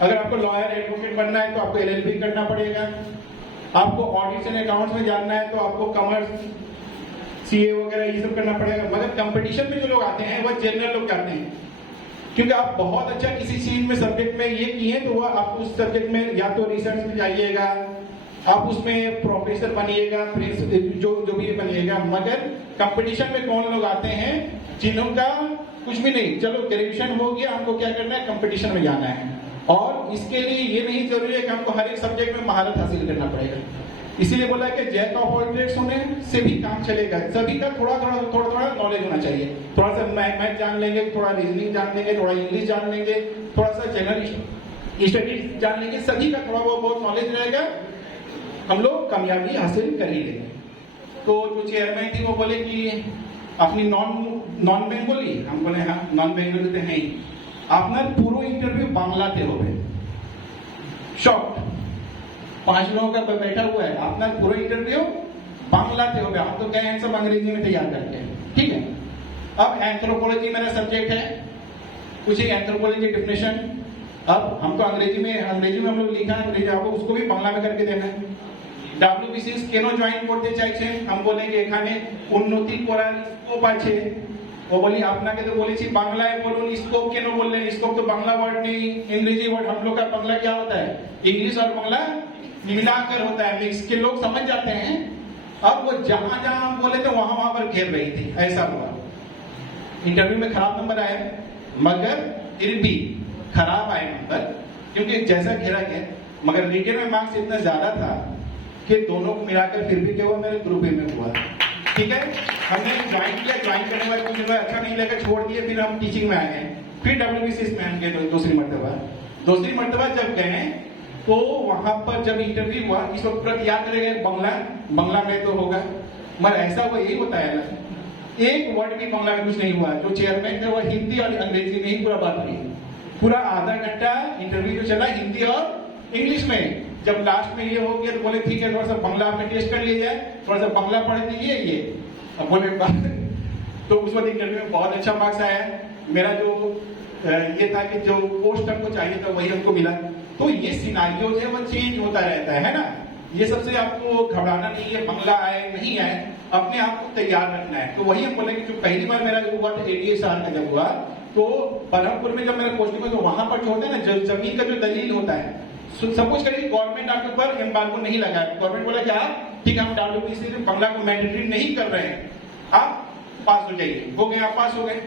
अगर आपको लॉयर, एडवोकेट बनना है तो आपको LLB करना पड़ेगा। आपको ऑडिट एंड अकाउंट्स में जानना है तो आपको कॉमर्स, CA वगैरह ये सब करना पड़ेगा। मगर कंपटीशन में जो लोग आते हैं वह जनरल लोग जाते हैं, क्योंकि आप बहुत अच्छा किसी चीज में, सब्जेक्ट में ये किए तो वह आप उस सब्जेक्ट में या तो रिसर्च में जाइएगा, आप उसमें प्रोफेसर बनिएगा, जो भी बनिएगा। मगर कंपटीशन में कौन लोग आते हैं? चिन्हों का कुछ भी नहीं, चलो ग्रेजुएशन हो गया, हमको क्या करना है, कंपटीशन में जाना है। और इसके लिए ये नहीं जरूरी है कि हमको हर एक सब्जेक्ट में महारत हासिल करना पड़ेगा। इसीलिए बोला कि जैक ऑफ ऑल ट्रेड्स होने से भी काम चलेगा। सभी का थोड़ा थोड़ा नॉलेज होना चाहिए। थोड़ा सा मैथ जान लेंगे, थोड़ा रीजनिंग जान लेंगे, थोड़ा इंग्लिश जान लेंगे, थोड़ा सा जनरल स्टडीज जान लेंगे, सभी का थोड़ा बहुत नॉलेज रहेगा, हम लोग कामयाबी हासिल कर ही लेंगे। तो जो चेयरमैन थी वो बोले कि अपनी नॉन बेंगोली, हम बोले हाँ नॉन बेंगोली तो है ही, आपने पूरा इंटरव्यू बांग्लाते हो गए। शॉक्ड, 5 लोगों का बैठा हुआ है, आपने पूरा इंटरव्यू बांग्लाते हो गया। हम तो गए हैं सब अंग्रेजी में तैयार करके, ठीक है। अब एंथ्रोपोलॉजी मेरा सब्जेक्ट है, कुछ एंथ्रोपोलॉजी डेफिनेशन, अब हमको अंग्रेजी में हम लोग लिखा है, अंग्रेजी आपको उसको भी बांग्ला में करके देना है। WBCS কেন জয়েন করতে চাইছেন, हम बोलेंगे এখানে উন্নতি করার স্কোপ আছে। वो बोली আপনাকে तो বলেছি বাংলায় বলুন, স্কোপ কেন বললেন, স্কোপ तो बांग्ला वर्ड नहीं, अंग्रेजी वर्ड। हम लोग का बांग्ला क्या होता है, इंग्लिश और बांग्ला मिलाकर होता है, मिक्स के लोग समझ जाते हैं। अब वो जहां जहां हम बोले थे वहां पर घेर रही थी, ऐसा हुआ। इंटरव्यू में खराब नंबर आया, मगर फिर भी खराब आए नंबर, क्योंकि जैसा घेरा गया, मगर रिटन में मार्क्स इतना ज्यादा था कि दोनों को मिलाकर फिर भी क्या हुआ, मेरे ग्रुप ए में हुआ, ठीक है। हमने ज्वाइन किया, ज्वाइन करने के बाद कुछ अच्छा नहीं लगा, छोड़ दिए, फिर हम टीचिंग में आ गए। फिर WBCS में हम गए दूसरी मर्तबा जब गए तो वहां पर जब इंटरव्यू हुआ, इस वक्त तुरंत याद रह गए बांग्ला में तो होगा, मगर ऐसा हुआ, यही होता है ना, एक वर्ड भी बांग्ला में कुछ नहीं हुआ। जो चेयरमैन थे वो हिंदी और अंग्रेजी में ही पूरा बात हुई, पूरा आधा घंटा इंटरव्यू जो चला हिंदी और इंग्लिश में। जब लास्ट में ये हो गया तो बोले ठीक है, थोड़ा सा बांग्ला में टेस्ट कर लिया जाए, थोड़ा सा बांग्ला पढ़ दीजिए ये। अब बोले तो उस वक्त इंटरव्यू में बहुत अच्छा मार्क्स आया। मेरा जो ये था कि जो पोस्ट हमको चाहिए था वही हमको मिला। तो ये सिनारियो जो है वो चेंज होता रहता है ना, ये सबसे आपको घबराना नहीं है, बांग्ला आए नहीं आए, अपने आप को तैयार रखना है। तो वही हम बोले कि जो पहली बार मेरा जो हुआ था 88 साल का जब हुआ, तो बरहमपुर में जब मेरा पोस्टिंग हुआ तो वहां पर जो होता है ना, जमीन का जो दलील होता है, सपोज करिए गवर्नमेंट आपके ऊपर एम्बार्गो नहीं लगा, गवर्नमेंट बोला कि आप ठीक है, हम WBCS में बांग्ला को मैंडेटरी नहीं कर रहे हैं, आप पास हो जाइए। हो गए, आप पास हो गए।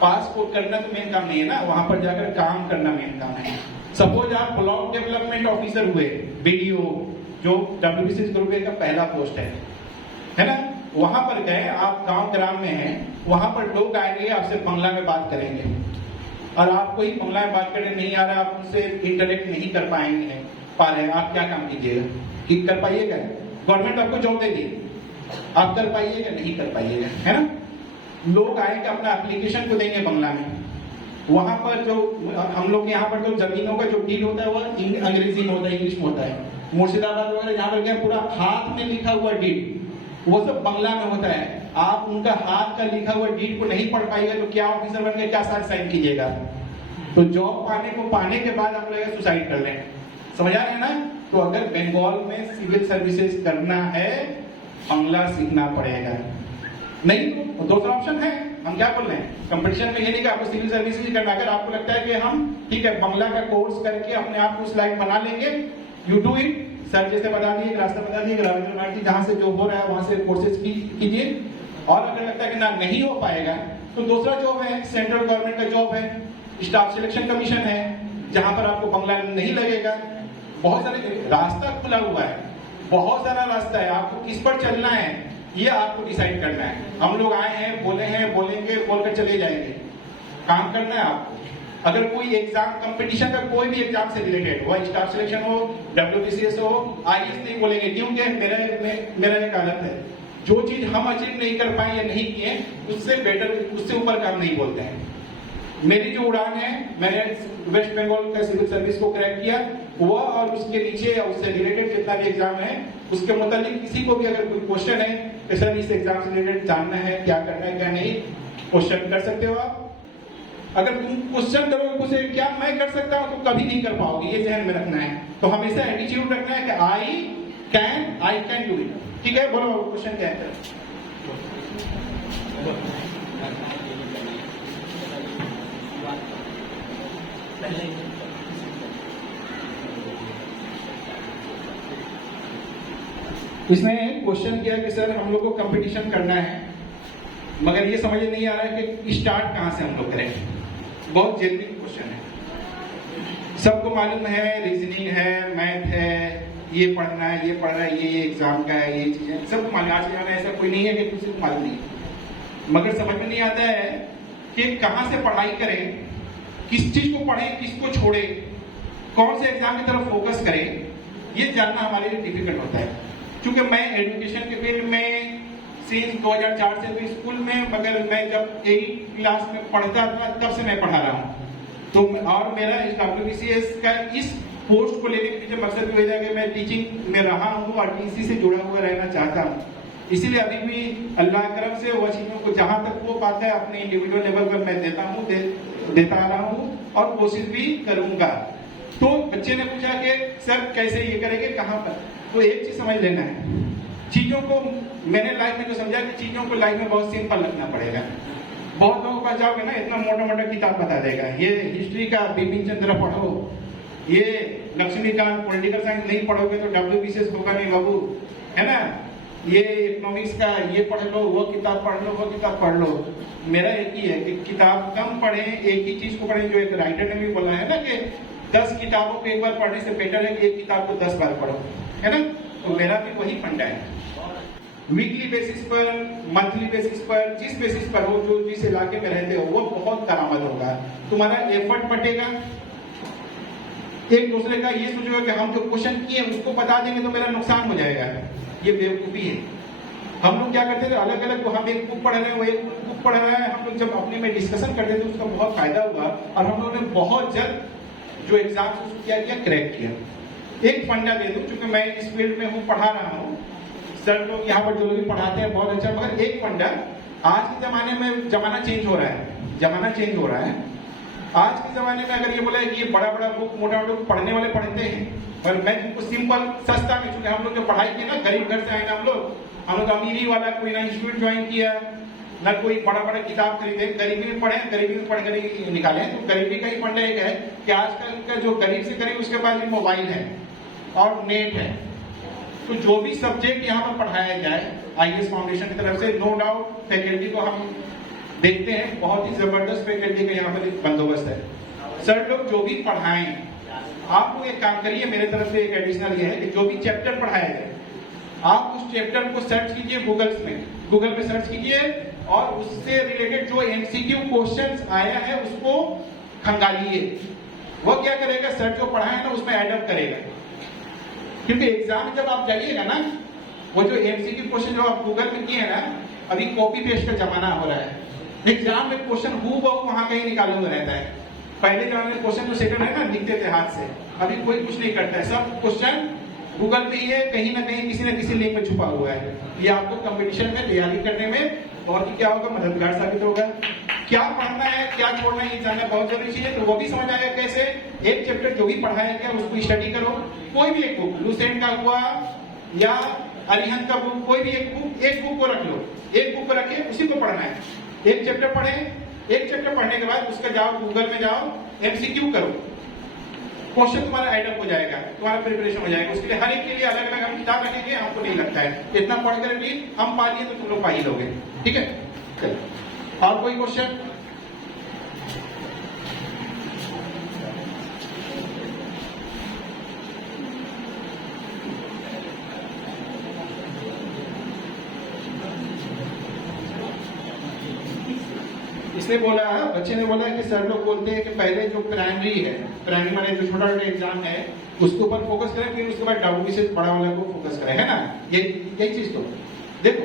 पास को करना तो मेन काम नहीं है ना, वहां पर जाकर काम करना मेन काम है। सपोज आप ब्लॉक डेवलपमेंट ऑफिसर हुए, BDO, जो WBCS ग्रुप ए का पहला पोस्ट है ना, वहां पर गए, आप गांव ग्राम में हैं, वहां पर लोग आएंगे, आपसे बांग्ला में बात करेंगे और आपको ही बांग्ला में बात करने नहीं आ रहा, आप उनसे इंटरेक्ट नहीं कर पाएंगे, आप क्या काम कीजिएगा, कि कर पाइएगा? गवर्नमेंट आपको जॉब दे दी, आप कर पाइएगा? नहीं कर पाइएगा, है ना। लोग आएंगे, अपना एप्लीकेशन को देंगे बांग्ला में, वहां पर जो हम लोग यहाँ पर जो जमीनों का जो डील होता है वो अंग्रेजी में होता है, इंग्लिश में होता है। मुर्शिदाबाद वगैरह यहाँ पर गया, पूरा हाथ में लिखा हुआ डील वो सब बांग्ला में होता है। आप उनका हाथ का लिखा हुआ डीड को नहीं पढ़ पाएगा तो क्या ऑफिसर बन के क्या साथ साइन कीजिएगा। तो जॉब पाने के बाद हम लोग सुसाइड कर लें, समझ आ रहे हैं ना। तो अगर बंगाल में सिविल सर्विसेज करना है, बांग्ला सीखना पड़ेगा, नहीं तो दूसरा ऑप्शन है। हम क्या बोल रहे हैं, कंपटीशन में ये नहीं कि आपको सिविल सर्विसेज करना। अगर आपको लगता है कि हम ठीक है बांग्ला का कोर्स करके अपने आप को उस लायक बना लेंगे, यू डू इट। सर जैसे बता दिए, रास्ता बता दिए, रविंद्र भारती जहां से जो हो रहा है वहां से कोर्सेज कीजिए। और अगर लगता है कि ना नहीं हो पाएगा तो दूसरा जॉब है, सेंट्रल गवर्नमेंट का जॉब है, स्टाफ सिलेक्शन कमीशन है, जहां पर आपको बांग्ला नहीं लगेगा। बहुत सारे रास्ता खुला हुआ है, बहुत सारा रास्ता है, आपको किस पर चलना है ये आपको डिसाइड करना है। हम लोग आए हैं, बोलेंगे, बोलकर चले जाएंगे, काम करना है आपको। अगर कोई एग्जाम कंपटीशन का कोई भी एग्जाम से रिलेटेड हो, स्टाफ सिलेक्शन हो, WBCS हो, IAS नहीं बोलेंगे, क्योंकि मेरा एक आदत है, जो चीज हम अचीव नहीं कर पाए या नहीं किए उससे बेटर, उससे ऊपर काम नहीं बोलते हैं। मेरी जो उड़ान है, मैंने वेस्ट बंगाल का सिविल सर्विस को क्रैक किया, वो और उसके नीचे या उससे रिलेटेड जितना भी एग्जाम है उसके मुताबिक किसी को भी अगर कोई क्वेश्चन है कि सर इस एग्जाम से रिलेटेड जानना है, क्या करना है क्या नहीं, क्वेश्चन कर सकते हो आप। अगर तुम क्वेश्चन करोगे उसे क्या मैं कर सकता हूं तो कभी नहीं कर पाओगे, ये ध्यान में रखना है। तो हमेशा एटीट्यूड रखना है कि आई कैन डू इट। ठीक है, बोलो क्वेश्चन क्या है। इसने क्वेश्चन किया कि सर हम लोग को कंपटीशन करना है मगर ये समझ नहीं आ रहा है कि स्टार्ट कहाँ से हम लोग करें। बहुत जेन्युइन क्वेश्चन है। सबको मालूम है रीजनिंग है, मैथ है, ये पढ़ना है, ये पढ़ रहा है, ये एग्जाम का है, ये चीजें सबको मालूम। आज के जमाने ऐसा कोई नहीं है कि किसी को मालूम नहीं, मगर समझ में नहीं आता है कि कहाँ से पढ़ाई करें, किस चीज को पढ़ें, किसको छोड़े, कौन से एग्जाम की तरफ फोकस करें, ये जानना हमारे लिए डिफिकल्ट होता है। क्योंकि मैं एजुकेशन के फील्ड में सिंस 2004 से भी स्कूल में, मगर मैं जब 8th क्लास में पढ़ता था तब से मैं पढ़ा रहा हूँ। तो और मेरा इस WBCS का इस पोस्ट को लेने के पीछे मकसद भी है कि मैं टीचिंग में रहा हूँ और इसी से जुड़ा हुआ रहना चाहता हूँ। इसीलिए अभी भी अल्लाह करम से वह चीजों को जहां तक वो पाता है अपने इंडिविजुअल लेवल पर मैं देता आ रहा हूँ और कोशिश भी करूंगा। तो बच्चे ने पूछा कि सर कैसे ये करेंगे, कहाँ पर? तो एक चीज समझ लेना है, चीजों को मैंने लाइफ में जो समझा कि चीजों को लाइफ में बहुत सिंपल रखना पड़ेगा। बहुत लोगों के पास जाओगे ना, इतना मोटा मोटा किताब बता देगा, ये हिस्ट्री का बिपिन चंद्र पढ़ो, ये लक्ष्मीकांत पॉलिटिकल साइंस नहीं पढ़ोगे तो WBCS होगा नहीं बाबू, है ना, ये इकोनॉमिक्स का ये पढ़ लो, वो किताब पढ़ लो, वो किताब पढ़ लो। मेरा एक ही है कि किताब कम पढ़ें, एक ही चीज को पढ़ें। जो एक राइटर ने भी बोला है ना कि 10 किताबों को एक बार पढ़ने से बेटर है कि एक किताब को 10 बार पढ़ो, है ना। तो मेरा भी वही फंडा है। वीकली बेसिस पर, मंथली बेसिस पर, जिस बेसिस पर हो, जो जिस इलाके में रहते हो, वो बहुत करामद होगा। तुम्हारा एफर्ट बटेगा। एक दूसरे का ये सोचोगे कि हम जो क्वेश्चन किए उसको बता देंगे तो मेरा नुकसान हो जाएगा, ये बेवकूफी है। हम लोग क्या करते थे, अलग अलग को हम एक बुक पढ़ रहे हैं, वो एक बुक पढ़ रहा है, हम लोग जब अपने में डिस्कशन करते थे उसका बहुत फायदा हुआ और हम लोगों ने बहुत जल्द जो एग्जाम किया क्रैक किया। एक फंडा दे दूं, क्योंकि मैं इस फील्ड में हूँ, पढ़ा रहा हूँ, सर लोग यहाँ पर जो लोग पढ़ाते हैं बहुत अच्छा, मगर एक फंडा, आज के जमाने में जमाना चेंज हो रहा है, जमाना चेंज हो रहा है। आज के जमाने में अगर ये बोला है कि ये बड़ा बड़ा बुक मोटा मोटा पढ़ने वाले पढ़ते हैं, और मैं तुमको सिंपल सस्ता में, चूंकि हम लोग जो पढ़ाई की ना, गरीब घर से आए ना हम लोग अमीरी वाला कोई ना इंस्टीट्यूट ज्वाइन किया, ना कोई बड़ा बड़ा किताब खरीदे, गरीबी में पढ़े, गरीबी में पढ़ कर निकाले। तो गरीबी का ही फंडा एक है कि आजकल का जो गरीब से गरीब उसके पास मोबाइल है और नेट है। तो जो भी सब्जेक्ट यहाँ पर पढ़ाया जाए IAS फाउंडेशन की तरफ से, नो डाउट फैकल्टी को हम देखते हैं, बहुत ही जबरदस्त फैकल्टी का यहाँ पर बंदोबस्त है। सर लोग जो भी पढ़ाएं, आप लोग एक काम करिए, मेरे तरफ से एक एडिशनल ये है कि जो भी चैप्टर पढ़ाया जाए, आप उस चैप्टर को सर्च कीजिए गूगल में सर्च कीजिए और उससे रिलेटेड जो MCQ क्वेश्चंस आया है उसको खंगालिए। वो क्या करेगा, सर जो पढ़ाए ना उसमें एडअप करेगा। क्योंकि एग्जाम जब आप जाइएगा ना, वो जो MCQ क्वेश्चन जो आप गूगल में किए ना, अभी कॉपी पेस्ट का जमाना हो रहा है। एग्जाम में क्वेश्चन हूबहू वहां कहीं निकाला हुआ रहता है। पहले जमाने में क्वेश्चन जो सेटल है ना, लिखते थे हाथ से, अभी कोई कुछ नहीं करता है, सब क्वेश्चन गूगल पे ही है, कहीं ना कहीं किसी न किसी लिंक में छुपा हुआ है। ये आपको कंपटीशन में तैयारी करने में और क्या होगा, मददगार साबित होगा। क्या पढ़ना है, क्या छोड़ना है, ये जानना बहुत जरूरी चीज है। तो वो भी समझ आएगा कैसे, एक चैप्टर जो भी पढ़ाया गया उसको स्टडी करो। कोई भी एक बुक, लुसेंट का हुआ या अरिहंत का बुक, कोई भी एक बुक को रख लो, एक बुक को रखे उसी को पढ़ना है। एक चैप्टर पढ़े, एक चैप्टर पढ़ने के बाद उसका जाओ गूगल में जाओ, MCQ करो, क्वेश्चन तुम्हारा एडअप हो जाएगा, तुम्हारा प्रिपरेशन हो जाएगा। उसके लिए हर एक के लिए अलग अलग हम किताब रखेंगे, हमको नहीं लगता है इतना पढ़कर भी हम पा लिए तो तुम लोग पा ही लोगे, ठीक है। चलो, और कोई क्वेश्चन? इसने बोला, बच्चे ने बोला कि सर लोग बोलते हैं कि पहले जो प्राइमरी है, प्राइमरी माने जो छोटा छोटा एग्जाम है उसके ऊपर फोकस करें, फिर उसके बाद WBCS बड़ा वाला को फोकस करें, है ना। यही चीज तो देखो,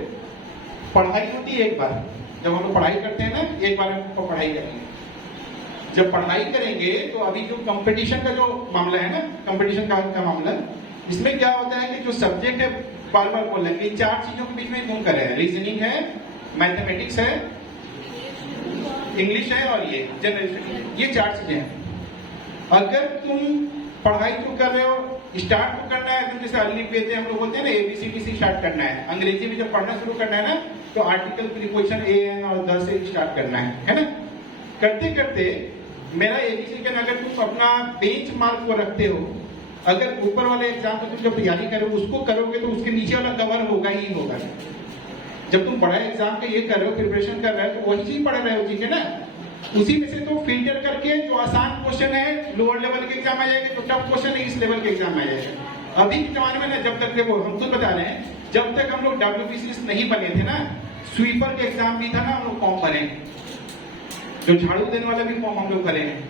पढ़ाई होती है एक बार, जब हम लोग पढ़ाई करते हैं ना, एक बार हम पढ़ाई करेंगे। जब पढ़ाई करेंगे तो अभी जो कंपटीशन का जो मामला है ना, कंपटीशन का मामला, इसमें क्या होता है कि जो सब्जेक्ट है, बार बार बोल रहे हैं, 4 चीजों के बीच में घूम कर है, रीजनिंग है, मैथमेटिक्स है, इंग्लिश है और ये जनरल स्टडी, ये 4 चीजें हैं। अगर तुम पढ़ाई जो कर रहे हो, स्टार्ट तो करना है, जैसे अर्ली पेज हम लोग बोलते हैं ना, ABCD से स्टार्ट करना है। अंग्रेजी में जब पढ़ना शुरू करना है ना, तो आर्टिकल, प्रीपोजिशन, AN और द से स्टार्ट करना है ना। करते करते मेरा ABC का, अगर तुम अपना बेंच मार्क को रखते हो, अगर ऊपर वाले एग्जाम को तुम जब तैयारी करोगे उसको करोगे तो उसके नीचे वाला कवर होगा ही होगा। जब तुम बड़ा एग्जाम का ये कर रहे हो, प्रिपरेशन कर रहे हो, तो वही चीज पढ़ रहे हो, ठीक है ना। उसी में से तो फिल्टर करके जो आसान क्वेश्चन है लोअर लेवल के एग्जाम आ जाएगा, जो टफ क्वेश्चन है इस लेवल के एग्जाम आ जाएगा। अभी के जमाने में ना, जब तक देखो हम खुद बता रहे हैं, जब तक हम लोग WBCS नहीं बने थे ना, स्वीपर का एग्जाम भी था ना, हम लोग फॉर्म भरे, जो झाड़ू देने वाला भी फॉर्म हम लोग भरे हैं,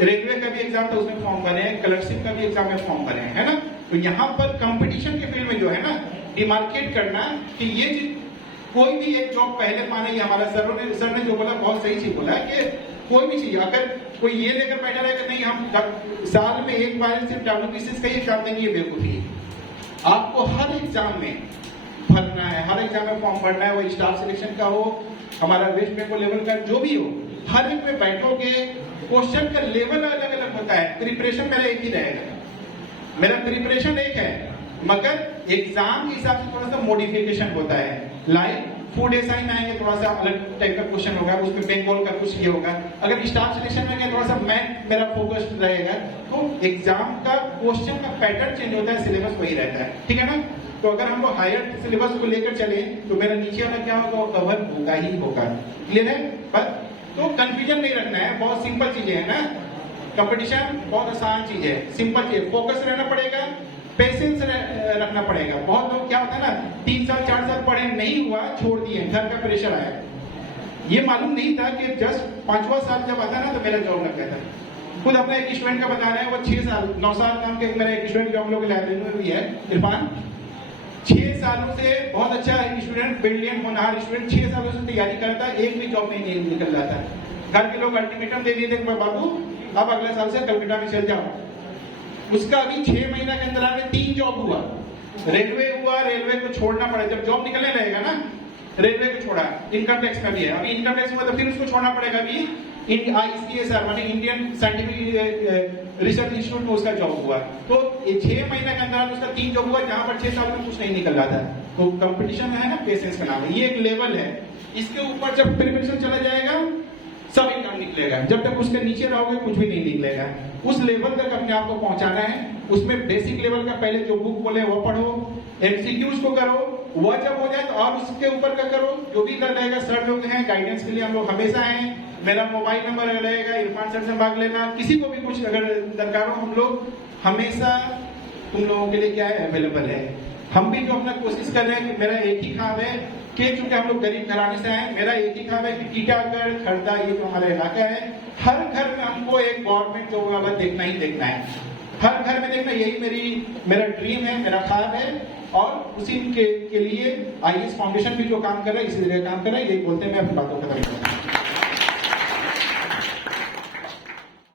रेलवे का भी एग्जाम था उसमें फॉर्म भरे हैं, क्लर्कशिप का भी एग्जाम में फॉर्म भरे हैं, है ना। तो यहाँ पर कंपटीशन के फील्ड में जो है ना, डिमार्केट करना कि ये चीज कोई भी एक जॉब पहले पाने, ये हमारा सर ने जो बोला बहुत सही चीज बोला कि कोई भी चीज अगर कोई ये लेकर बैठा रहेगा नहीं हम साल में एक बार सिर्फ WBCS का ही एग्जाम देंगे, ये बेवकूफी है। आपको हर एग्जाम में भरना है, हर एग्जाम में फॉर्म भरना है, वो स्टाफ सिलेक्शन का हो, हमारा वेस्ट बंगाल लेवल का जो भी हो, हर एक में बैठोगे, क्वेश्चन का लेवल अलग अलग होता है। प्रिपरेशन मेरा एक ही रहेगा, मेरा प्रिपरेशन एक है, मगर एग्जाम के हिसाब से थोड़ा सा मॉडिफिकेशन होता है। लाइक फूड एसाइन आएंगे, थोड़ा सा अलग टाइप का क्वेश्चन होगा, उसमें बंगाल का कुछ ये होगा। अगर स्टाफ सिलेक्शन में गया, थोड़ा सा मैथ मेरा फोकस रहेगा, तो एग्जाम का क्वेश्चन का पैटर्न चेंज होता है, सिलेबस वही रहता है, ठीक है ना। तो अगर हम लोग हायर सिलेबस को लेकर चले तो मेरा नीचे वाला क्या होगा, वो कवर होगा ही होगा। क्लियर है? पर तो कंफ्यूजन नहीं रखना है, बहुत सिंपल चीजें है ना। कंपटीशन बहुत आसान चीज है, सिंपल चीज है, फोकस रहना पड़ेगा, पेशेंस रखना पड़ेगा। बहुत लोग क्या होता है ना, 3 साल 4 साल पढ़े, नहीं हुआ, छोड़ दिए, घर का प्रेशर आया। ये मालूम नहीं था कि जस्ट 5वां साल जब आता ना तो मेरा जॉब लग गया था। खुद अपना एक स्टूडेंट का बता रहे हैं, वो 6 साल 9 साल नाम के मेरा एक स्टूडेंट जो हम लोग लाइब्रेरी में भी है, इरफान, 6 सालों से बहुत अच्छा स्टूडेंट, ब्रिलियंट होनहार स्टूडेंट, 6 सालों से तैयारी करता है, एक भी जॉब नहीं निकल रहा था। घर के लोग अल्टीमेटम दे दिए थे, बाबू अब अगले साल से कलकत्ता में चल जाओ। उसका अभी 6 महीना के अंदर में 3 जॉब हुआ, रेलवे हुआ, रेलवे को छोड़ना पड़ा, जब जॉब निकलने लगेगा ना, रेलवे को छोड़ा, इनकम टैक्स में भी है, अभी इनकम टैक्स में तो फिर उसको छोड़ना पड़ेगा। अभी ICSR माने इंडियन साइंटिफिक रिसर्च इंस्टीट्यूट में उसका जॉब हुआ। तो ये 6 महीने के अंदर उसका 3 जॉब हुआ, जहां पर 6 साल में कुछ नहीं निकल रहा था। तो कंपटीशन है ना, पेशेंस का नाम है, ये एक लेवल है। इसके ऊपर जब प्रिपरेशन चला जाएगा सब इनकम निकलेगा, जब तक उसके नीचे रहोगे कुछ भी नहीं निकलेगा। उस लेवल तक अपने आप को पहुंचाना है। उसमें बेसिक लेवल का पहले जो बुक बोले वो पढ़ो, MCQs को करो, वह जब हो जाए तो और उसके ऊपर का करो। जो भी कर रहेगा, सर लोग हैं, गाइडेंस के लिए हम लोग हमेशा हैं। मेरा मोबाइल नंबर रहेगा, इरफान सर से मांग लेना, किसी को भी कुछ अगर दरकार हो, हम लोग हमेशा तुम लोगों के लिए क्या है, अवेलेबल है। हम भी जो अपना कोशिश कर रहे हैं कि मेरा एक ही काम है कि चूंकि हम लोग गरीब घराने से आए, मेरा एक ही काम है कि टीटागढ़, खर्दा, ये जो हमारा इलाका है, हर घर में हमको एक गवर्नमेंट जॉब वाला देखना ही देखना है, हर घर में देखना, यही मेरा ड्रीम है, मेरा ख्वाब है। और उसी के लिए IAS फाउंडेशन भी जो काम कर रहा है, इसी जगह काम कर रहा है। यही बोलते हैं मैं अपनी बातों को खत्म करता हूं।